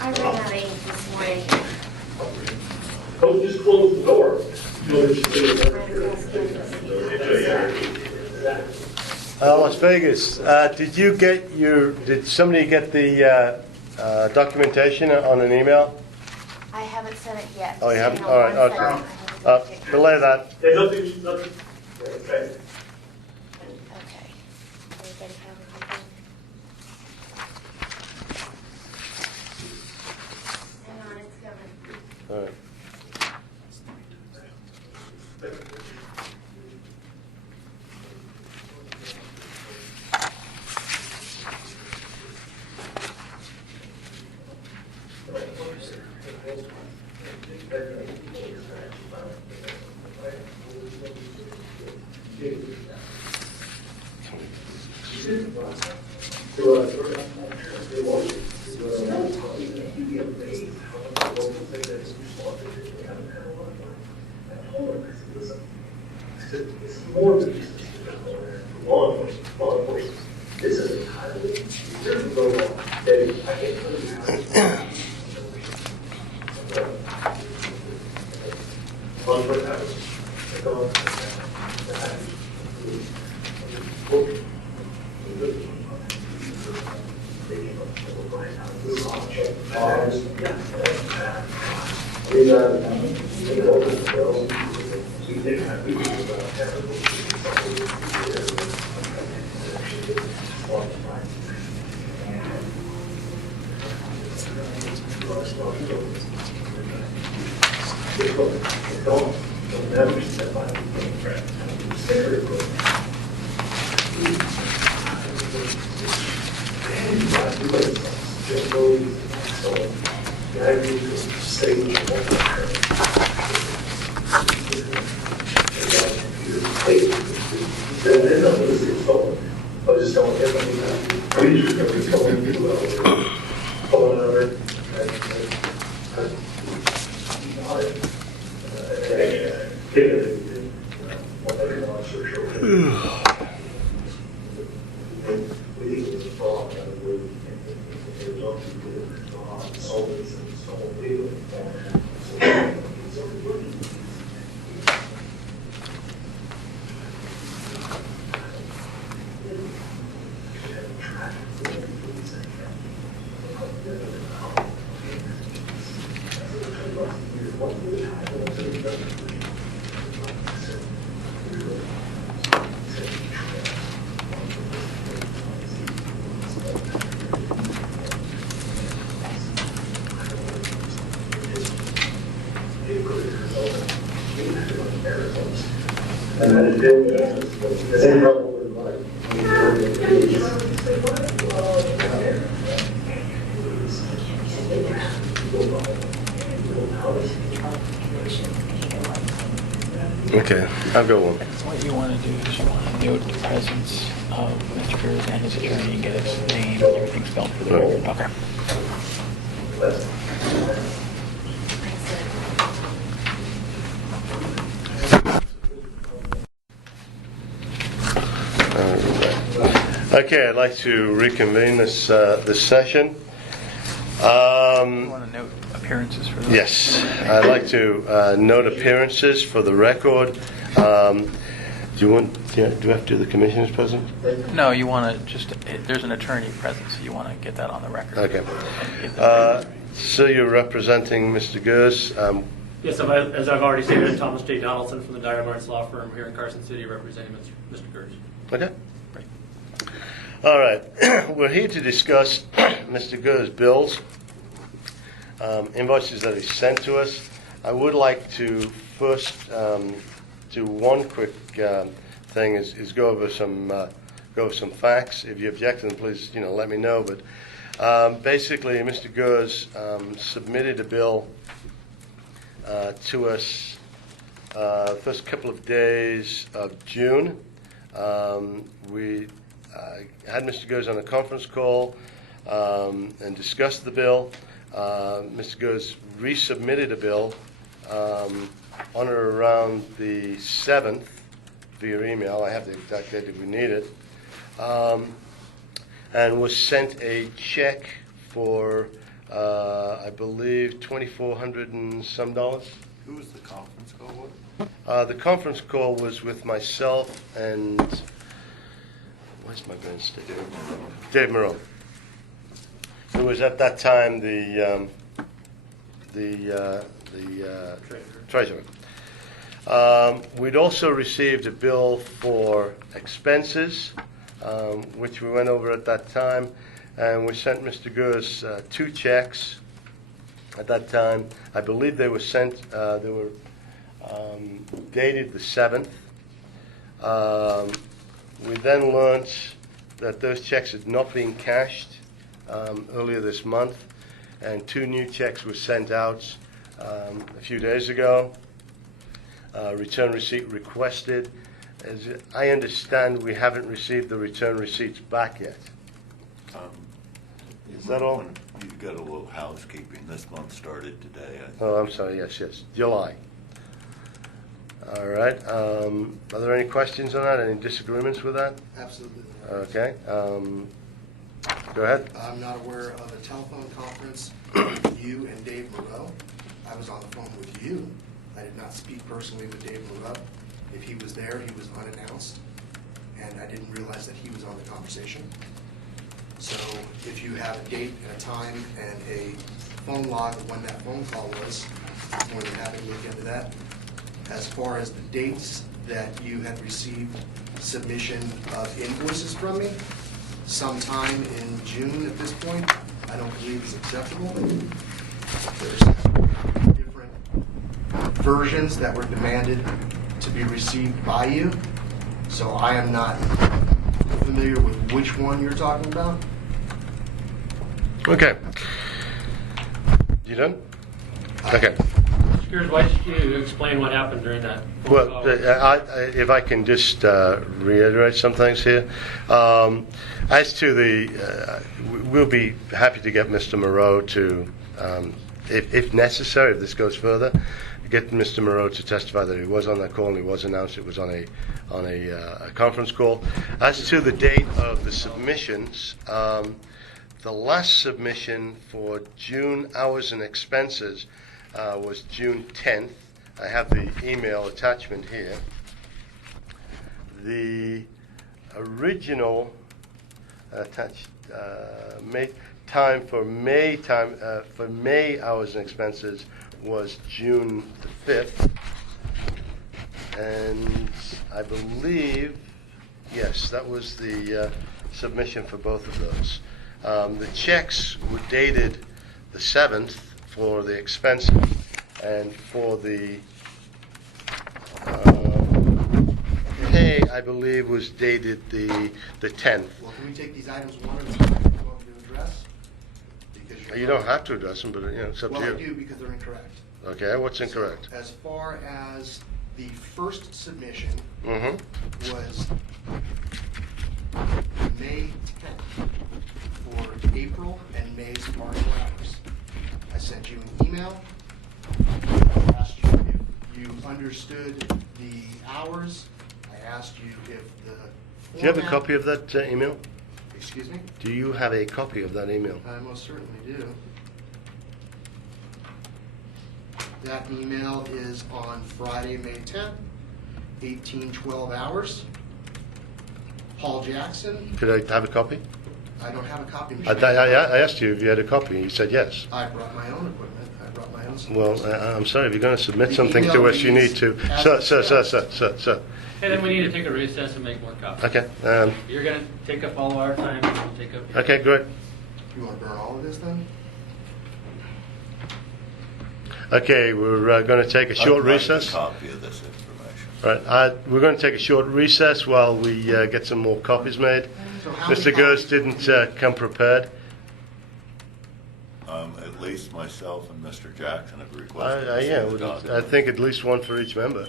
I ran out of ink this morning. Don't just close the door. Las Vegas, did somebody get the documentation on an email? I haven't sent it yet. Oh, you haven't? Hang on All right, one okay. second. I haven't looked at- Belay that. Yeah, nothing. Okay. Okay. Everybody have everything? Hang on, it's coming. All right. It's more than just law enforcement. This is entirely, there's no law. I can't tell you how. One foot out. Okay, I've got one. What you want to do is you want to note the presence of Mr. Gers and his attorney and get his name and everything spelled for the record. Okay. Okay, I'd like to reconvene this session. You want to note appearances for the Yes, I'd like to note appearances for the record. Do you have to do the commissioners present? No, you want to just, there's an attorney present, so you want to get that on the record. Okay. So you're representing Mr. Gers. Yes, as I've already stated, Thomas J. Donaldson from the Dyer Lawrence Law Firm here in Carson City, representing Mr. Gers. Okay. All right. We're here to discuss Mr. Gers' bills. invoices that he sent to us. I would like to first do one quick thing is go over some facts. If you object, then please let me know. But basically, Mr. Gers submitted a bill to us first couple of days of June. We had Mr. Gers on a conference call and discussed the bill. Mr. Gers resubmitted a bill on or around the 7th via email. I have the exact date if we need it. And was sent a check for, I believe, $2,400 and some dollars. Who was the conference call with? The conference call was with myself and, where's my brain stick? Dave Moreau. Who was at that time the treasurer. We'd also received a bill for expenses, which we went over at that time, and we sent Mr. Gers 2 checks at that time. I believe they were sent, they were dated the 7th. We then learned that those checks had not been cashed earlier this month, and 2 new checks were sent out a few days ago. Return receipt requested. As I understand, we haven't received the return receipts back yet. Is that all? You've got a little housekeeping. This month started today. Oh, I'm sorry. Yes, July. All right. Are there any questions on that? Any disagreements with that? Absolutely. Okay. Go ahead. I'm not aware of a telephone conference with you and Dave Moreau. I was on the phone with you. I did not speak personally with Dave Moreau. If he was there, he was unannounced, and I didn't realize that he was on the conversation. So if you have a date and a time and a phone log of when that phone call was, I'm more than happy to look into that. As far as the dates that you had received submission of invoices from me, sometime in June at this point, I don't believe is acceptable. There's different versions that were demanded to be received by you, so I am not familiar with which one you're talking about. Okay. You done? Okay. Mr. Gers, why don't you explain what happened during that phone Well, call? if I can just reiterate some things here. As to the, we'll be happy to get Mr. Moreau to, if necessary, if this goes further, get Mr. Moreau to testify that he was on that call and he was announced it was on a conference call. As to the date of the submissions, the last submission for June hours and expenses was June 10th. I have the email attachment here. The original attached time for May hours and expenses was June the 5th, and I believe, yes, that was the submission for both of those. The checks were dated the 7th for the expenses, and for the pay, I believe, was dated the 10th. Well, can we take these items one at a time and go to address? Because You don't have to address them, but it's up well, to I you. do because they're incorrect. Okay, what's incorrect? So, as far as the first submission Mm-hmm. was May 10th for April and May's partial hours. I sent you an email. I asked you if you understood the hours. I asked you if the Do you have a format- copy of that email? Excuse me? Do you have a copy of that email? I most certainly do. That email is on Friday, May 10th, 1812 hours. Paul Jackson. Could I have a copy? I don't have a copy I machine. asked you if you had a copy. You said yes. I brought my own equipment. I brought my own stuff. Well, I'm sorry. If you're going to submit The something to email us, you need reads to. as Sir. Hey, then we need to take a recess and make more copies. Okay. You're going to take up all of our time, and we'll take up. Okay, great. You want to burn all of this then? Okay, we're going to take a short I'd like recess. a copy of this information. Right, we're going to take a short recess while we get some more copies made. Mr. Gers didn't come prepared. At least myself and Mr. Jackson have requested. Yeah, the document. I think at least one for each member.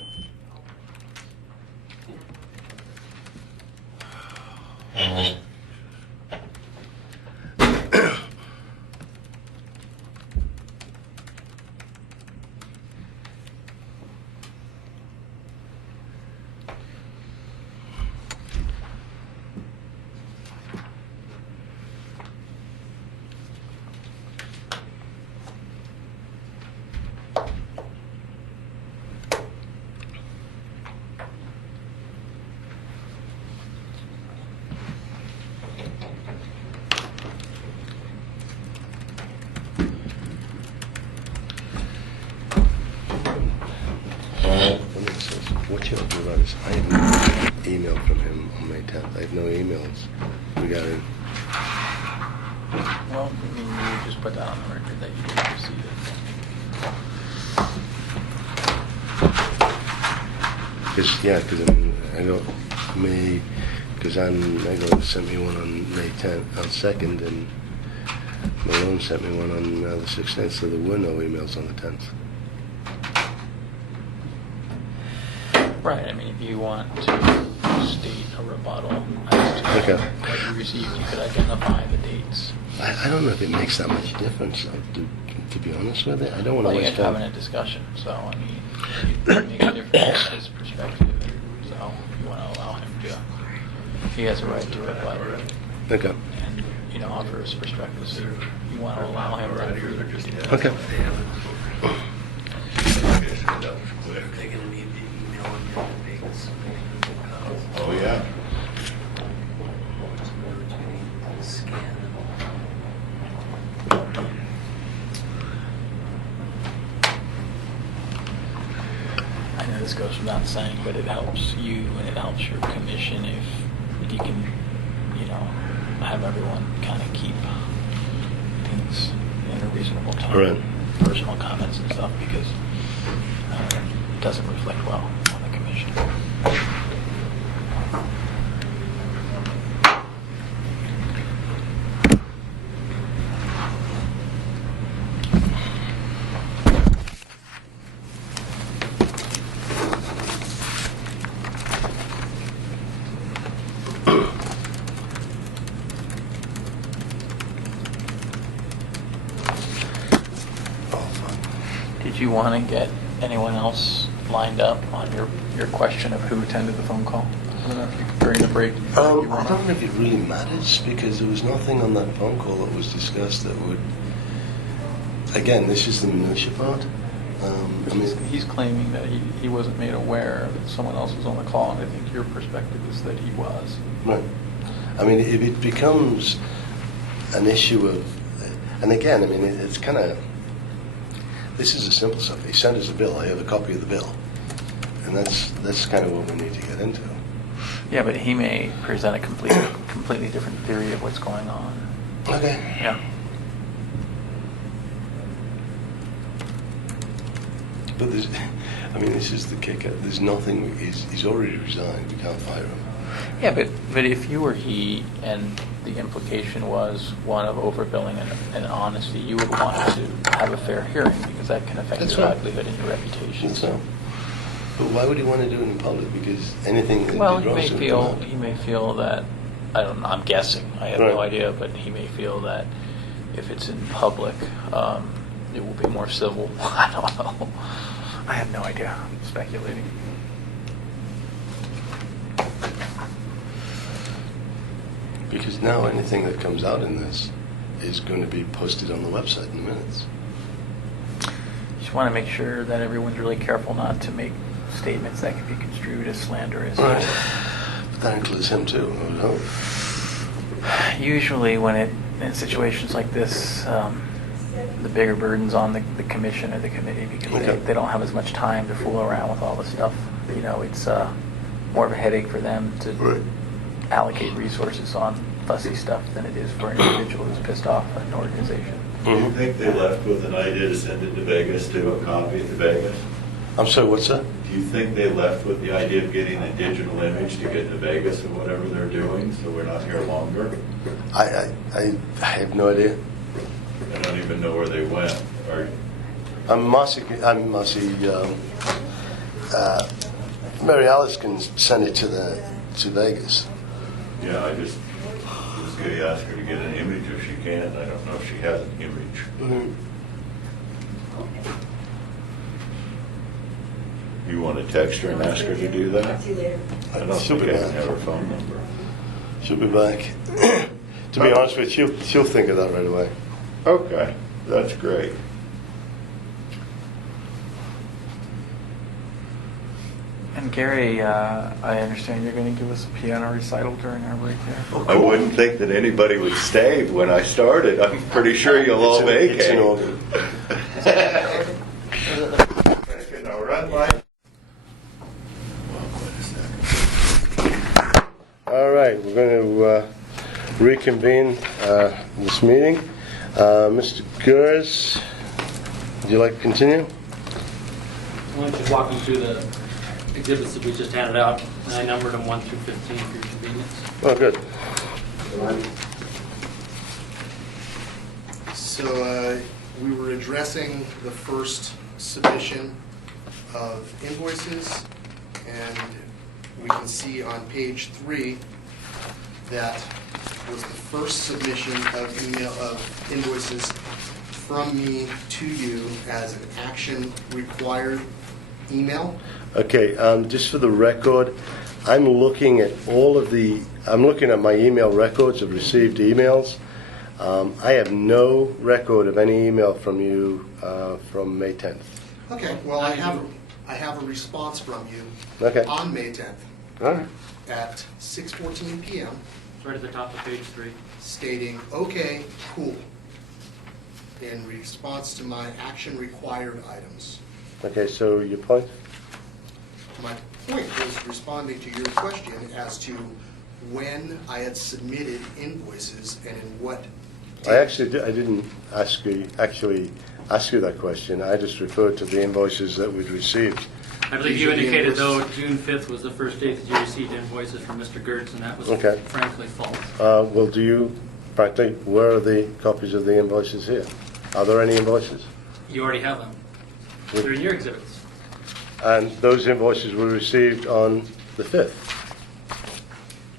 What you have to do about this, I have no email from him on May 10th. I have no emails regarding. Well, I mean, you would just put that on the record that you didn't receive it. Because I mean, I got May, because Angela sent me one on May 10th, on 2nd, and Malone sent me one on the 16th, so there were no emails on the 10th. Right, I mean, if you want to state a rebuttal as to what you received, you could identify the dates. I don't know if it makes that much difference, to be honest with it. I don't want to Well, you waste guys are time. having a discussion, so, I mean, it makes a difference from his perspective. So, you want to allow him to, he has a right to rebut. Okay. And, you know, offer his perspective, so you want to allow him that freedom to do that. Okay. They're gonna need the email and get the dates. Oh, yeah. Scan. I know this goes without saying, but it helps you and it helps your commission if you can, you know, have everyone kind of keep things in a reasonable time. Right. Personal comments and stuff, because it doesn't reflect well on the commission. Did you want to get anyone else lined up on your question of who attended the phone call? I don't know if you could, during the break. I don't know if it really matters, because there was nothing on that phone call that was discussed that would. Again, this is the minutia part. I mean, He's claiming that he wasn't made aware that someone else was on the call, and I think your perspective is that he was. right. I mean, if it becomes an issue of, and again, I mean, it's kind of. This is a simple stuff. He sent us a bill. I have a copy of the bill, and that's kind of what we need to get into. Yeah, but he may present a completely different theory of what's going on. Okay. Yeah. But there's, I mean, this is the kicker. There's nothing. He's already resigned. We can't fire him. Yeah, but if you were he, and the implication was one of overbilling and honesty, you would want to have a fair hearing, because that can affect That's your right. livelihood and your reputation. That's right. But why would he want to do it in public? Because anything that Well, did he wrong may should feel come out. he may feel that, I don't know. I'm guessing. I have no idea, but he may feel that if it's in public, it will be more civil. I don't know. I have no idea. I'm speculating. Because now anything that comes out in this is going to be posted on the website in minutes. Just want to make sure that everyone's really careful not to make statements that can be construed as slanderous. Right. But that includes him too, I would hope. Usually, in situations like this, the bigger burden's on the commission or the committee, because they don't have as much time to fool around with all this stuff. You know, it's more of a headache for them to allocate resources on fussy stuff than it is for an individual who's pissed off at an organization. Do you think they left with an idea to send it to Vegas, to a copy to Vegas? I'm sorry, what's that? Do you think they left with the idea of getting a digital image to get to Vegas or whatever they're doing, so we're not here longer? I have no idea. I don't even know where they went. Mary Alice can send it to Vegas. Yeah, I just was going to ask her to get an image if she can. I don't know if she has an image. Mm-hmm. You want to text her and ask her to do that? I don't She'll think be I can back. have her phone number. She'll be back. To be honest with you, she'll think of that right away. Okay, that's great. And Gary, I understand you're going to give us a piano recital during our break here. I wouldn't think that anybody would stay when I started. I'm pretty sure you'll all vacate. It's in order. All right, Mike. All right, we're going to reconvene this meeting. Mr. Gers, would you like to continue? Why don't you walk them through the exhibits that we just handed out, and I numbered them 1 through 15 for your convenience. Oh, good. So we were addressing the first submission of invoices, and we can see on page 3 that was the first submission of invoices from me to you as an action required email. Okay, just for the record, I'm looking at my email records of received emails. I have no record of any email from you from May 10th. Okay, well, I have a response from you on May 10th All right. at 6:14 p.m. It's right at the top of page 3. stating, okay, cool, in response to my action required items. Okay, so your point? My point was responding to your question as to when I had submitted invoices and in what I didn't actually ask you that question. I just referred to the invoices that we'd received. I believe you indicated, though, June 5th was the first date that you received invoices from Mr. Gertz, and that was frankly false. Well, frankly, where are the copies of the invoices here? Are there any invoices? You already have them. They're in your exhibits. And those invoices were received on the 5th,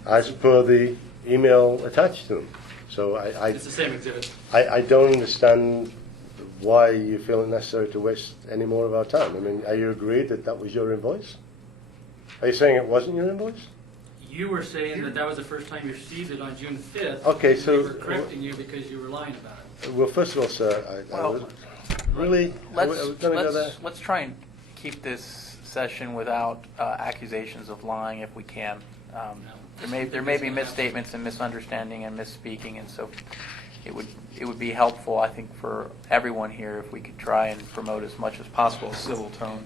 as per the email attached to them. So It's the same exhibit. I don't understand why you feel it necessary to waste any more of our time. I mean, are you agreed that that was your invoice? Are you saying it wasn't your invoice? You were saying that that was the first time you received it on June 5th. Okay, so... We were correcting you because you were lying about it. Well, first of all, sir, really? Let's try and keep this session without accusations of lying if we can. There may be misstatements and misunderstanding and misspeaking, and so it would be helpful, I think, for everyone here if we could try and promote as much as possible a civil tone.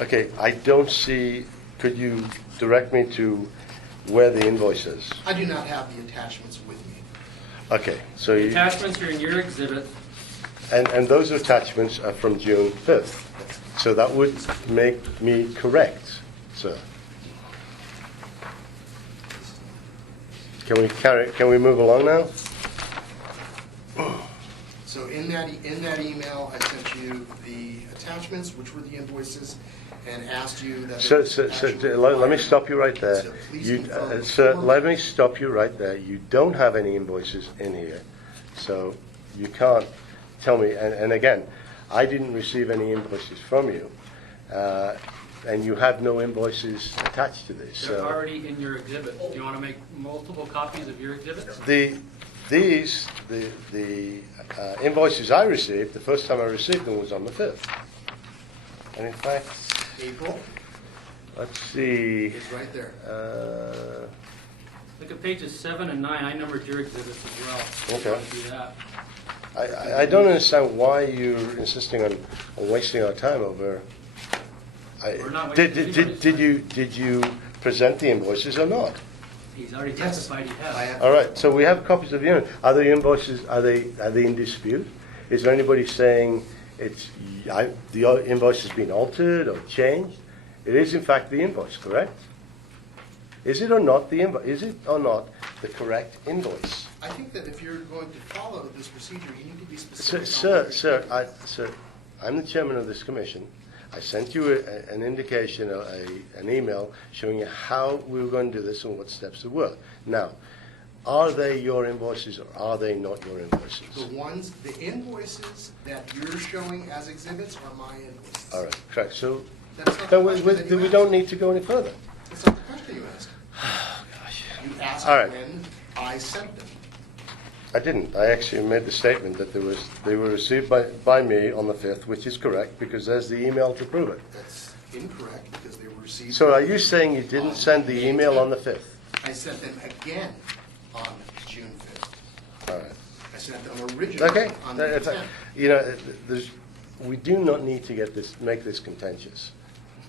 Okay, I don't see. Could you direct me to where the invoice is? I do not have the attachments with me. Okay, so The attachments are in your exhibit. And those attachments are from June 5th. So that would make me correct, sir. Can we move along now? So in that email, I sent you the attachments, which were the invoices, and asked you that... Let me stop you right there. So please confirm Sir, the let me stop you right there. You don't have any invoices in here, so you can't tell me. And again, I didn't receive any invoices from you, and you have no invoices attached to this. They're already in your exhibit. Do you want to make multiple copies of your exhibits? The invoices I received, the first time I received them was on the 5th. And in fact... April? Let's see... It's right there. Look at pages 7 and 9. I numbered your exhibits as well. Okay. Do that. I don't understand why you're insisting on wasting our time over... We're not wasting Did you present the invoices or not? He's already testified he has. All right, so we have copies of the invoices. Are the invoices, are they in dispute? Is there anybody saying the invoice has been altered or changed? It is in fact the invoice, correct? Is it or not the invoice? Is it or not the correct invoice? I think that if you're going to follow this procedure, you need to be specific. Sir, I'm the chairman of this commission. I sent you an indication, an email showing you how we were going to do this and what steps there were. Now, are they your invoices or are they not your invoices? The invoices that you're showing as exhibits are my invoices. All right, correct. So That's not then the question that you we asked. don't need to go any further. That's not the question you asked. Oh, gosh. You asked All right. when I sent them. I didn't. I actually made the statement that they were received by me on the 5th, which is correct because there's the email to prove it. That's incorrect because they were received. So are you saying you didn't send the email on the 5th? I sent them again on June 5th. All right. I sent them originally Okay. on the 10th. You know, we do not need to make this contentious.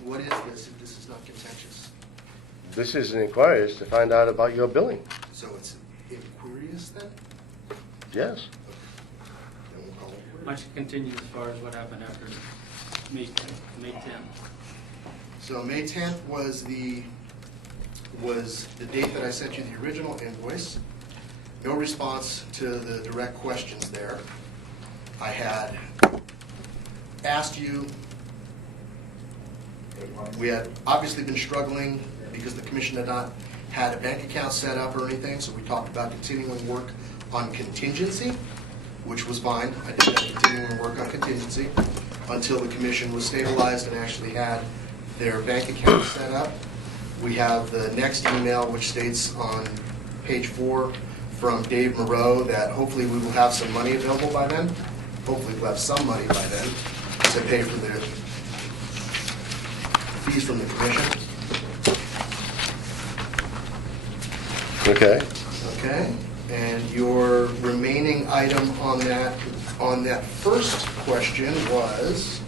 What is this if this is not contentious? This is an inquiry is to find out about your billing. So it's inquirious then? Yes. Then we'll call it Why inquirious. don't you continue as far as what happened after May 10th? So May 10th was the date that I sent you the original invoice. No response to the direct questions there. I had asked you, we had obviously been struggling because the commission had not had a bank account set up or anything, so we talked about continuing work on contingency, which was fine. I did that continuing work on contingency until the commission was stabilized and actually had their bank account set up. We have the next email, which states on page 4 from Dave Moreau that hopefully we will have some money available by then. Hopefully we'll have some money by then to pay for the fees from the commission. Okay. Okay, and your remaining item on that first question was,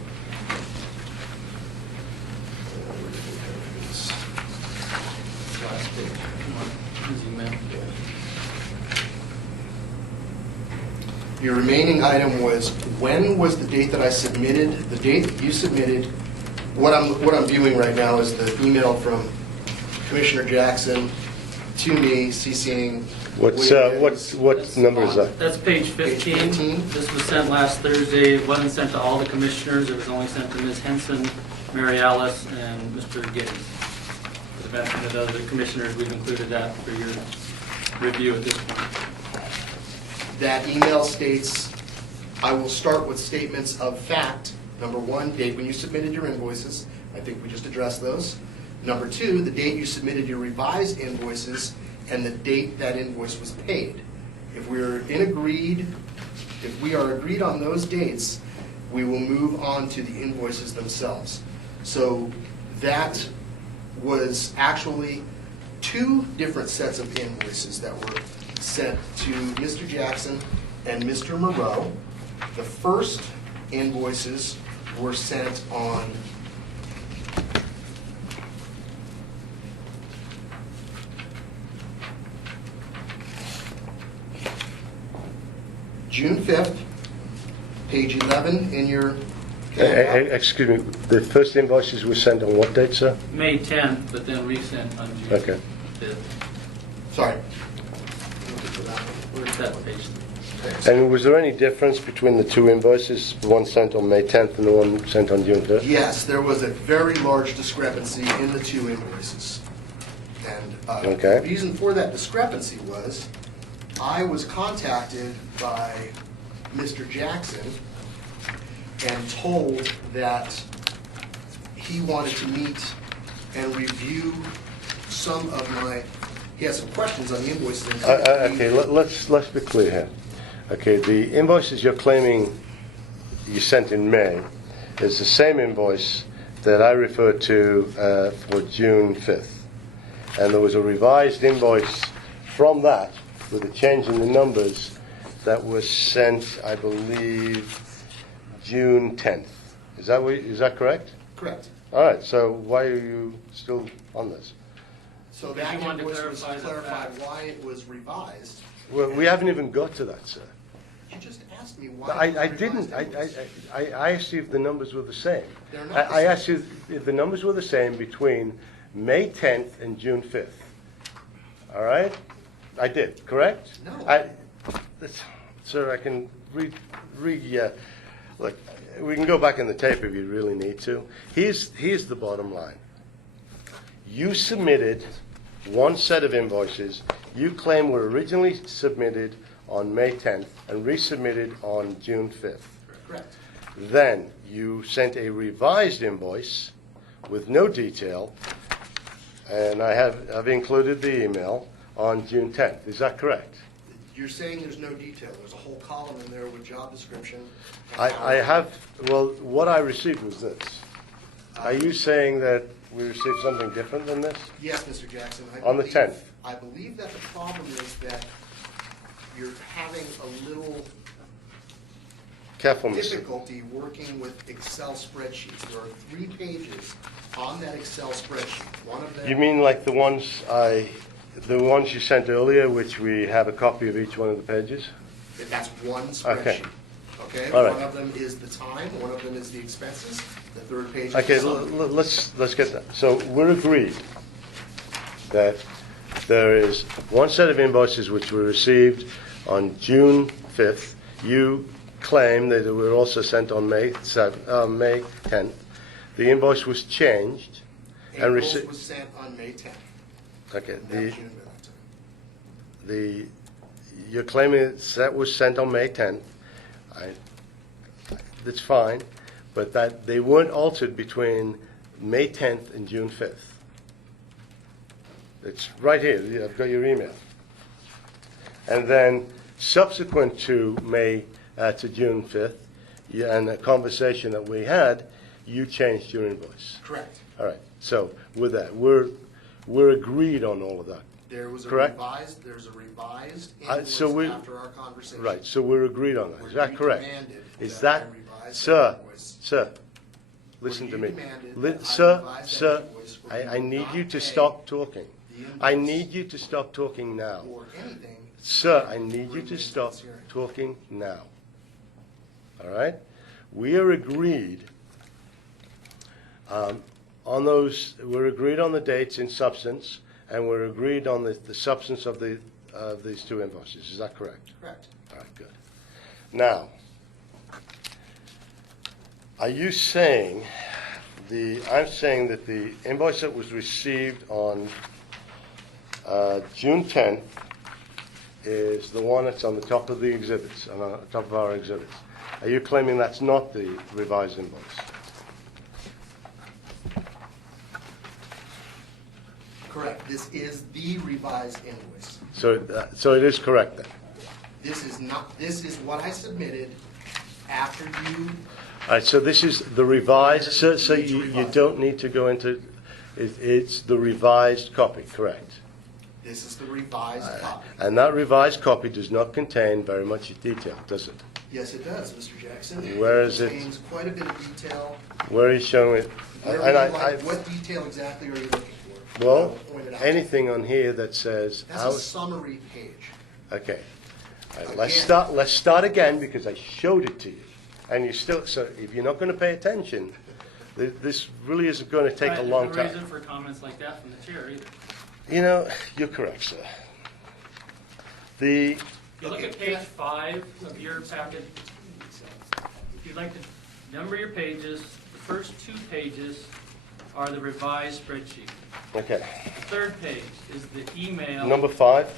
your remaining item was, when was the date that I submitted, the date that you submitted, what I'm viewing right now is the email from Commissioner Jackson to me, CCing. What number is that? That's page 15. Page 15. This was sent last Thursday. It wasn't sent to all the commissioners. It was only sent to Ms. Henson, Mary Alice, and Mr. Giddens. For the benefit of the other commissioners, we've included that for your review at this point. That email states, I will start with statements of fact. Number 1, date when you submitted your invoices. I think we just addressed those. Number 2, the date you submitted your revised invoices and the date that invoice was paid. If we are agreed on those dates, we will move on to the invoices themselves. So that was actually 2 different sets of invoices that were sent to Mr. Jackson and Mr. Moreau. The first invoices were sent on June 5th, page 11 in your... Excuse me, the first invoices were sent on what date, sir? May 10th, but then resent on June Okay. 5th. Sorry. Where's that page? And was there any difference between the 2 invoices, the one sent on May 10th and the one sent on June 5th? Yes, there was a very large discrepancy in the 2 invoices. And Okay. the reason for that discrepancy was I was contacted by Mr. Jackson and told that he wanted to meet and review some of my, he has some questions on the invoices. Okay, let's be clear here. Okay, the invoices you're claiming you sent in May is the same invoice that I referred to for June 5th. And there was a revised invoice from that with a change in the numbers that was sent, I believe, June 10th. Is that correct? Correct. All right, so why are you still on this? So Did that you want to invoice was clarify the clarified facts? why it was revised. Well, we haven't even got to that, sir. You just asked me why. I didn't. I asked you if the numbers were the same. They're not the I same. asked you if the numbers were the same between May 10th and June 5th. All right? I did, correct? No. Sir, I can look, we can go back in the tape if you really need to. Here's the bottom line. You submitted one set of invoices you claim were originally submitted on May 10th and resubmitted on June 5th. Correct. Then you sent a revised invoice with no detail, and I've included the email on June 10th. Is that correct? You're saying there's no detail. There's a whole column in there with job description. Well, what I received was this. Are you saying that we received something different than this? Yes, Mr. Jackson. On the 10th? I believe that the problem is that you're having a little Careful, Mr. difficulty working with Excel spreadsheets. There are 3 pages on that Excel spreadsheet. One of them. You mean like the ones you sent earlier, which we have a copy of each one of the pages? That's one spreadsheet. Okay. All right. One of them is the time. One of them is the expenses. The third page. Okay, is the summary. let's get that. So we're agreed that there is one set of invoices which were received on June 5th. You claim that they were also sent on May 10th. The invoice was changed and Invoice was sent on May 10th. Okay. That June 5th. You're claiming that was sent on May 10th. That's fine, but that they weren't altered between May 10th and June 5th. It's right here. I've got your email. And then subsequent to June 5th, and a conversation that we had, you changed your invoice. Correct. All right. So with that, we're agreed on all of that. There's a correct? revised So invoice after our conversation. Right. So we're agreed on that. Is that correct? demanded Is that that, I revise sir, that invoice. sir? Listen When to you me, demanded that I sir, revise that sir. invoice, when I you need not you to pay stop talking. the I invoice need you to stop talking now. or anything. Sir, I need you bring to me stop this hearing. talking now. All right? We are agreed on those, we're agreed on the dates in substance, and we're agreed on the substance of these 2 invoices. Is that correct? Correct. All right, good. Now, are you saying I'm saying that the invoice that was received on June 10th is the one that's on the top of the exhibits, on the top of our exhibits. Are you claiming that's not the revised invoice? Correct. This is the revised invoice. So it is correct then? This is what I submitted after you. All right, so this is the revised, so you don't need to go into, it's the revised copy, correct? This is the revised copy. And that revised copy does not contain very much detail, does it? Yes, it does, Mr. Jackson. Where is it? Contains quite a bit of detail. Where are you showing it? What detail exactly are you looking for? Well, I will point it out. anything on here that says. That's a summary page. Okay. All right, let's start again because I showed it to you. And you still, so if you're not going to pay attention, this really isn't going to take a long No time. reason for comments like that from the chair either. You know, you're correct, sir. If you look at page 5 of your packet, if you'd like to number your pages, the first 2 pages are the revised spreadsheet. Okay. The 3rd page is the email. Number 5?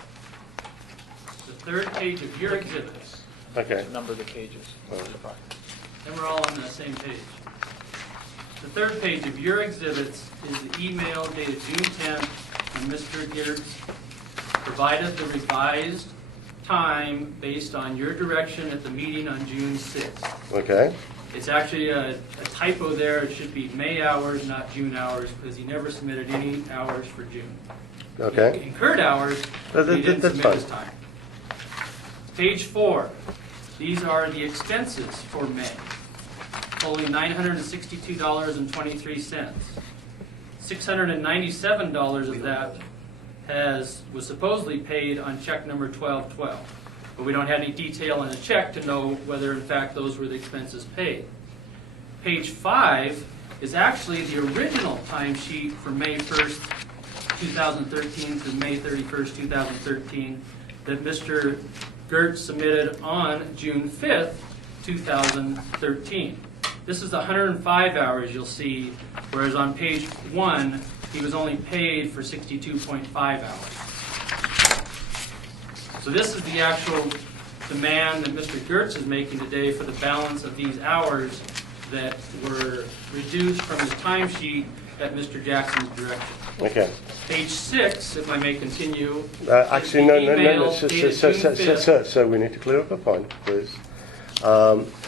The 3rd page of your exhibits. Okay. Number the cages. Then we're all on the same page. The 3rd page of your exhibits is the email dated June 10th from Mr. Gitterts, provided the revised time based on your direction at the meeting on June 6th. Okay. It's actually a typo there. It should be May hours, not June hours, because he never submitted any hours for June. Okay. He incurred hours, but he didn't That's submit his fine. time. Page 4. These are the expenses for May, totaling $962.23. $697 of that was supposedly paid on check number 1212. but we don't have any detail in a check to know whether in fact those were the expenses paid. Page 5 is actually the original timesheet for May 1st, 2013 to May 31st, 2013 that Mr. Gertz submitted on June 5th, 2013. This is the 105 hours you'll see, whereas on page 1, he was only paid for 62.5 hours. So this is the actual demand that Mr. Gertz is making today for the balance of these hours that were reduced from his timesheet at Mr. Jackson's direction. Okay. Page 6, if I may continue. Actually, no. Sir, So we need to clear up a point, please.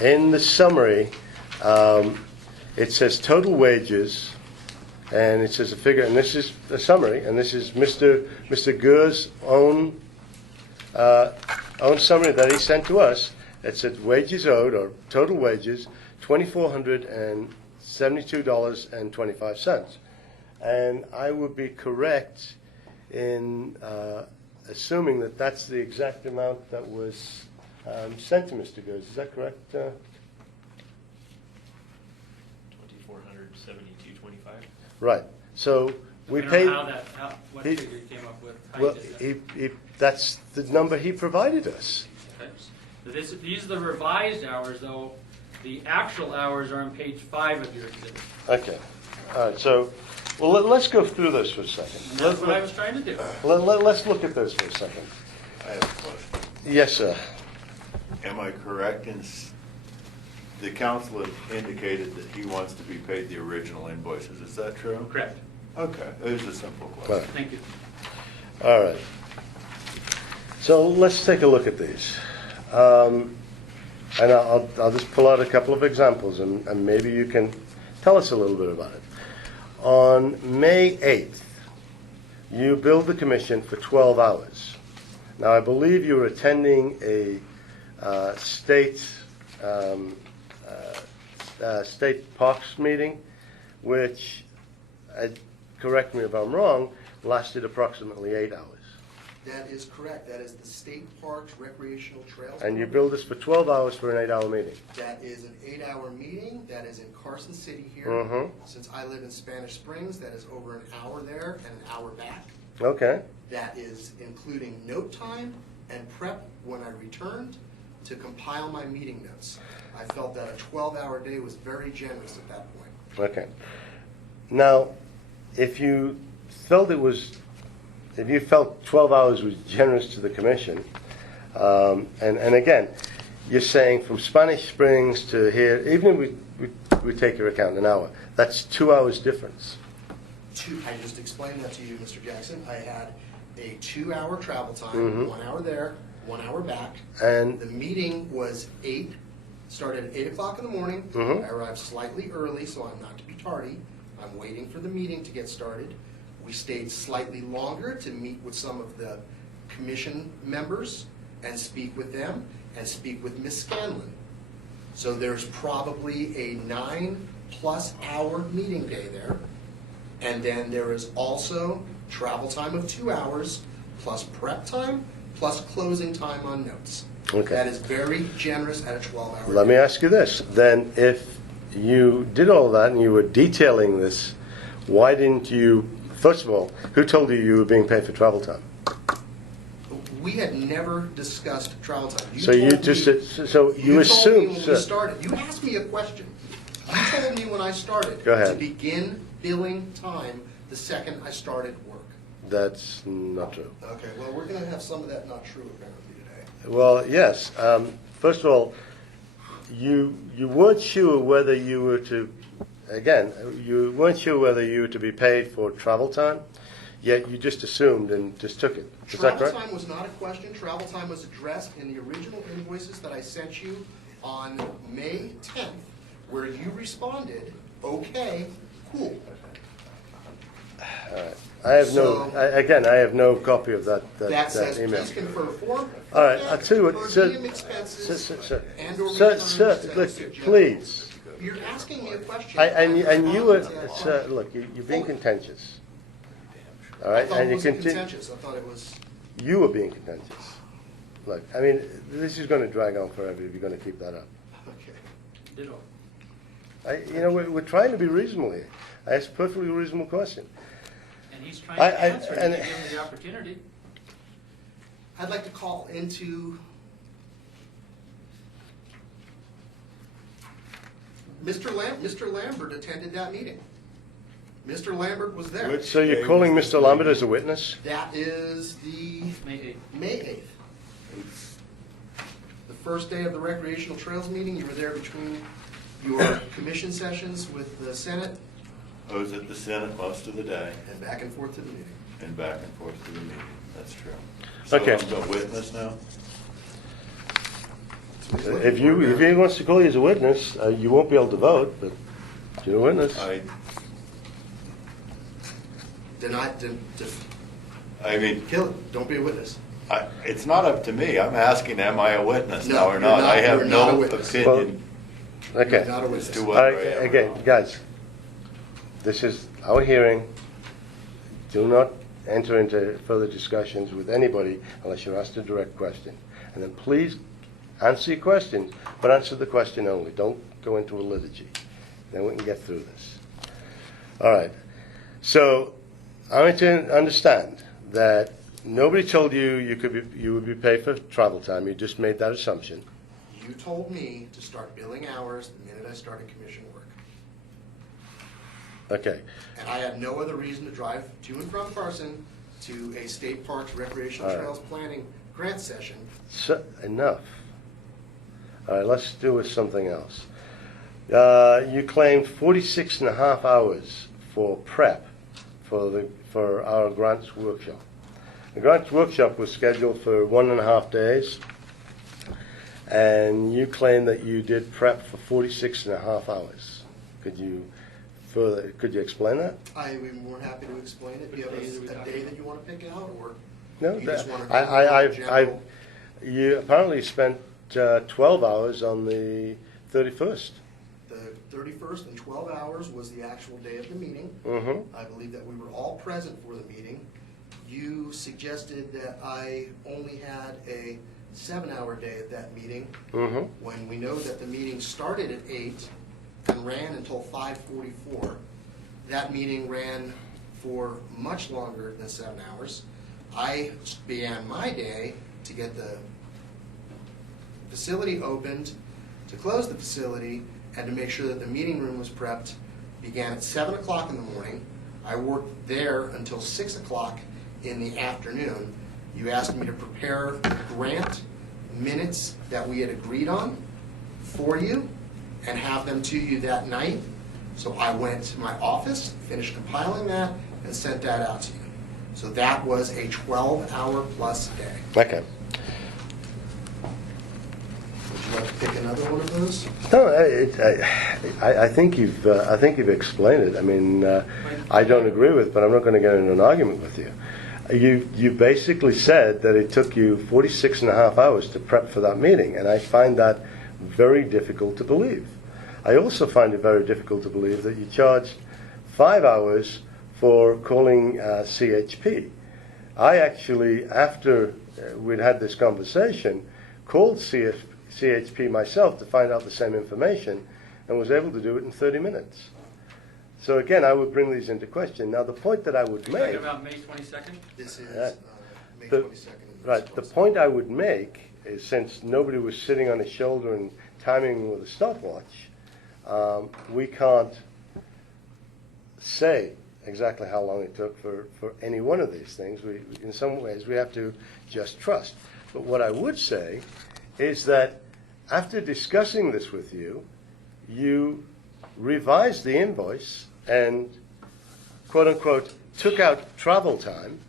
In the summary, it says total wages, and it says a figure, and this is a summary, and this is Mr. Gur's own summary that he sent to us. It said wages owed, or total wages, $2,472.25. And I would be correct in assuming that that's the exact amount that was sent to Mr. Gers. Is that correct? 2,472.25. Right. So we I paid. don't know what figure you came up with. How you Well, did that. that's the number he provided us. Okay. So these are the revised hours, though. The actual hours are on page 5 of your exhibit. Okay. All right. So, well, let's go through this for a second. And that's what I was trying to do. Let's look at this for a second. I have a question. Yes, sir. Am I correct in, the council had indicated that he wants to be paid the original invoices, is that true? Correct. Okay, it was a simple All question. right. Thank you. All right. So let's take a look at these. And I'll just pull out a couple of examples, and maybe you can tell us a little bit about it. On May 8th, you billed the commission for 12 hours. Now, I believe you were attending a state parks meeting, which, correct me if I'm wrong, lasted approximately 8 hours. That is correct. That is the State Parks Recreational Trails. And you billed us for 12 hours for an 8-hour meeting. That is an 8-hour meeting. That is in Carson City here. Mhm. Since I live in Spanish Springs, that is over an hour there and an hour back. Okay. That is including note time and prep when I returned to compile my meeting notes. I felt that a 12-hour day was very generous at that point. Okay. Now, if you felt 12 hours was generous to the commission, and again, you're saying from Spanish Springs to here, even if we take your account an hour, that's 2 hours difference. I just explained that to you, Mr. Jackson. I had a 2-hour travel time, Mhm. 1 hour there, 1 hour back. And the meeting was started at 8 o'clock in the morning. Mhm. I arrived slightly early, so I'm not to be tardy. I'm waiting for the meeting to get started. We stayed slightly longer to meet with some of the commission members and speak with them and speak with Ms. Scanlon. So there's probably a 9+ hour meeting day there. And then there is also travel time of 2 hours plus prep time plus closing time on notes. Okay. That is very generous at a 12-hour let me ask you this. Then if you did all that and you were detailing this, why didn't you, first of all, who told you you were being paid for travel time? We had never discussed travel time. So you told just, me- so you assumed, told me when sir. we started. You asked me a question. You told me when I started Go ahead. to begin billing time the second I started work. That's not true. Okay, well, we're going to have some of that not true apparently today. Well, yes. First of all, you weren't sure whether you were to, again, you weren't sure whether you were to be paid for travel time, yet you just assumed and just took it. Is that Travel correct? time was not a question. Travel time was addressed in the original invoices that I sent you on May 10th, where you responded, okay, cool. All right. I have So- I have no copy of that That says, email. please confirm form. All right, I'll tell you what, per sir, diem expenses sir, and/or sir, returns sir, to look, suggest- please. You're asking me a question. And you were, I'm sir, look, you're being contentious. All I right, thought and it you wasn't continue. contentious. I thought it was. You were being contentious. look, I mean, this is going to drag on forever if you're going to keep that up. Okay. Ditto. We're trying to be reasonable here. I asked a perfectly reasonable question. And he's trying to answer, and- you give him the opportunity. I'd like to call into Mr. Lambert attended that meeting. Mr. Lambert was there. So you're calling Mr. Lambert as a witness? That is the May 8th. May 8th. The first day of the recreational trails meeting, you were there between your commission sessions with the Senate. I was at the Senate most of the day. And back and forth to the meeting. And back and forth to the meeting, that's true. So Okay. I'm a witness now? If he wants to call you as a witness, you won't be able to vote, but you're a witness. I mean, kill it. Don't be a witness. It's not up to me. I'm asking, am I a witness No, now or you're not? not. I have You're not a no witness. opinion Okay. You're not a witness. as to All whether I right, am or again, not. guys, this is our hearing. Do not enter into further discussions with anybody unless you're asked a direct question. And then please answer your questions, but answer the question only. Don't go into a liturgy. Then we can get through this. All right. So I want to understand that nobody told you you would be paid for travel time. You just made that assumption. You told me to start billing hours the minute I started commission work. Okay. And I had no other reason to drive to and from Carson to a state parks recreational All right. trails planning grant session. So, enough. All right, let's do with something else. You claimed 46 and a half hours for prep for our grants workshop. The grants workshop was scheduled for 1.5 days, and you claimed that you did prep for 46 and a half hours. Could you explain that? I would be more happy to explain it. Do you have a day that you want to pick out, or No, you just want to I you apparently spent 12 hours on the 31st. The 31st and 12 hours was the actual day of the meeting. Mm-hmm. I believe that we were all present for the meeting. You suggested that I only had a 7-hour day at that meeting, Mm-hmm. when we know that the meeting started at 8 and ran until 5:44. That meeting ran for much longer than 7 hours. I began my day to get the facility opened, to close the facility, and to make sure that the meeting room was prepped. Began at 7 o'clock in the morning. I worked there until 6 o'clock in the afternoon. You asked me to prepare the grant minutes that we had agreed on for you and have them to you that night. So I went to my office, finished compiling that, and sent that out to you. So that was a 12-hour plus day. Okay. Would you like to pick another one of those? No, I think you've explained it. I mean, I don't agree with it, but I'm not going to get into an argument with you. You basically said that it took you 46 and a half hours to prep for that meeting, and I find that very difficult to believe. I also find it very difficult to believe that you charged 5 hours for calling CHP. I actually, after we'd had this conversation, called CHP myself to find out the same information and was able to do it in 30 minutes. So again, I would bring these into question. Now, the point that I would You're talking make... about May 22nd? This is May the- 22nd. Right. The point I would make is, since nobody was sitting on his shoulder and timing with a stopwatch, we can't say exactly how long it took for any one of these things. In some ways, we have to just trust. But what I would say is that after discussing this with you, you revised the invoice and, quote unquote, took out travel time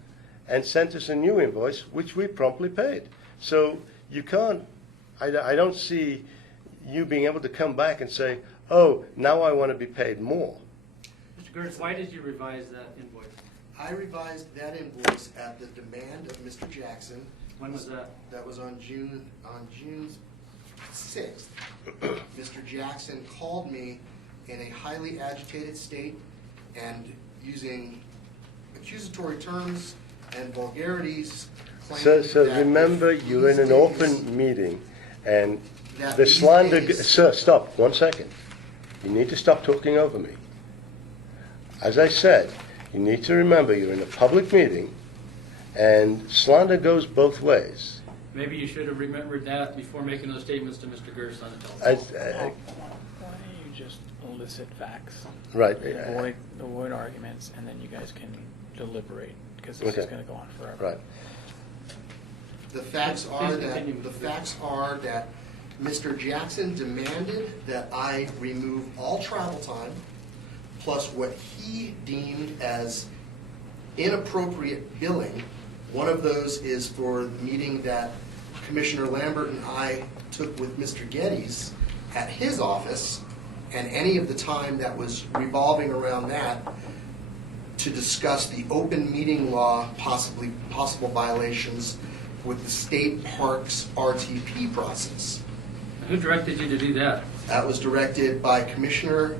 and sent us a new invoice, which we promptly paid. So you can't, I don't see you being able to come back and say, oh, now I want to be paid more. Mr. Gertz, why did you revise that invoice? I revised that invoice at the demand of Mr. Jackson. When was that? That was on June 6th. Mr. Jackson called me in a highly agitated state and using accusatory terms and vulgarities claim So that remember, if you're in these an days- open meeting, and that the these slander... days- Sir, stop, 1 second. You need to stop talking over me. As I said, you need to remember you're in a public meeting, and slander goes both ways. Maybe you should have remembered that before making those statements to Mr. Gerst on the telephone. Why don't you just elicit facts? Right. Avoid arguments, and then you guys can deliberate, because this is Okay. going to go on forever. Right. The facts are Please that, continue. the facts are that Mr. Jackson demanded that I remove all travel time, plus what he deemed as inappropriate billing. One of those is for the meeting that Commissioner Lambert and I took with Mr. Geddes at his office, and any of the time that was revolving around that to discuss the open meeting law, possible violations with the state parks RTP process. Who directed you to do that? That was directed by Commissioner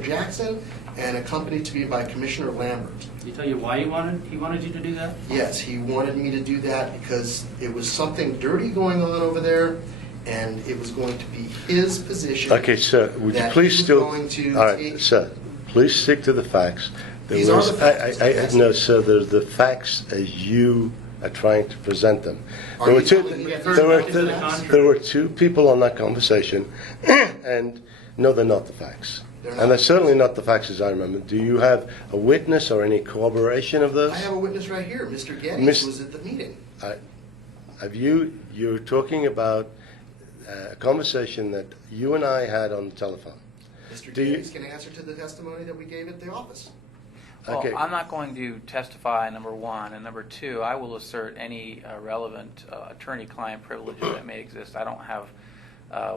Jackson and accompanied to me by Commissioner Lambert. Did he tell you why he wanted you to do that? Yes, he wanted me to do that because it was something dirty going on over there, and it was going to be his position. Okay, sir, would you that please he was still... going to All right, take- sir, please stick to the facts. These are the facts. No, sir, they're the facts as you are trying to present them. Are There were you two, telling me that there these were, are the facts? there were two people on that conversation, and no, they're not the facts. They're And not. they're certainly not the facts as I remember. Do you have a witness or any corroboration of those? I have a witness right here. Mr. Geddes Miss- was at the meeting. You're talking about a conversation that you and I had on the telephone. Mr. Do you- Geddes can answer to the testimony that we gave at the office. Well, Okay. I'm not going to testify, number one, and number two, I will assert any relevant attorney-client privileges that may exist. I don't have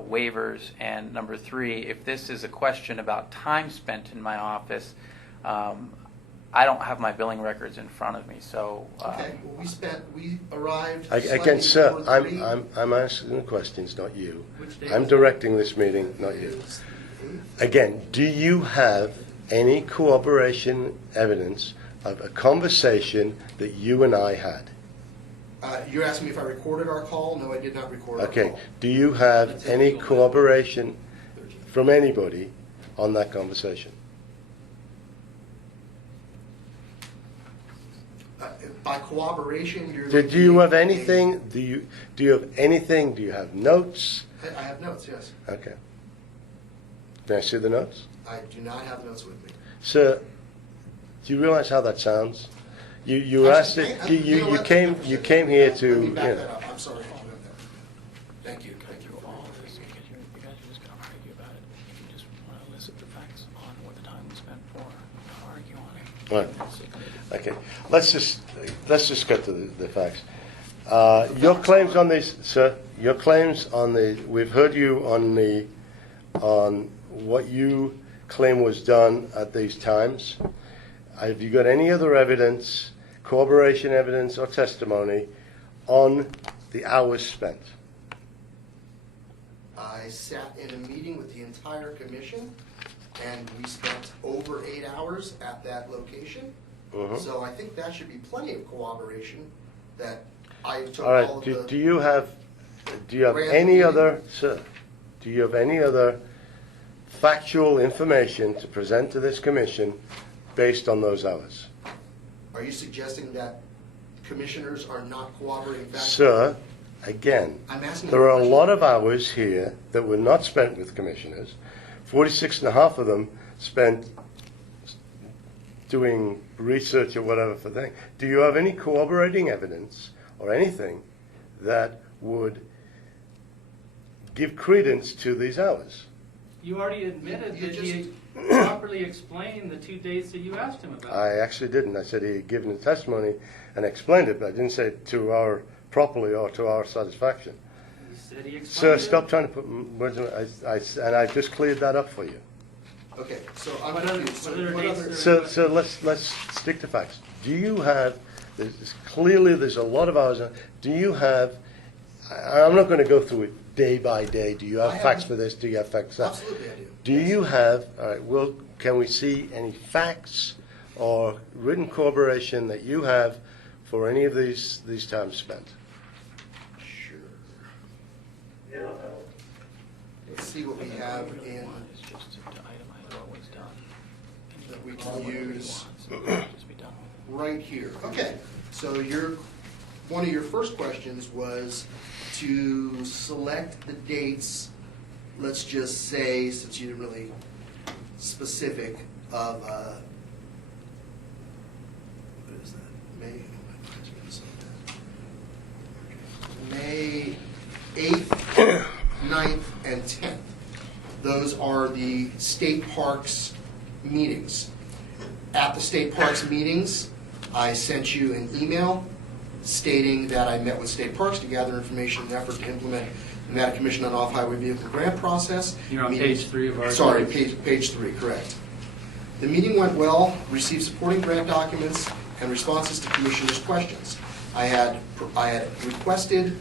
waivers. And number three, if this is a question about time spent in my office, I don't have my billing records in front of me, so... Okay, well, we arrived Again, slightly sir, before 3. I'm asking the questions, not you. Which day I'm was directing this meeting, not you. Again, do you have any corroboration evidence of a conversation that you and I had? You're asking me if I recorded our call? No, I did not record our Okay, call. do you have any corroboration from anybody on that conversation? By cooperation, you're... Do you have anything? Do you have anything? Do you have notes? I have notes, yes. Okay. Can I see the notes? I do not have notes with me. Sir, do you realize how that sounds? You asked it. You came here to. Let me You back know. that up. I'm sorry. Thank you. Thank you. All of this, because you guys are just going to argue about it. If you just want to elicit the facts on what the time was spent for, not argue on it. Right. Okay. Let's just get to the facts. Your claims on these, sir. Your claims on the. We've heard you on what you claim was done at these times. Have you got any other evidence, corroboration evidence, or testimony on the hours spent? I sat in a meeting with the entire commission, and we spent over 8 hours at that location. Mhm. So I think that should be plenty of corroboration that I took All right. all of Do you have Granted any meeting. other, sir? Do you have any other factual information to present to this commission based on those hours? Are you suggesting that commissioners are not cooperating factually? Sir, again, I'm asking there you a are a question. lot of hours here that were not spent with commissioners. 46 and a half of them spent doing research or whatever for things. Do you have any corroborating evidence or anything that would give credence to these hours? You already admitted You that just- he properly explained the 2 dates that you asked him about. I actually didn't. I said he had given a testimony and explained it, but I didn't say it to our properly or to our satisfaction. He said he explained Sir, it. stop trying to put words in and I just cleared that up for you. Okay, so I'm What other- confused. So what other what dates other- are- So let's stick to facts. Do you have? Clearly, there's a lot of hours. Do you have? I'm not going to go through it day by day. Do you I have have- facts for this? Do you have facts for that? Absolutely I do. Do you have? All right. Well, can we see any facts or written corroboration that you have for any of these times spent? Sure. Yeah. Let's see what we have in It's just to itemize what was done. that we can use Just be done. right here. Okay, so one of your first questions was to select the dates, let's just say, since you didn't really specific, of, what is that, May 8th, 9th, and 10th. Those are the state parks meetings. At the state parks meetings, I sent you an email stating that I met with state parks to gather information in an effort to implement the Nevada Commission on Off-Highway Vehicle Grant process. You're on page 3 of our... Sorry, page 3, correct. The meeting went well, received supporting grant documents and responses to commissioners' questions. I had requested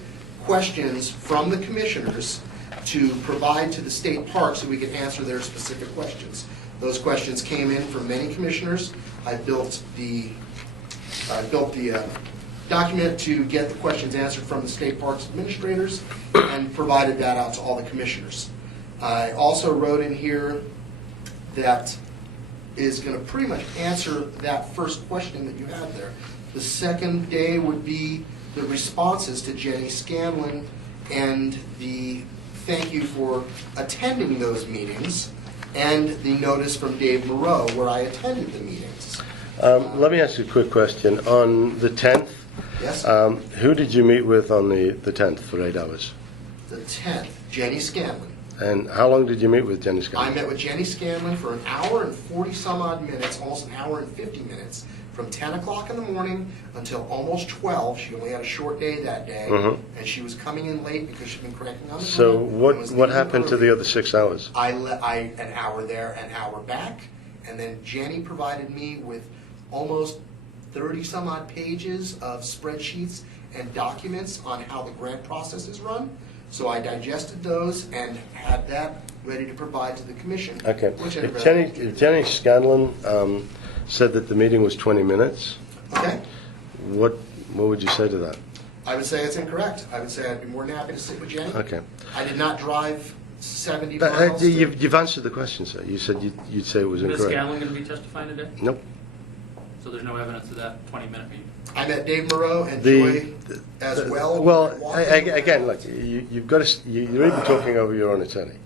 questions from the commissioners to provide to the state parks so we could answer their specific questions. Those questions came in from many commissioners. I built the document to get the questions answered from the state parks administrators and provided that out to all the commissioners. I also wrote in here that is going to pretty much answer that first question that you had there. The second day would be the responses to Jenny Scanlon and the thank you for attending those meetings and the notice from Dave Moreau where I attended the meetings. Let me ask you a quick question. On the 10th, Yes? who did you meet with on the 10th for 8 hours? The 10th, Jenny Scanlon. And how long did you meet with Jenny Scanlon? I met with Jenny Scanlon for an hour and 40 some odd minutes, almost an hour and 50 minutes, from 10 o'clock in the morning until almost 12. She only had a short day that day, and she was coming in late because she'd been cranking on the So grill and was what leaving happened to early. the other 6 hours? An hour there, an hour back, and then Jenny provided me with almost 30 some odd pages of spreadsheets and documents on how the grant process is run. So I digested those and had that ready to provide to the commission. Okay. Which I If Jenny Scanlon said that the meeting was 20 minutes, Okay. what would you say to that? I would say it's incorrect. I would say I'd be more than happy to sit with Jenny. Okay. I did not drive 70 But, miles. you've answered the question, sir. You said you'd say it was Ms. incorrect. Scanlon going to be testifying today? Nope. So there's no evidence of that 20-minute meeting? I met Dave Moreau and Joy as well. Well, again, look, you've got to. You're even talking over your own attorney.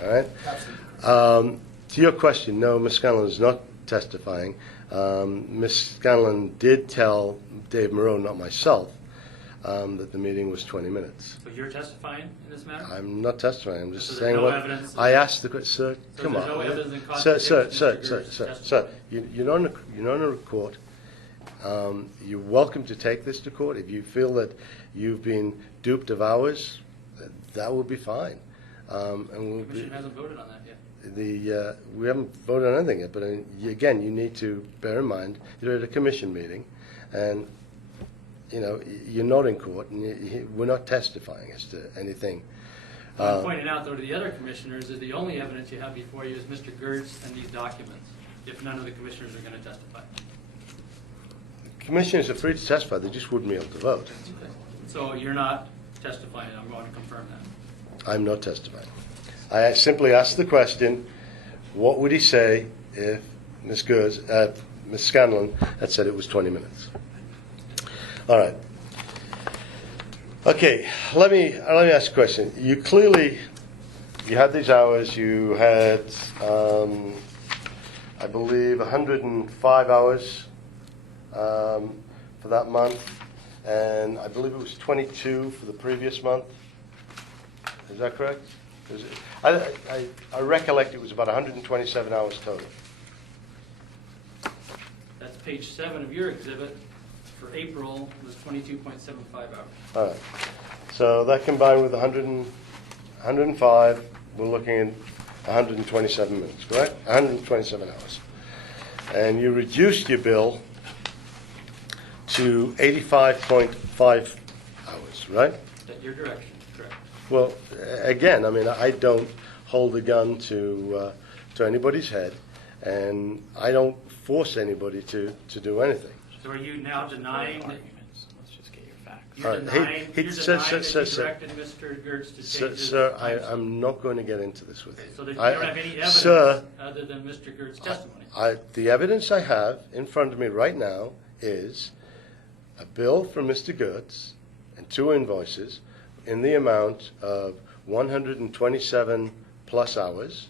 All right. Absolutely. To your question, no, Ms. Scanlon is not testifying. Ms. Scanlon did tell Dave Moreau, not myself, that the meeting was 20 minutes. So you're testifying in this matter? I'm not testifying. I'm just So there's saying no what evidence? I asked the question. Sir, So come there's on. no evidence in Sir, contradiction sir. You're not in a court. You're welcome to take this to court. If you feel that you've been duped of hours, that will be fine. And The we'll commission be, hasn't voted on that yet. we haven't voted on anything yet, but again, you need to bear in mind you're at a commission meeting, and you're not in court, and we're not testifying as to anything. I'm pointing out, though, to the other commissioners that the only evidence you have before you is Mr. Gertz and these documents, if none of the commissioners are going to testify. Commissioners are free to testify; they just wouldn't be able to vote. Okay. So you're not testifying, I'm going to confirm that. I'm not testifying. I simply asked the question, what would he say if Ms. Scanlon had said it was 20 minutes? All right. Okay, let me ask a question. You had these hours. You had, I believe, 105 hours for that month, and I believe it was 22 for the previous month. Is that correct? I recollect it was about 127 hours total. That's page 7 of your exhibit. For April, it was 22.75 hours. All right. So that combined with 105, we're looking at 127 minutes, correct? 127 hours. And you reduced your bill to 85.5 hours, right? At your direction, correct. Well, again, I mean, I don't hold a gun to anybody's head, and I don't force anybody to do anything. So are you now denying that? Arguments. Let's just get your facts. You're denying that you directed Mr. Gertz to change his... Sir, I'm not going to get into this with you. So that you don't have any evidence Sir, other than Mr. Gertz's testimony? the evidence I have in front of me right now is a bill from Mr. Gertz and 2 invoices in the amount of 127 plus hours,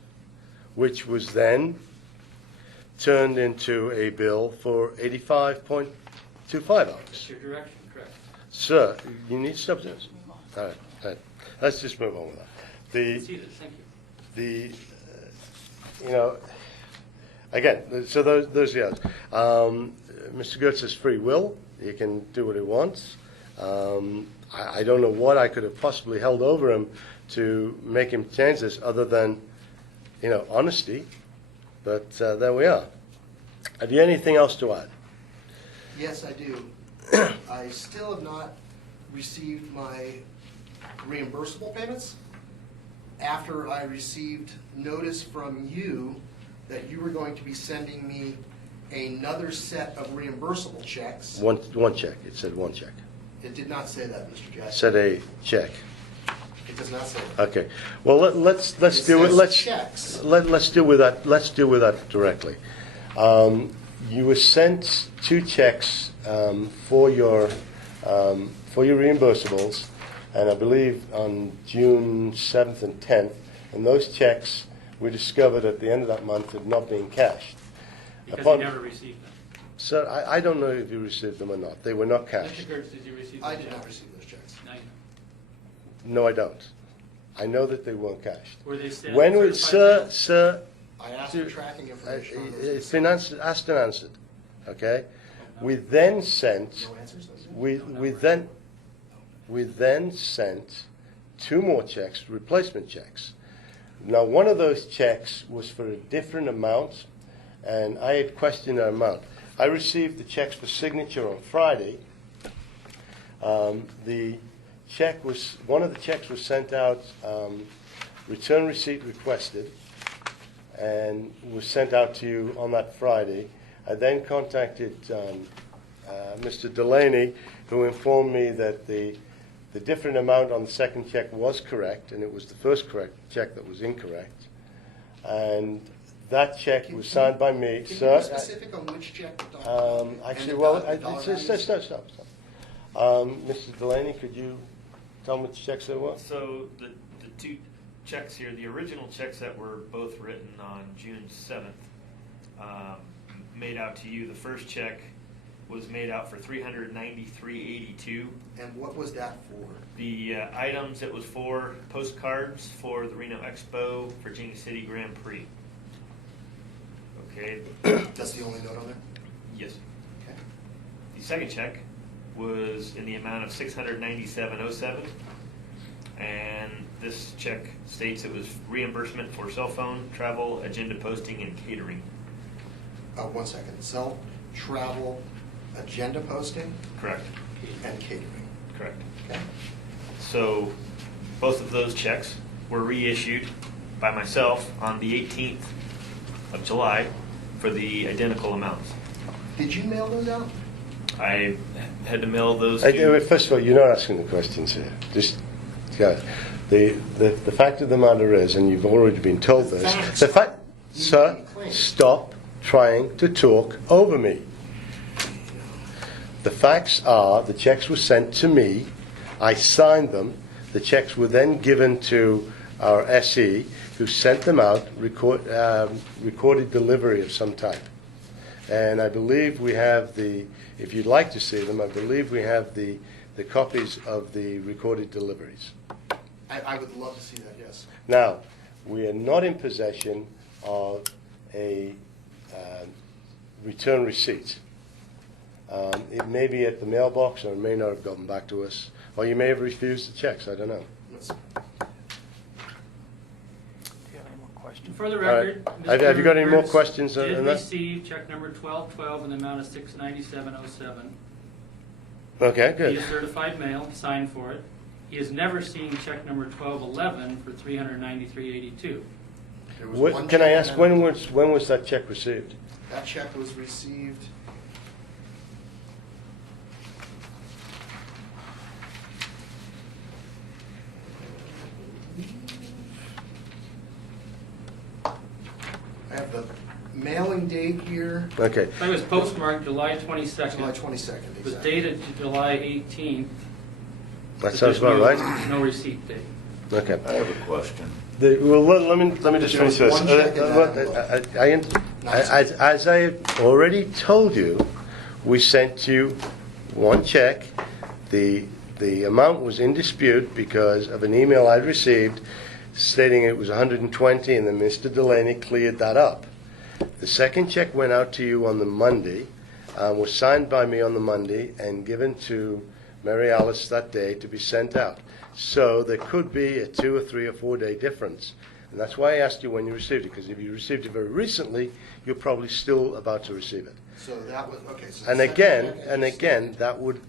which was then turned into a bill for 85.25 hours. That's your direction, correct? Sir, you need to stop this. All right. Let's just move on with that. Thank you. Again, so those are the others. Mr. Gertz has free will. He can do what he wants. I don't know what I could have possibly held over him to make him change this other than, honesty. But there we are. Have you anything else to add? Yes, I do. I still have not received my reimbursable payments after I received notice from you that you were going to be sending me another set of reimbursable checks. One check. It said one check. It did not say that, Mr. Jackson. It said a check. It does not say that. Okay. Well, let's deal with checks. Let's deal with that. Let's deal with that directly. You were sent 2 checks for your reimbursables, and I believe on June 7th and 10th, and those checks we discovered at the end of that month had not been cashed. Because you never received them. Sir, I don't know if you received them or not. They were not cashed. Mr. Gertz, did you receive them? I did not receive those checks. No, you No, I don't. I know that they weren't cashed. Were they sent When we, certified sir, I asked for tracking information on those. it's been asked and answered. Okay. We then sent. No answers? We then sent 2 more checks, replacement checks. Now, one of those checks was for a different amount, and I had questioned the amount. I received the checks for signature on Friday. The check was, one of the checks was sent out, return receipt requested, and was sent out to you on that Friday. I then contacted Mr. Delaney, who informed me that the different amount on the second check was correct, and it was the first correct check that was incorrect. And that check was signed by me. Can Sir, you be specific on which check? actually, well, stop. Mr. Delaney, could you tell me which checks they were? So the 2 checks here, the original checks that were both written on June 7th, made out to you. The first check was made out for $393.82. And what was that for? The items, it was for postcards for the Reno Expo, Virginia City Grand Prix. Okay. That's the only note on there? Yes. Okay. The second check was in the amount of $697.07, and this check states it was reimbursement for cell phone, travel, agenda posting, and catering. 1 second. Cell, travel, agenda posting? Correct. And catering. Correct. Okay. So both of those checks were reissued by myself on the 18th of July for the identical amounts. Did you mail those out? I had to mail those to... First of all, you're not asking the questions here. Just, guys, the fact of the matter is, and you've already been told this, the fact, sir, stop trying to talk over me. The facts are, the checks were sent to me, I signed them, the checks were then given to our SE, who sent them out, recorded delivery of some type. And I believe we have if you'd like to see them, I believe we have the copies of the recorded deliveries. I would love to see that, yes. Now, we are not in possession of a return receipt. It may be at the mailbox, or it may not have gotten back to us, or you may have refused the checks, I don't know. For the record, right. Have you got any more Gertz questions on did that? receive check number 1212 in the amount of $697.07. Okay, good. He is certified mail, signed for it. He has never seen check number 1211 for $393.82. Can I ask, when was that check received? That check was received showing date here, Okay. It was postmarked July 22nd. July 22nd, It was exactly. dated July 18th. That but sounds there's about no- right. No receipt date. Okay. I have a question. Well, let me just finish There's this. one check in that As I already told you, we sent you one check. The amount was in dispute because of an email I'd received stating it was 120, and then Mr. Delaney cleared that up. The second check went out to you on the Monday, was signed by me on the Monday, and given to Mary Alice that day to be sent out. So there could be a 2 or 3 or 4 day difference. And that's why I asked you when you received it, because if you received it very recently, you're probably still about to receive it. So that was, okay. So the And second again, check that and you again,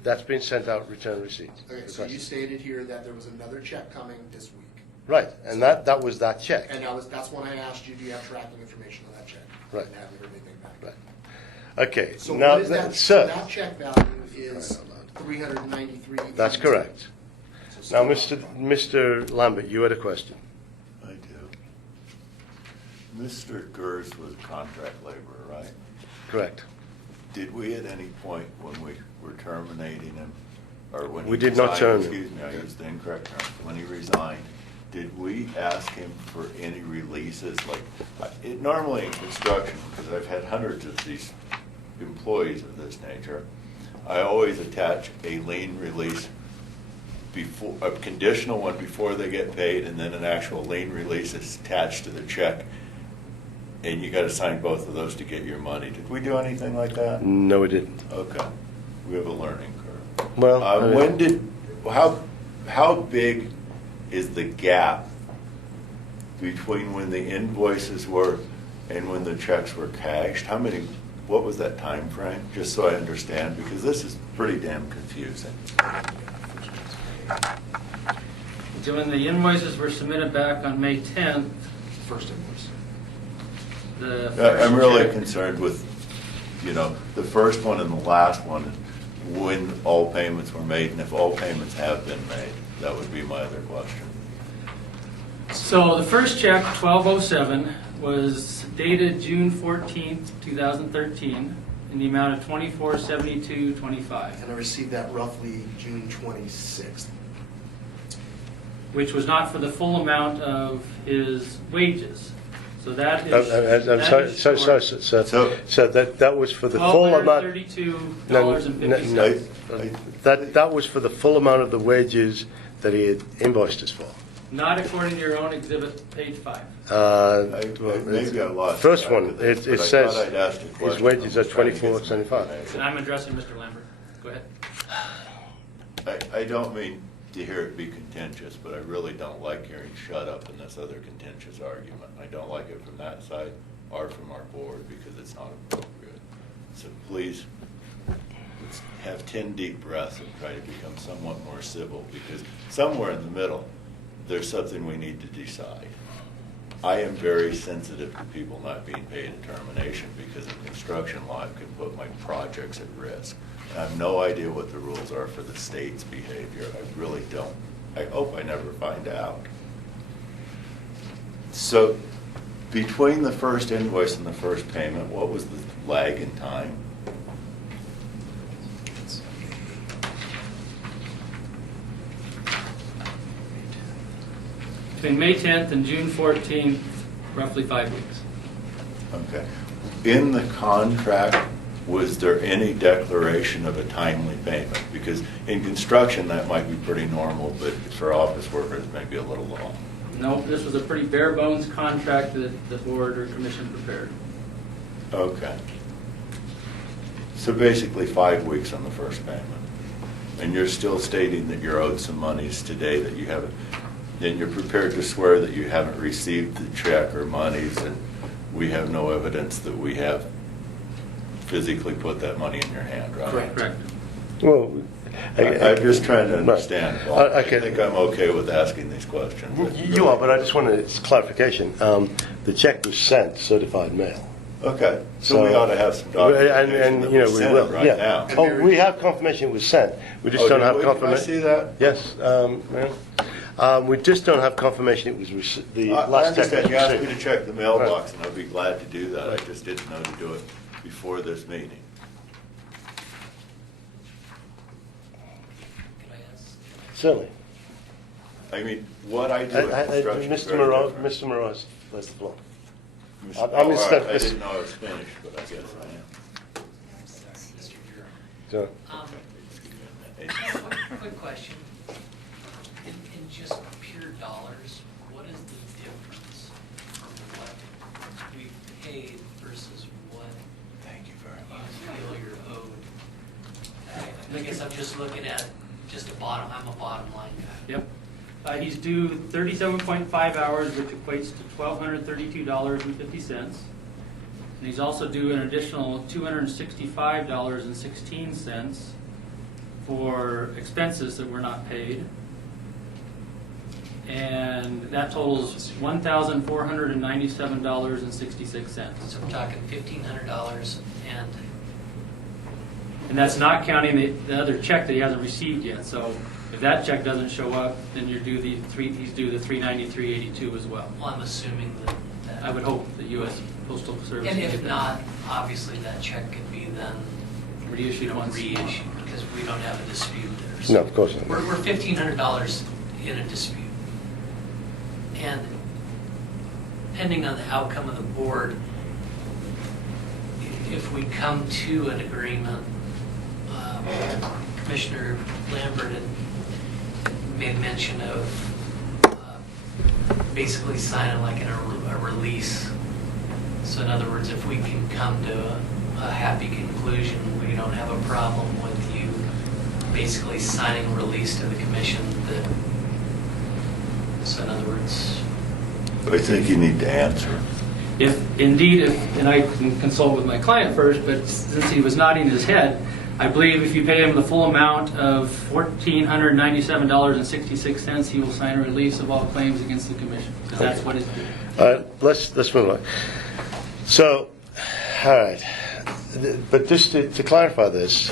that's been sent out, return receipts. Okay, so you stated here that there was another check coming this week. Right, and that was that check. And that's when I asked you, do you have tracking information on that check? Right. And I haven't heard anything back. Right. Okay, So now, what is that? sir, That check value is 393. that's correct. Now, Mr. Lambert, you had a question. I do. Mr. Gers was a contract laborer, right? Correct. Did we at any point when we were terminating him, or when We he did not resigned, terminate. excuse me, I used the incorrect term, when he resigned, did we ask him for any releases? Like, normally in construction, because I've had hundreds of these employees of this nature, I always attach a lien release before, a conditional one before they get paid, and then an actual lien release is attached to the check. And you gotta sign both of those to get your money. Did we do anything like that? No, we didn't. Okay, we have a learning curve. Well, How big is the gap between when the invoices were and when the checks were cashed? What was that time frame? Just so I understand, because this is pretty damn confusing. So when the invoices were submitted back on May 10th, First invoice. the first I'm really check- concerned with, the first one and the last one, when all payments were made, and if all payments have been made. That would be my other question. So the first check, 1207, was dated June 14th, 2013, in the amount of $2472.25, And I received that roughly June 26th. which was not for the full amount of his wages. So that is. I'm that sorry, is sorry, for sir. So that was for the full amount. $1,232.50. That was for the full amount of the wages that he had invoiced us for. Not according to your own exhibit, page 5. Maybe I lost First track one, of this, it but I says thought I'd asked a his question. wages I'm are trying to get some 24.75. information. And I'm addressing Mr. Lambert. Go ahead. I don't mean to hear it be contentious, but I really don't like hearing shut up in this other contentious argument. I don't like it from that side or from our board because it's not appropriate. So please, let's have 10 deep breaths and try to become somewhat more civil, because somewhere in the middle, there's something we need to decide. I am very sensitive to people not being paid in termination because in construction law, it can put my projects at risk. I have no idea what the rules are for the state's behavior. I really don't. I hope I never find out. So between the first invoice and the first payment, what was the lag in time? Between May 10th and June 14th, roughly 5 weeks. Okay. In the contract, was there any declaration of a timely payment? Because in construction, that might be pretty normal, but for office workers, it may be a little long. No, this was a pretty bare bones contract that the board or commission prepared. Okay. So basically 5 weeks on the first payment. And you're still stating that you're owed some monies today that you haven't, and you're prepared to swear that you haven't received the check or monies, and we have no evidence that we have physically put that money in your hand, right? Correct. Well, I'm just trying to understand. Well, I okay. think I'm okay with asking these questions. You are, but I just wanted clarification. The check was sent certified mail. Okay, so we ought to have some documentation and that you know, was we sent will. right Yeah. now. Oh, we have confirmation it was sent. We just Oh, don't do have we? confirmation. Can I see that? Yes. Ma'am. We just don't have confirmation it was the I last text. understand you asked me received. to check the mailbox, Right. and I'd be glad to do that. I just didn't know to do it before this meeting. Can I ask? Certainly. I mean, what I do at construction is Mr. very Moreau, different. Mr. Moreau has the floor. Mr. I'm Oh, all Mr. right. I didn't know I was finished, but I guess I am. Mr. Jura. Sure. Quick question. In just pure dollars, what is the difference from what we paid versus what you feel you're owed? I guess I'm just looking at just I'm a bottom line guy. Yep. He's due 37.5 hours, which equates to $1,232.50. And he's also due an additional $265.16 for expenses that were not paid. And that totals $1,497.66. So we're talking $1,500 And that's not counting the other check that he hasn't received yet. So if that check doesn't show up, then he's due the $393.82 as well. well, I'm assuming that. I would hope the U.S. Postal Service. And can if get that. not, obviously that check could be then Reissued once. reissued because we don't have a dispute there. No, of course not. We're $1,500 in a dispute. And depending on the outcome of the board, if we come to an agreement, Commissioner Lambert had made mention of basically signing like a release. So in other words, if we can come to a happy conclusion, we don't have a problem with you basically signing a release to the commission that, so in other words. I think you need to answer. If indeed, and I can consult with my client first, but since he was nodding his head, I believe if you pay him the full amount of $1,497.66, he will sign a release of all claims against the commission, because that's what it's due. All right, let's move on. So, all right, but just to clarify this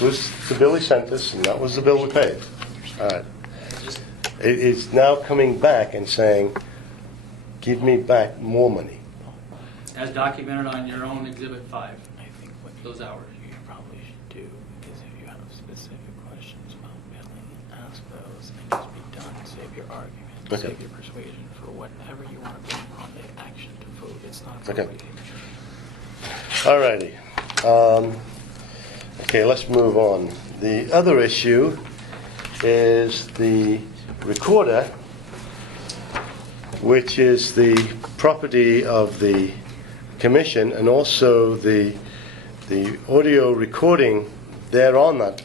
was the bill he sent us, and that was the bill we paid. All right. It's now coming back and saying, give me back more money. As documented on your own Exhibit 5, I think what those hours. you probably should do is if you have specific questions about billing, ask those and just be done. Save your argument, Okay. save your persuasion for whatever you want to bring on the action to vote. It's not Okay. complicated. All righty. Okay, let's move on. The other issue is the recorder, which is the property of the commission, and also the audio recording there on that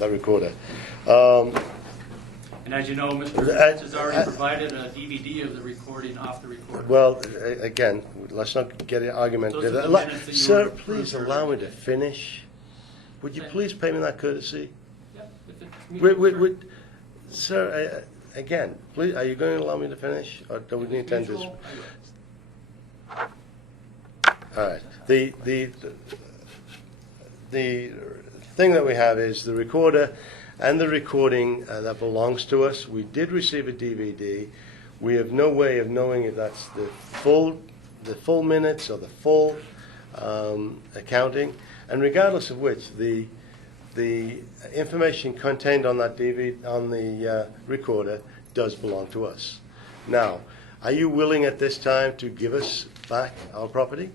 recorder. And as you know, Mr. Fitz has already provided a DVD of the recording off the recorder. Well, again, let's not get an argument. Those are the minutes that you Sir, approved, please sir. allow me to finish. Would you please pay me that courtesy? Yep, if it's mutual, Sir, again, please, are you going to allow me to finish, or do we need to end this? mutual, All right. The thing that we have is the recorder and the recording that belongs to us. We did receive a DVD. We have no way of knowing if that's the full minutes or the full accounting. And regardless of which, the information contained on that DVD, on the recorder, does belong to us. Now, are you willing at this time to give us back our property?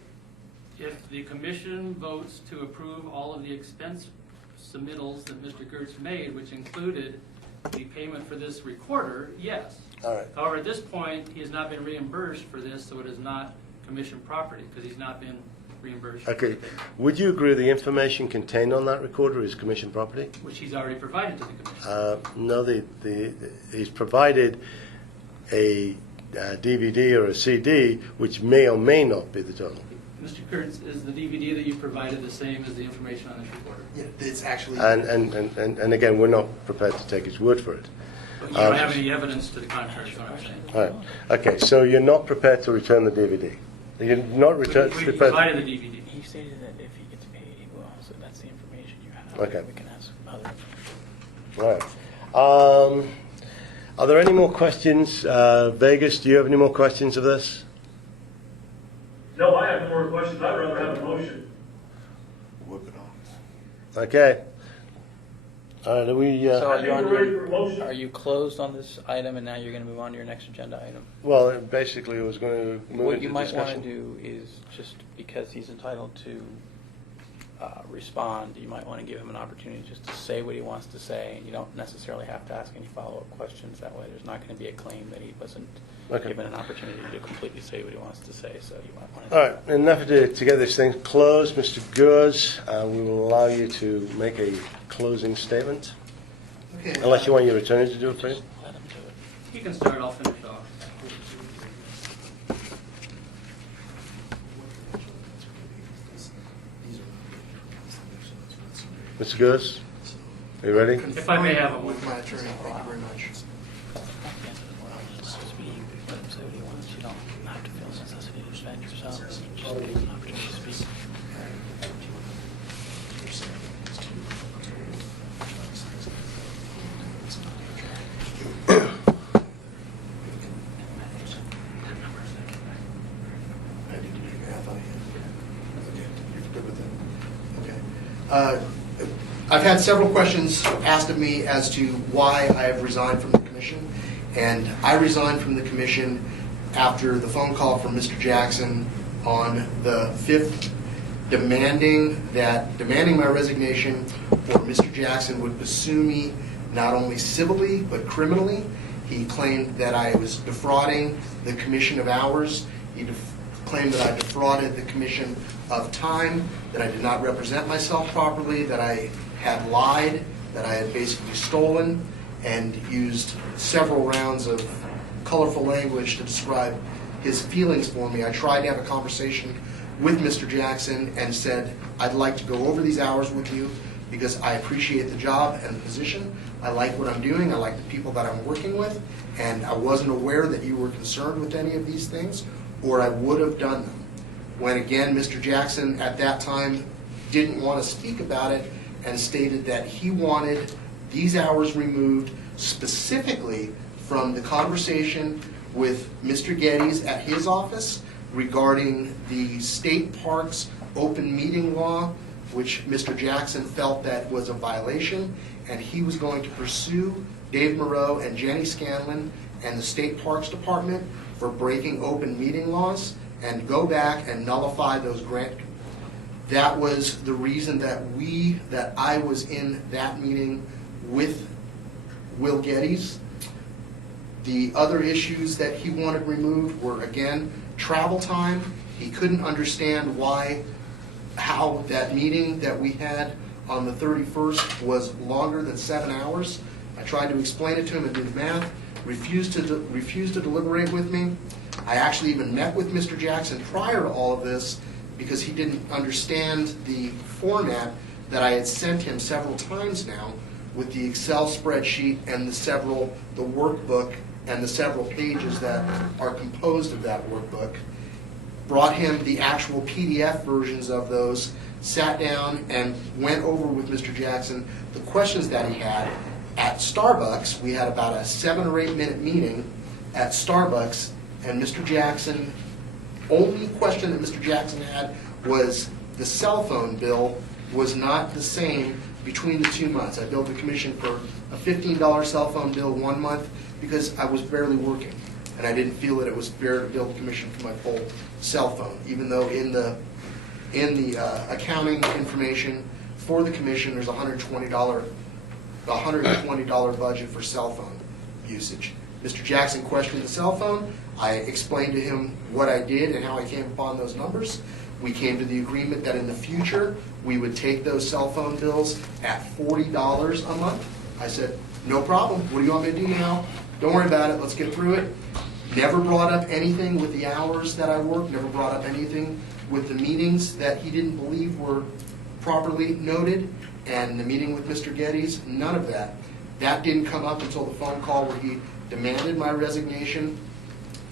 If the commission votes to approve all of the expense submittals that Mr. Gertz made, which included the payment for this recorder, yes. All right. However, at this point, he has not been reimbursed for this, so it is not commission property, because he's not been reimbursed. for Okay. the payment, Would you agree the information contained on that recorder is commission property? which he's already provided to the commission. No, he's provided a DVD or a CD, which may or may not be the total. Mr. Kurtz, is the DVD that you provided the same as the information on this recorder? Yeah, it's actually. And again, we're not prepared to take his word for it. But you don't have any evidence to the contrary, is what I'm saying. All right. Okay, so you're not prepared to return the DVD? You're not We prepared. provided the DVD. He stated that if he gets paid, he will. So that's the information you have. Okay. We can ask other information. All right. Are there any more questions? Vegas, do you have any more questions of this? No, I have no more questions. I'd rather have a motion. Whip it on. Okay. All right, are we... So I think we're ready for a motion. are you closed on this item, and now you're going to move on to your next agenda item? Well, basically, it was going to move What into you might want discussion. to do is, just because he's entitled to respond, you might want to give him an opportunity just to say what he wants to say, and you don't necessarily have to ask any follow-up questions. That way, there's not going to be a claim that he wasn't given an opportunity to completely say what he wants to say, so you might want to... All right, enough to get this thing closed. Mr. Gers, we will allow you to make a closing statement. Okay. Unless you want your attorney to do it for you. Let him do it. You can start, I'll finish off. Mr. Gers, are you ready? If I may have a With my attorney, thank you very much. Let him say what he wants. You don't have to feel necessity to defend yourself. Just give him an opportunity to speak. I need to do math on you. Okay, you're good with that? Okay. I've had several questions asked of me as to why I have resigned from the commission. And I resigned from the commission after the phone call from Mr. Jackson on the 5th demanding my resignation, or Mr. Jackson would pursue me not only civilly but criminally. He claimed that I was defrauding the commission of hours. He claimed that I defrauded the commission of time, that I did not represent myself properly, that I had lied, that I had basically stolen, and used several rounds of colorful language to describe his feelings for me. I tried to have a conversation with Mr. Jackson and said, I'd like to go over these hours with you because I appreciate the job and the position. I like what I'm doing. I like the people that I'm working with. And I wasn't aware that you were concerned with any of these things, or I would have done them. When again, Mr. Jackson at that time didn't want to speak about it and stated that he wanted these hours removed specifically from the conversation with Mr. Geddes at his office regarding the state parks open meeting law, which Mr. Jackson felt that was a violation, and he was going to pursue Dave Moreau and Jenny Scanlon and the State Parks Department for breaking open meeting laws and go back and nullify those grant. That was the reason that I was in that meeting with Will Geddes. The other issues that he wanted removed were, again, travel time. He couldn't understand how that meeting that we had on the 31st was longer than 7 hours. I tried to explain it to him and do the math. Refused to deliberate with me. I actually even met with Mr. Jackson prior to all of this because he didn't understand the format that I had sent him several times now with the Excel spreadsheet and the workbook and the several pages that are composed of that workbook. Brought him the actual PDF versions of those, sat down and went over with Mr. Jackson the questions that he had. At Starbucks, we had about a 7 or 8 minute meeting at Starbucks, and Mr. Jackson, only question that Mr. Jackson had was the cell phone bill was not the same between the 2 months. I billed the commission for a $15 cell phone bill 1 month because I was barely working, and I didn't feel that it was fair to bill the commission for my full cell phone, even though in the accounting information for the commission there's $120 budget for cell phone usage. Mr. Jackson questioned the cell phone. I explained to him what I did and how I came upon those numbers. We came to the agreement that in the future we would take those cell phone bills at $40 a month. I said, no problem. What do you want me to do now? Don't worry about it. Let's get through it. Never brought up anything with the hours that I worked. Never brought up anything with the meetings that he didn't believe were properly noted. And the meeting with Mr. Geddes, none of that. That didn't come up until the phone call where he demanded my resignation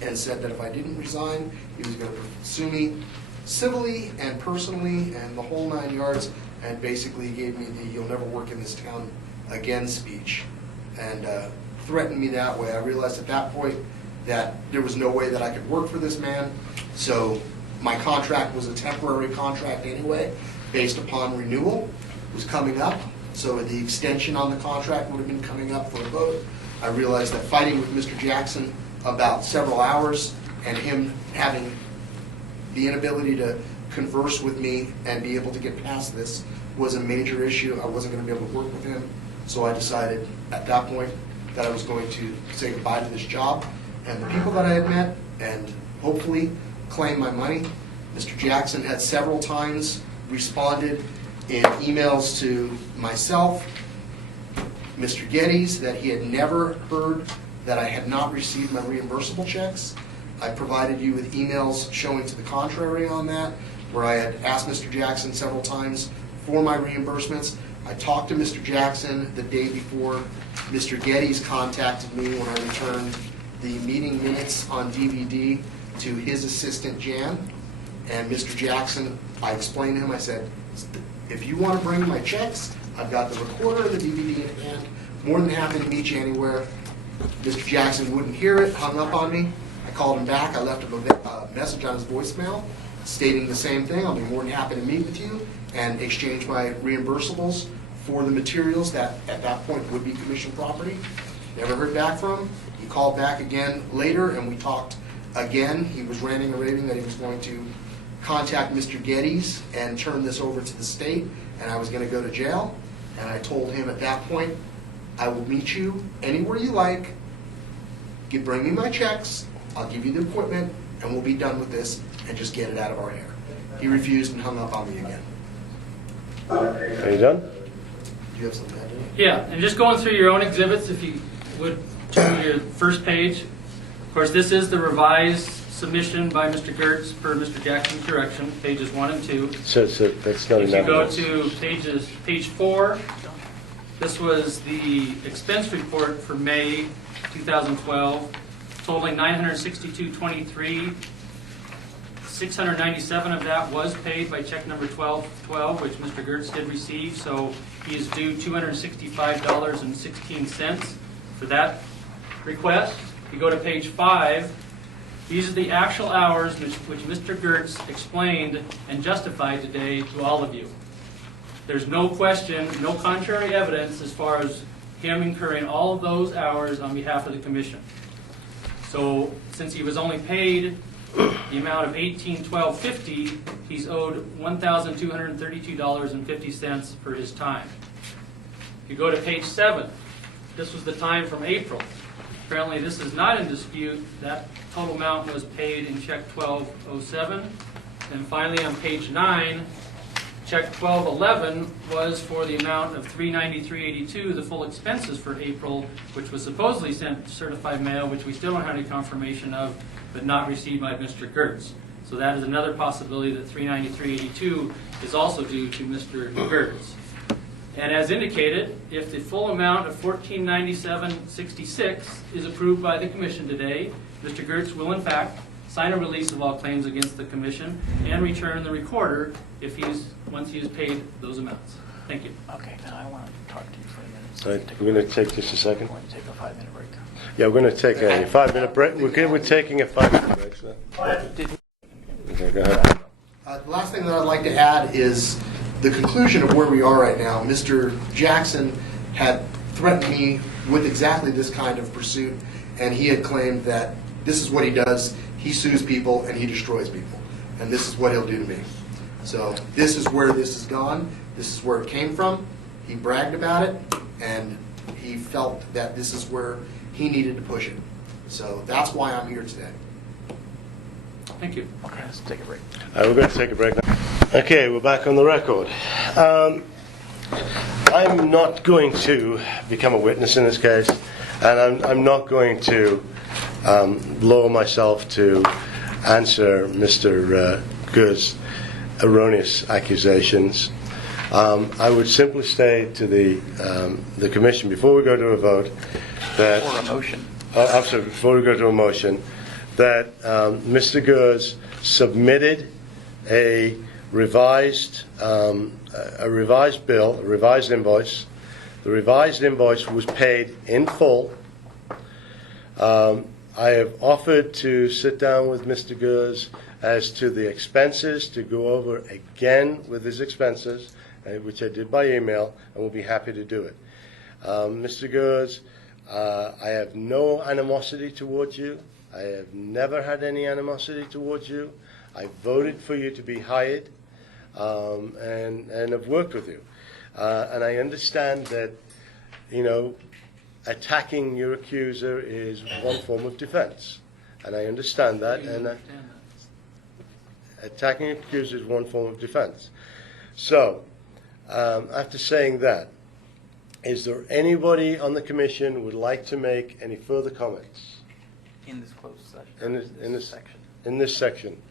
and said that if I didn't resign, he was going to pursue me civilly and personally and the whole 9 yards, and basically gave me the "you'll never work in this town again" speech. And threatened me that way. I realized at that point that there was no way that I could work for this man. So my contract was a temporary contract anyway, based upon renewal. It was coming up, so the extension on the contract would have been coming up for a vote. I realized that fighting with Mr. Jackson about several hours and him having the inability to converse with me and be able to get past this was a major issue. I wasn't going to be able to work with him, so I decided at that point that I was going to say goodbye to this job and the people that I had met and hopefully claim my money. Mr. Jackson had several times responded in emails to myself, Mr. Geddes, that he had never heard that I had not received my reimbursable checks. I provided you with emails showing to the contrary on that, where I had asked Mr. Jackson several times for my reimbursements. I talked to Mr. Jackson the day before Mr. Geddes contacted me when I returned the meeting minutes on DVD to his assistant, Jan. And Mr. Jackson, I explained to him, I said, if you want to bring my checks, I've got the recorder and the DVD in hand. More than happy to meet you anywhere. Mr. Jackson wouldn't hear it, hung up on me. I called him back. I left him a message on his voicemail stating the same thing. I'll be more than happy to meet with you and exchange my reimbursables for the materials that at that point would be commission property. Never heard back from him. He called back again later and we talked again. He was ranting and raving that he was going to contact Mr. Geddes and turn this over to the state, and I was going to go to jail. And I told him at that point, I will meet you anywhere you like. Bring me my checks. I'll give you the equipment, and we'll be done with this and just get it out of our hair. He refused and hung up on me again. Are you done? Do you have something to add to that? Yeah, and just going through your own exhibits, if you would turn to your first page. Of course, this is the revised submission by Mr. Gertz per Mr. Jackson's direction, pages 1 and 2. So that's not If you enough. go to page 4, this was the expense report for May 2012, totaling $962.23. 697 of that was paid by check number 1212, which Mr. Gertz did receive, so he is due $265.16 for that request. If you go to page 5, these are the actual hours which Mr. Gertz explained and justified today to all of you. There's no question, no contrary evidence as far as him incurring all of those hours on behalf of the commission. So since he was only paid the amount of $18,1250, he's owed $1,232.50 for his time. If you go to page 7, this was the time from April. Apparently this is not in dispute. That total amount was paid in check 1207. And finally on page 9, check 1211 was for the amount of $393.82, the full expenses for April, which was supposedly sent certified mail, which we still don't have any confirmation of, but not received by Mr. Gertz. So that is another possibility that $393.82 is also due to Mr. Gertz. And as indicated, if the full amount of $1497.66 is approved by the commission today, Mr. Gertz will in fact sign a release of all claims against the commission and return the recorder once he has paid those amounts. Thank you. Okay, now I want to talk to you for a minute. So we're going to take just a second. I want to take a 5-minute break. Yeah, we're going to take a 5-minute break. We're taking a 5-minute break, sir. Okay, go ahead. The last thing that I'd like to add is the conclusion of where we are right now. Mr. Jackson had threatened me with exactly this kind of pursuit, and he had claimed that this is what he does. He sues people and he destroys people, and this is what he'll do to me. So this is where this has gone. This is where it came from. He bragged about it, and he felt that this is where he needed to push it. So that's why I'm here today. Thank you. Okay, let's take a break. We're going to take a break now. Okay, we're back on the record. I'm not going to become a witness in this case, and I'm not going to lower myself to answer Mr. Good's erroneous accusations. I would simply say to the commission before we go to a vote that Or a motion. Absolutely, before we go to a motion, that Mr. Gers submitted a revised bill, a revised invoice. The revised invoice was paid in full I have offered to sit down with Mr. Gers as to the expenses, to go over again with his expenses, which I did by email, and will be happy to do it. Mr. Gers, I have no animosity towards you. I have never had any animosity towards you. I voted for you to be hired, and have worked with you. And I understand that, attacking your accuser is one form of defense. And I understand that. Attacking an accuser is one form of defense. So, after saying that, is there anybody on the commission who would like to make any further comments? In this closed session. In this section. In this section.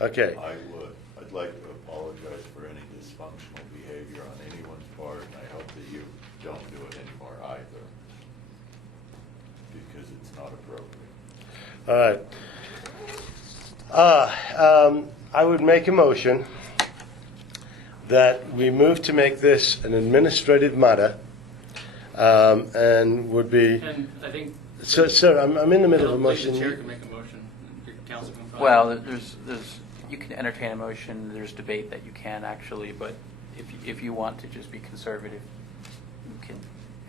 Okay. I would. I'd like to apologize for any dysfunctional behavior on anyone's part, and I hope that you don't do it anymore either, because it's not appropriate. All right. I would make a motion that we move to make this an administrative matter, and would be. And I think. Sir, I'm in the middle of a motion. The chair can make a motion. Your council can follow. Well, you can entertain a motion. There's debate that you can actually, but if you want to just be conservative, you can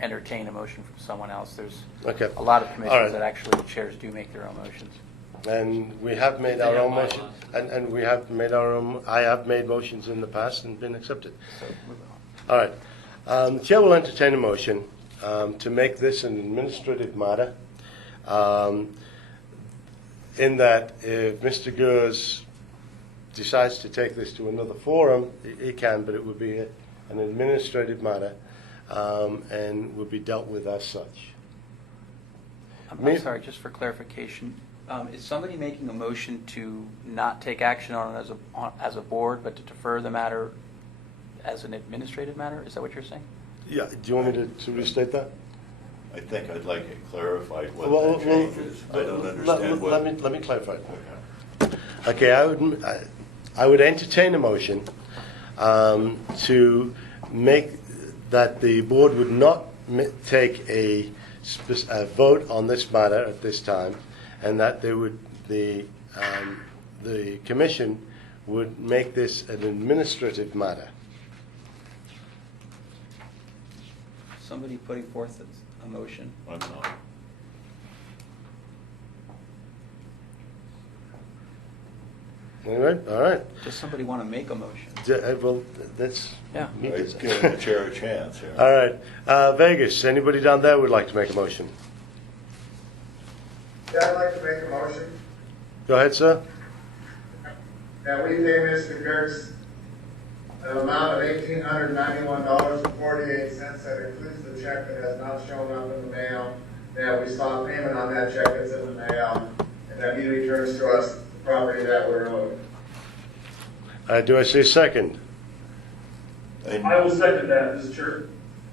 entertain a motion from someone else. There's a lot of commissions that actually chairs do make their own motions. And we have made our own motion, and we have made our own. I have made motions in the past and been accepted. So move on. All right. The chair will entertain a motion to make this an administrative matter. In that, if Mr. Gers decides to take this to another forum, he can, but it would be an administrative matter, and would be dealt with as such. I'm sorry, just for clarification, is somebody making a motion to not take action on it as a board, but to defer the matter as an administrative matter? Is that what you're saying? Yeah. Do you want me to restate that? I think I'd like it clarified what that change is. I don't understand what. Let me clarify. Okay, I would entertain a motion to make that the board would not take a vote on this matter at this time, and that the commission would make this an administrative matter. Somebody putting forth a motion. I'm not. Anyway, all right. Does somebody want to make a motion? Well, that's... Yeah. It's giving the chair a chance here. All right. Vegas, anybody down there would like to make a motion? Yeah, I'd like to make a motion Go ahead, sir. that we pay Mr. Gertz an amount of $1,891.48. That includes the check that has not shown up in the mail, that we saw payment on that check that's in the mail, and that he returns to us the property that we're owed. Do I see a second? I will second that, Mr. Chair.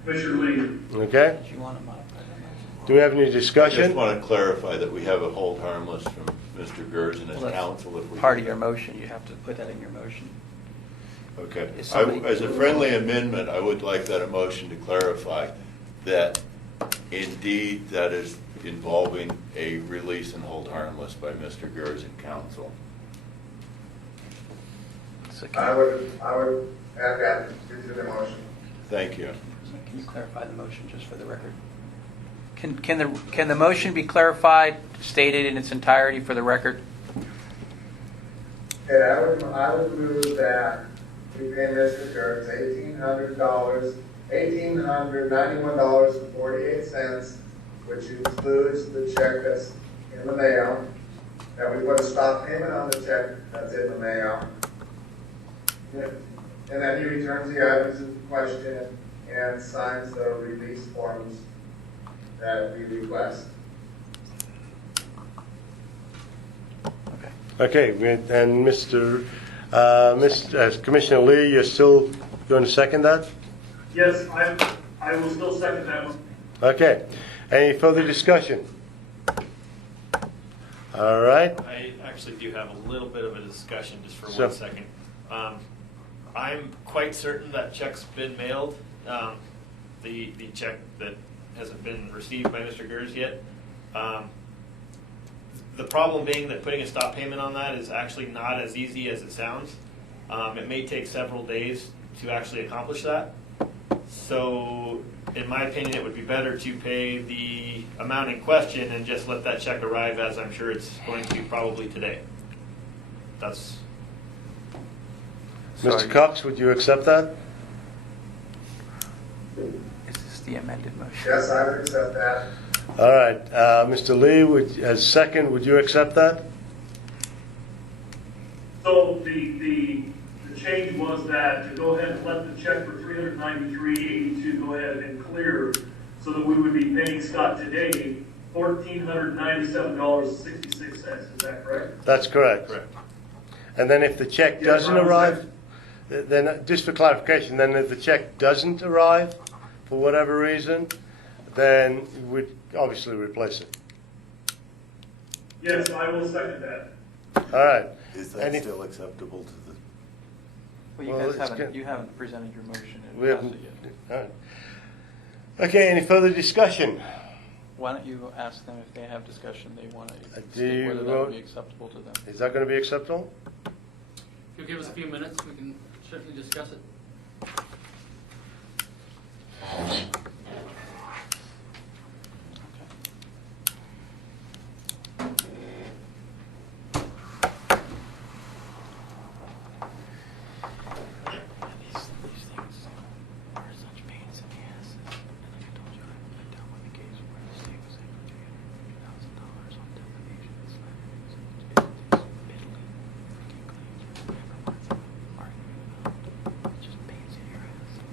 Commissioner Lee. Okay. Do you want to modify that motion? Do we have any I just discussion? want to clarify that we have a hold harmless from Mr. Gers and his Well, that's counsel. If we part of your motion. You have to put that in your motion. Okay. Is somebody- As a friendly amendment, I would like that motion to clarify that indeed that is involving a release and hold harmless by Mr. Gers and counsel. I would add that into the motion. Thank you. Can you clarify the motion just for the record? Can the motion be clarified, stated in its entirety for the record? Okay, I would move that we pay Mr. Gertz $1,891.48, which includes the check that's in the mail, that we put a stop payment on the check that's in the mail, and that he returns the items in question and signs the release forms that we request. Okay, and Commissioner Lee, you're still going to second that? Yes, I will still second that one. Okay. Any further discussion? All right. I actually do have a little bit of a discussion just for Sure. 1 second. I'm quite certain that check's been mailed. The check that hasn't been received by Mr. Gers yet. The problem being that putting a stop payment on that is actually not as easy as it sounds. It may take several days to actually accomplish that. So, in my opinion, it would be better to pay the amount in question and just let that check arrive, as I'm sure it's going to probably today. That's. Mr. Cox, would you accept that? Is this the amended motion? Yes, I would accept that. All right. Mr. Lee, as second, would you accept that? So the change was that to go ahead and let the check for $393.82 go ahead and clear, so that we would be paying Scott today $1,497.66. Is that correct? That's correct. Correct. And then if the check doesn't arrive, then just for clarification, then if the check doesn't arrive for whatever reason, then we'd obviously replace it. Yes, I will second that. All right. Is that still acceptable to the? Well, you guys haven't presented your motion. We haven't. All right. Okay. Any further discussion? Why don't you ask them if they have discussion they want to Do state you whether that vote? would be acceptable to them? Is that going to be acceptable? If you'll give us a few minutes, we can certainly discuss it.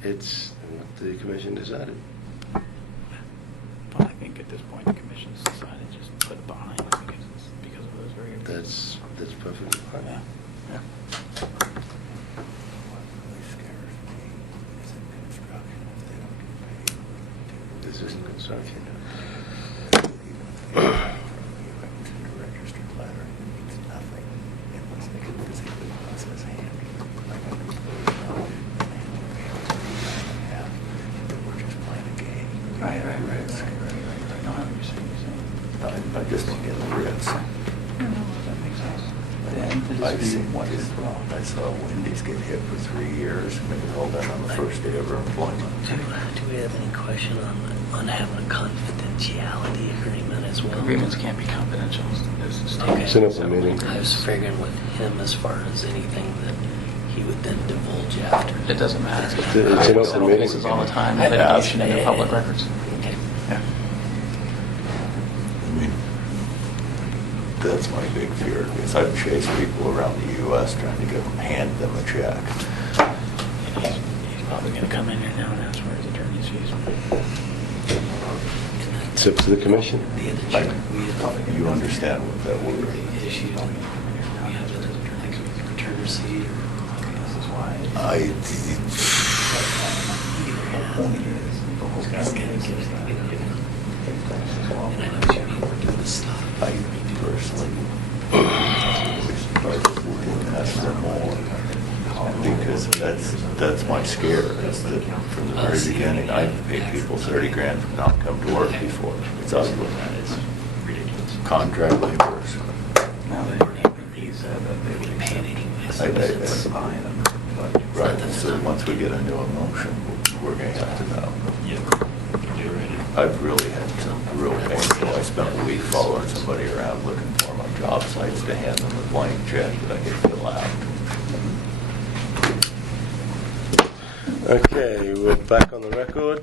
It's what the commission decided. Well, I think at this point the commission's decided just put it behind because of those very reasons. That's perfectly fine. Yeah. Yeah. This isn't construction. Right. No, I know what you're saying. I just don't get the grits. That makes sense. I've seen what is wrong. I saw Wendy's get hit for 3 years, and they were all done on the first day of her employment. Do we have any question on having a confidentiality agreement as well? Agreements can't be confidential. Okay. It's an open meeting. I was figuring with him as far as anything that he would then divulge after. It doesn't matter. It's an open Settle meeting. cases all the time, litigation in the public records. Okay. Yeah. I mean, that's my big fear, because I've chased people around the U.S. trying to hand them a check. He's probably going to come in here now and ask for his attorney's fees. It's up to the commission. You understand what that word is? Issue. We have to return receipt. This is why. I personally ask them more, because that's my scare, is that from the very beginning, I've paid people 30 grand for not come to work before. It's ugly. Contract laborers. Now he said that they would accept it. Right, so once we get a new emotion, we're going to have to know. I've really had some real painful. I spent a week following somebody around looking for them on job sites to hand them a blank check that I could fill out. Okay, we're back on the record.